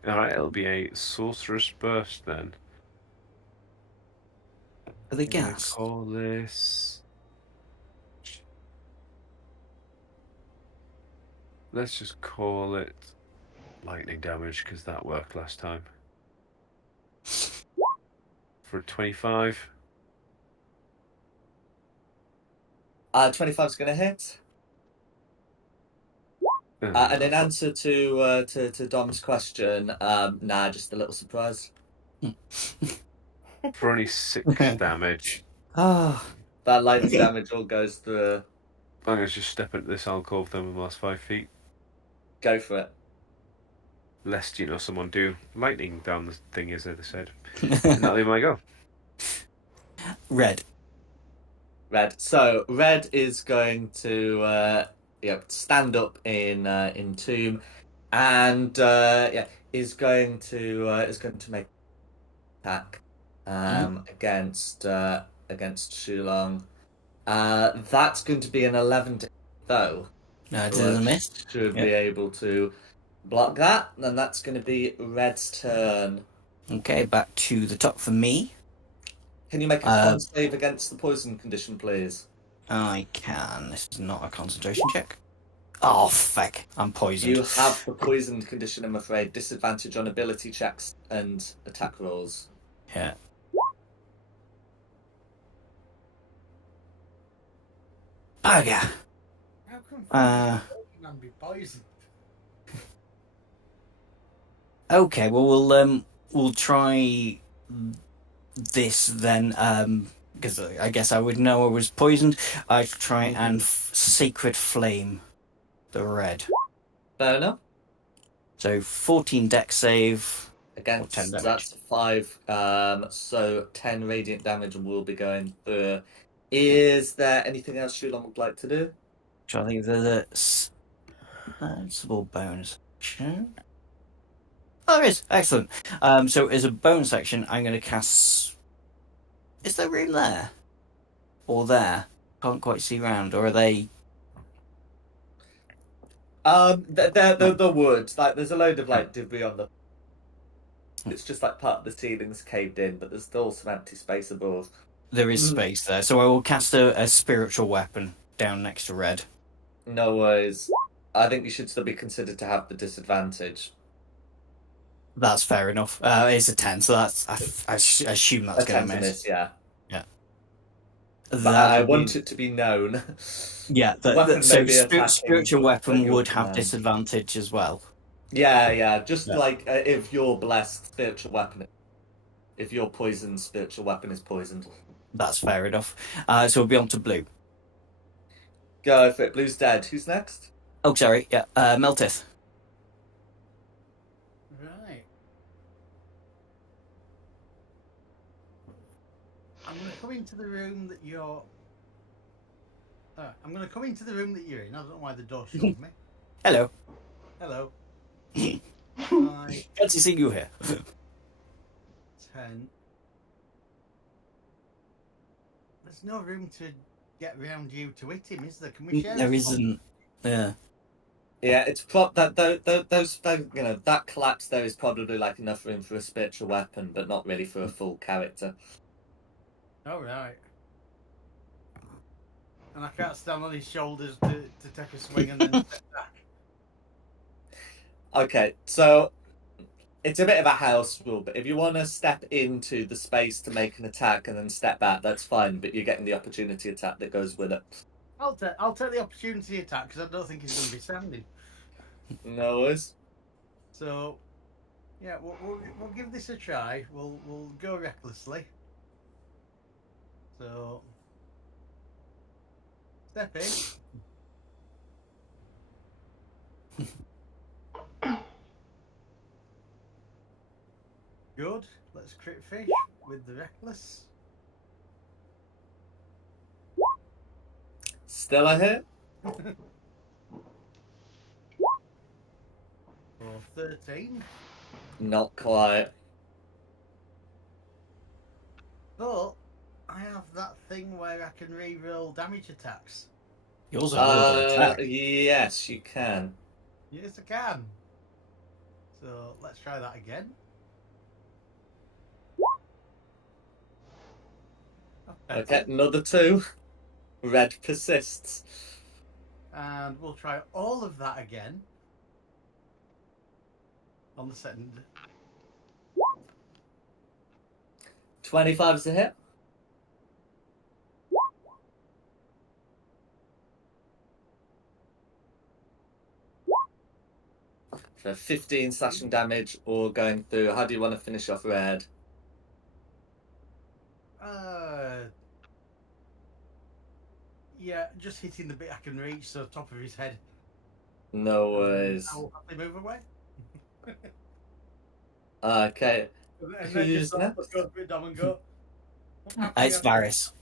Alright, it'll be a Sorcerer's Burst then. Are they gas? Call this... Let's just call it lightning damage, because that worked last time. For 25. 25's going to hit. And in answer to Dom's question, nah, just a little surprise. For only 6 damage, Ah, That lightning damage all goes through. I'm going to just step into this alcove then with the last 5 feet. Go for it. Lest, someone do lightning down the thing, as they said. And that'll be my go. Red. Red. So Red is going to stand up in Tomb, and is going to make attack against Shulong. That's going to be an 11 to hit, though. This is a miss. Should be able to block that. Then that's going to be Red's turn. Okay, back to the top for me. Can you make a con save against the poison condition, please? I can. This is not a concentration check. Oh, fuck. I'm poisoned. You have the poisoned condition, I'm afraid. Disadvantage on ability checks and attack rolls. Yeah. Bugger. How come man be poisoned? Okay, well we'll try this then. Because I guess I would know I was poisoned. I'd try and sacred flame the red. Fair enough. So 14 deck save. Against 10 damage. that's 5. So 10 radiant damage will be going through. Is there anything else Shulon would like to do? So I think there's a sensible bonus action. Oh, there is. Excellent. So as a bonus action, I'm going to cast... Is there room there? Or there? Can't quite see round. Or are they... The wood. Like, there's a load of debris on the... It's just part of the ceiling's caved in, but there's still some empty space above. There is space there. So I will cast a spiritual weapon down next to red. No worries. I think you should still be considered to have the disadvantage. That's fair enough. It's a 10, so that's I assume that's going to miss. Yeah. Yeah. But I want it to be known. Yeah, spiritual weapon would have disadvantage as well. Yeah. Just if you're blessed, spiritual weapon. If your poisoned spiritual weapon is poisoned. That's fair enough. So we'll be on to blue. Go for it. Blue's dead. Who's next? Oh, sorry. Yeah, Meltith. Right. I'm going to come into the room that you're... I'm going to come into the room that you're in. I don't know why the door shut me. Hello. Hello. Fancy seeing you here. 10. There's no room to get round you to hit him, is there? Can we share? There isn't. Yeah. Yeah, it's that collapse there is probably enough room for a spiritual weapon, but not really for a full character. Oh right. And I can't stand on his shoulders to take a swing and then step back. Okay, so it's a bit of a house rule, but if you want to step into the space to make an attack and then step back, that's fine, but you're getting the opportunity attack that goes with it. I'll take the opportunity attack because I don't think he's going to be standing. No worries. So, yeah, we'll give this a try. We'll go recklessly. So, step in. Good. Let's crit fish with the reckless. Still a hit? For 13. Not quite. But I have that thing where I can re-roll damage attacks. Yours are attack. Yes, you can. Yes, I can. So let's try that again. Okay, another 2. Red persists. And we'll try all of that again. On the second. 25 is a hit. for 15 slashing damage or going through. How do you want to finish off Red? Yeah, just hitting the bit I can reach, so top of his head. No worries. I'll have to move away. Okay. And then Who's just sort of next? go a bit dumb and go. It's Varys.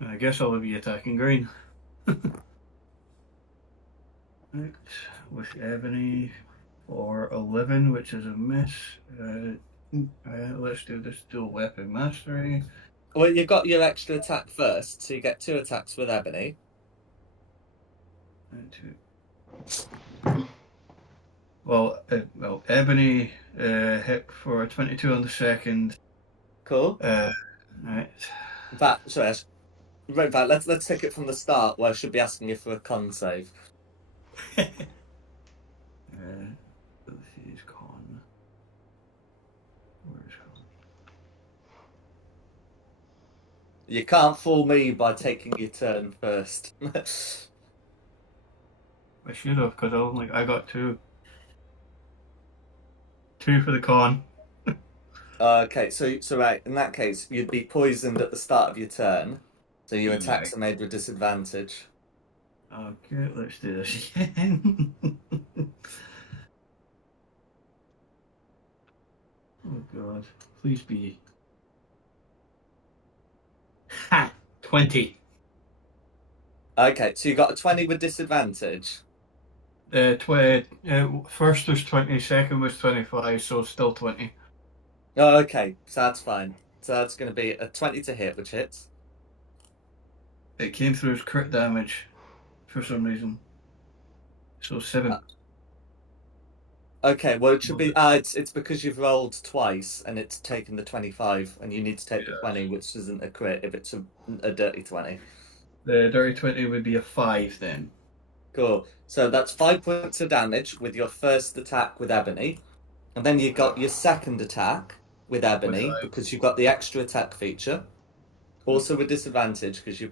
I guess I'll be attacking green. Right, with Ebony for 11, which is a miss. Let's do this dual weapon mastery. Well, you got your extra attack first, so you get 2 attacks with Ebony. Well, Ebony hit for 22 on the second. Cool. Right. In fact, let's take it from the start, where I should be asking you for a con save. Let's see his con. Where's con? You can't fool me by taking your turn first. I should have, because I got 2. 2 for the con. Okay, so right, in that case, you'd be poisoned at the start of your turn, so your attacks are made with disadvantage. Okay, let's do this again. Oh god, please be. Ha! 20. Okay, so you got a 20 with disadvantage. First was 20, second was 25, so still 20. Oh, okay, so that's fine. So that's going to be a 20 to hit, which hits. It came through as crit damage for some reason. So 7. Okay, well it should be. It's because you've rolled twice and it's taken the 25, and you need to take the 20, which isn't a crit if it's a dirty 20. The dirty 20 would be a 5 then. Cool. So that's 5 points of damage with your first attack with Ebony, and then you got your second attack with Ebony because you've got the extra attack feature, also with disadvantage because you.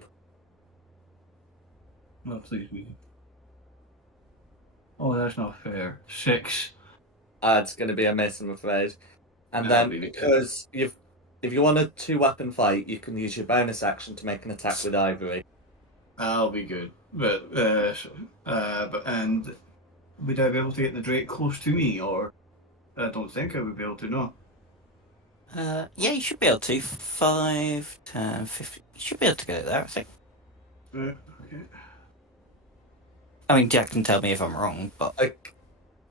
Oh, please be. Oh, that's not fair. 6. It's going to be a miss, I'm afraid. And then because if you want a 2-weapon fight, you can use your bonus action to make an attack with Ivory. I'll be good. But and would I be able to get the Drake close to me, or I don't think I would be able to. No. Yeah, you should be able to. 5, 10, 15. You should be able to get it there, I think. Okay. I mean, Jack can tell me if I'm wrong, but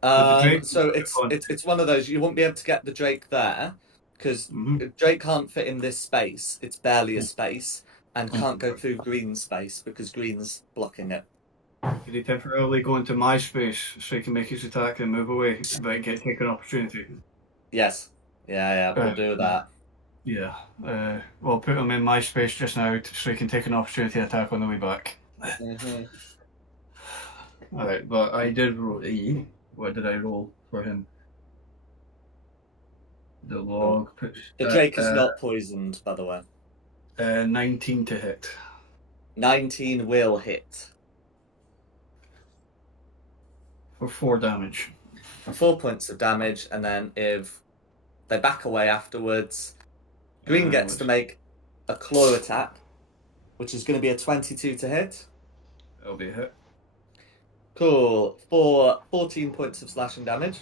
So it's one of those, you won't be able to get the Drake there because Drake can't fit in this space. It's barely a space and can't go through green space because green's blocking it. Can he temporarily go into my space so he can make his take and move away, but take an opportunity? Yes. Yeah, we'll do that. Yeah. We'll put him in my space just now so he can take an opportunity attack on the way back. Alright, but I did roll E. What did I roll for him? The log puts. The Drake is not poisoned, by the way. 19 to hit. 19 will hit. For 4 damage. 4 points of damage, and then if they back away afterwards, green gets to make a claw attack, which is going to be a 22 to hit. That'll be a hit. Cool. For 14 points of slashing damage.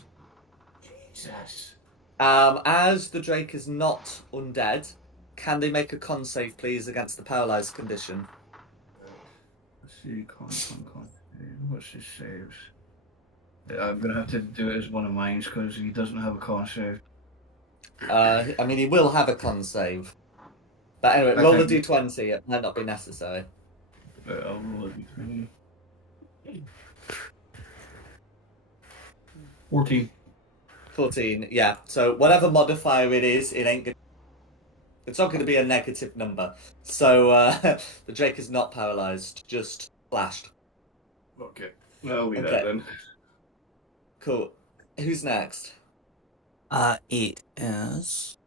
Jesus. As the Drake is not undead, can they make a con save, please, against the paralyzed condition? Let's see, con. What's his saves? I'm going to have to do it as one of mine because he doesn't have a con save. I mean, he will have a con save. But anyway, roll a d20. It might not be necessary. But I'll roll a d20. 14. Yeah. So whatever modifier it is, it ain't good. It's not going to be a negative number. So the Drake is not paralyzed, just flashed. Okay. That'll be that then. Cool. Who's next? It is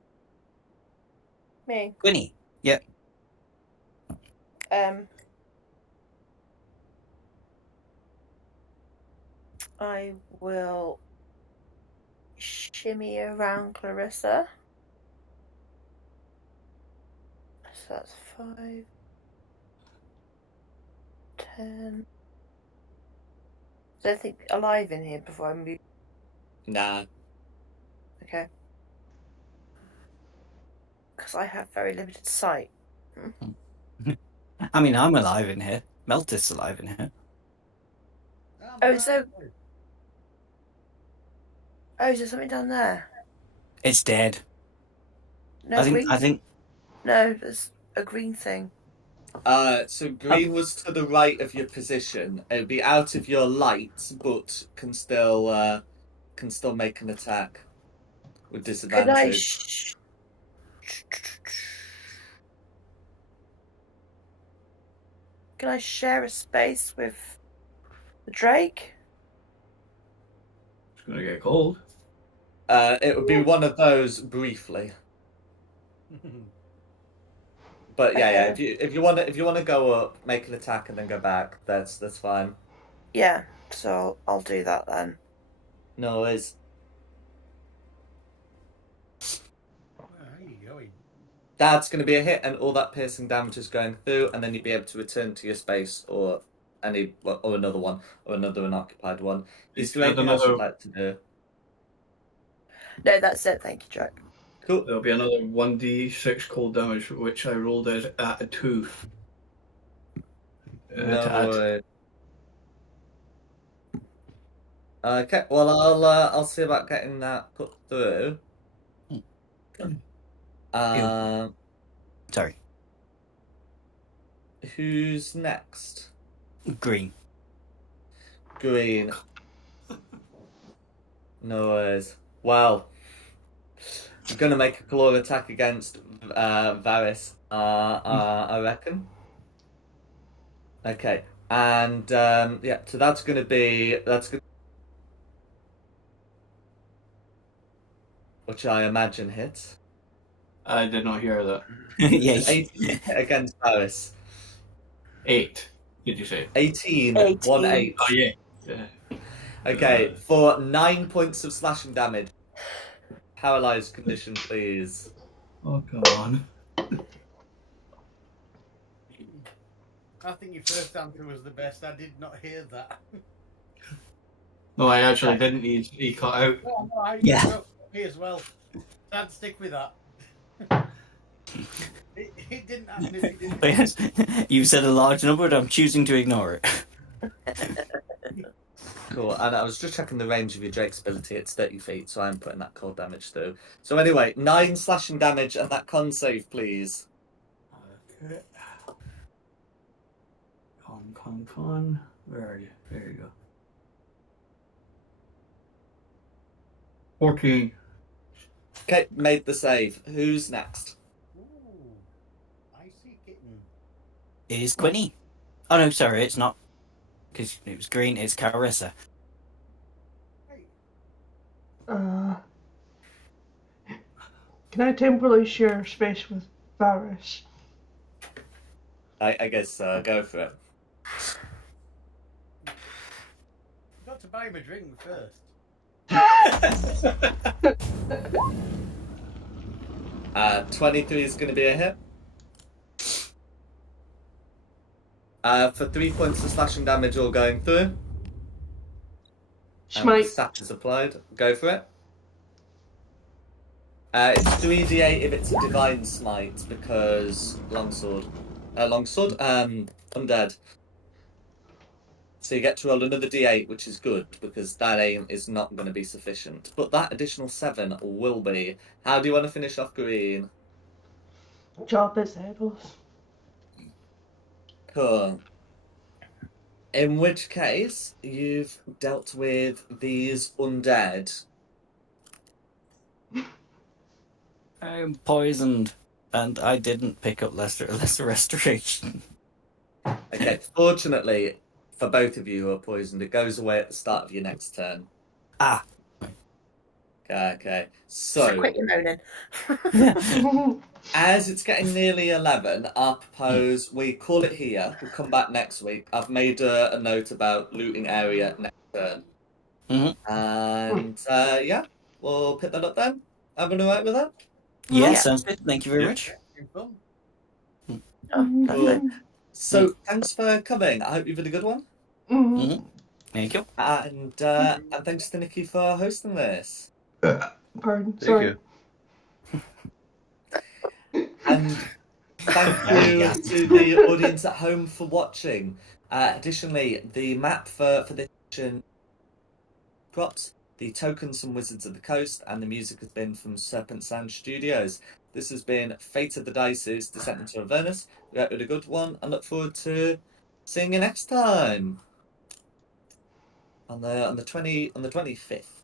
Me. Gwynny. Yep. I will shimmy around Clarissa. So that's 5, 10. Is there anything alive in here before I move? Nah. Okay. Because I have very limited sight. I mean, I'm alive in here. Meltis alive in here. Oh, so. Oh, is there something down there? It's dead. No, green. I think. No, there's a green thing. So green was to the right of your position. It'd be out of your light, but can still make an attack with disadvantage. Can I share a space with the Drake? It's gonna get cold. It would be one of those briefly. But yeah. If you want to go up, make an attack, and then go back, that's fine. Yeah, so I'll do that then. No worries. Where are you going? That's going to be a hit, and all that piercing damage is going through, and then you'd be able to return to your space or another one, or another unoccupied one. Is there anything else you'd like to do? No, that's it. Thank you, Jack. Cool. There'll be another 1d6 cold damage, which I rolled at a 2. No. Okay. Well, I'll see about getting that put through. Sorry. Who's next? Green. Green. No worries. Well, I'm gonna make a claw attack against Varys. I reckon. Okay, and yeah, so that's gonna. Which I imagine hits. I did not hear that. Yeah. 18 against Varys. 8, did you say? 18. 18. 1-8. Oh, yeah. Okay, for 9 points of slashing damage. Paralyzed condition, please. Oh, come on. I think your first answer was the best. I did not hear that. No, I actually didn't. He cut out. Oh, no, Yeah. Me as well. I'd stick with that. It didn't happen if it didn't. Yes. You said a large number, but I'm choosing to ignore it. Cool, and I was just checking the range of your Drake's ability. It's 30 feet, so I'm putting that cold damage through. So anyway, 9 slashing damage, and that con save, please. Okay. Con. Where are you? There you go. 14. Okay, made the save. Who's next? Ooh, I see kitten. It is Quinny. Oh no, sorry, it's not. Because it was green, it's Carissa. Can I temporarily share space with Varys? I guess go for it. You've got to buy him a drink first. 23 is going to be a hit. For 3 points of slashing damage all going through. Smite. Sap is applied. Go for it. It's 3d8 if it's a divine smite, because longsword, undead. So you get to roll another d8, which is good, because that aim is not going to be sufficient. But that additional 7 will be. How do you want to finish off green? Chop his head off. Cool. In which case, you've dealt with these undead. I am poisoned, and I didn't pick up lesser restoration. Okay, fortunately, for both of you who are poisoned, it goes away at the start of your next turn. Ah. Okay. So, Quit your moaning. as it's getting nearly 11, I propose we call it here. We'll come back next week. I've made a note about looting area next turn. And yeah, we'll pick that up then. Everyone alright with that? Yeah, Yeah. sounds good. Thank you very Yeah. much. Fun. Oh, lovely. So thanks for coming. I hope you've had a good one. Thank you. And thanks to Nikki for hosting this. Pardon. Thank Sorry. you. And thank There you you go. to the audience at home for watching. Additionally, the map for this session props, the tokens from Wizards of the Coast, and the music has been from Serpent Sound Studios. This has been Fate of the Dice's Descent into Avernus. We hope you had a good one and look forward to seeing you next time on the 25th.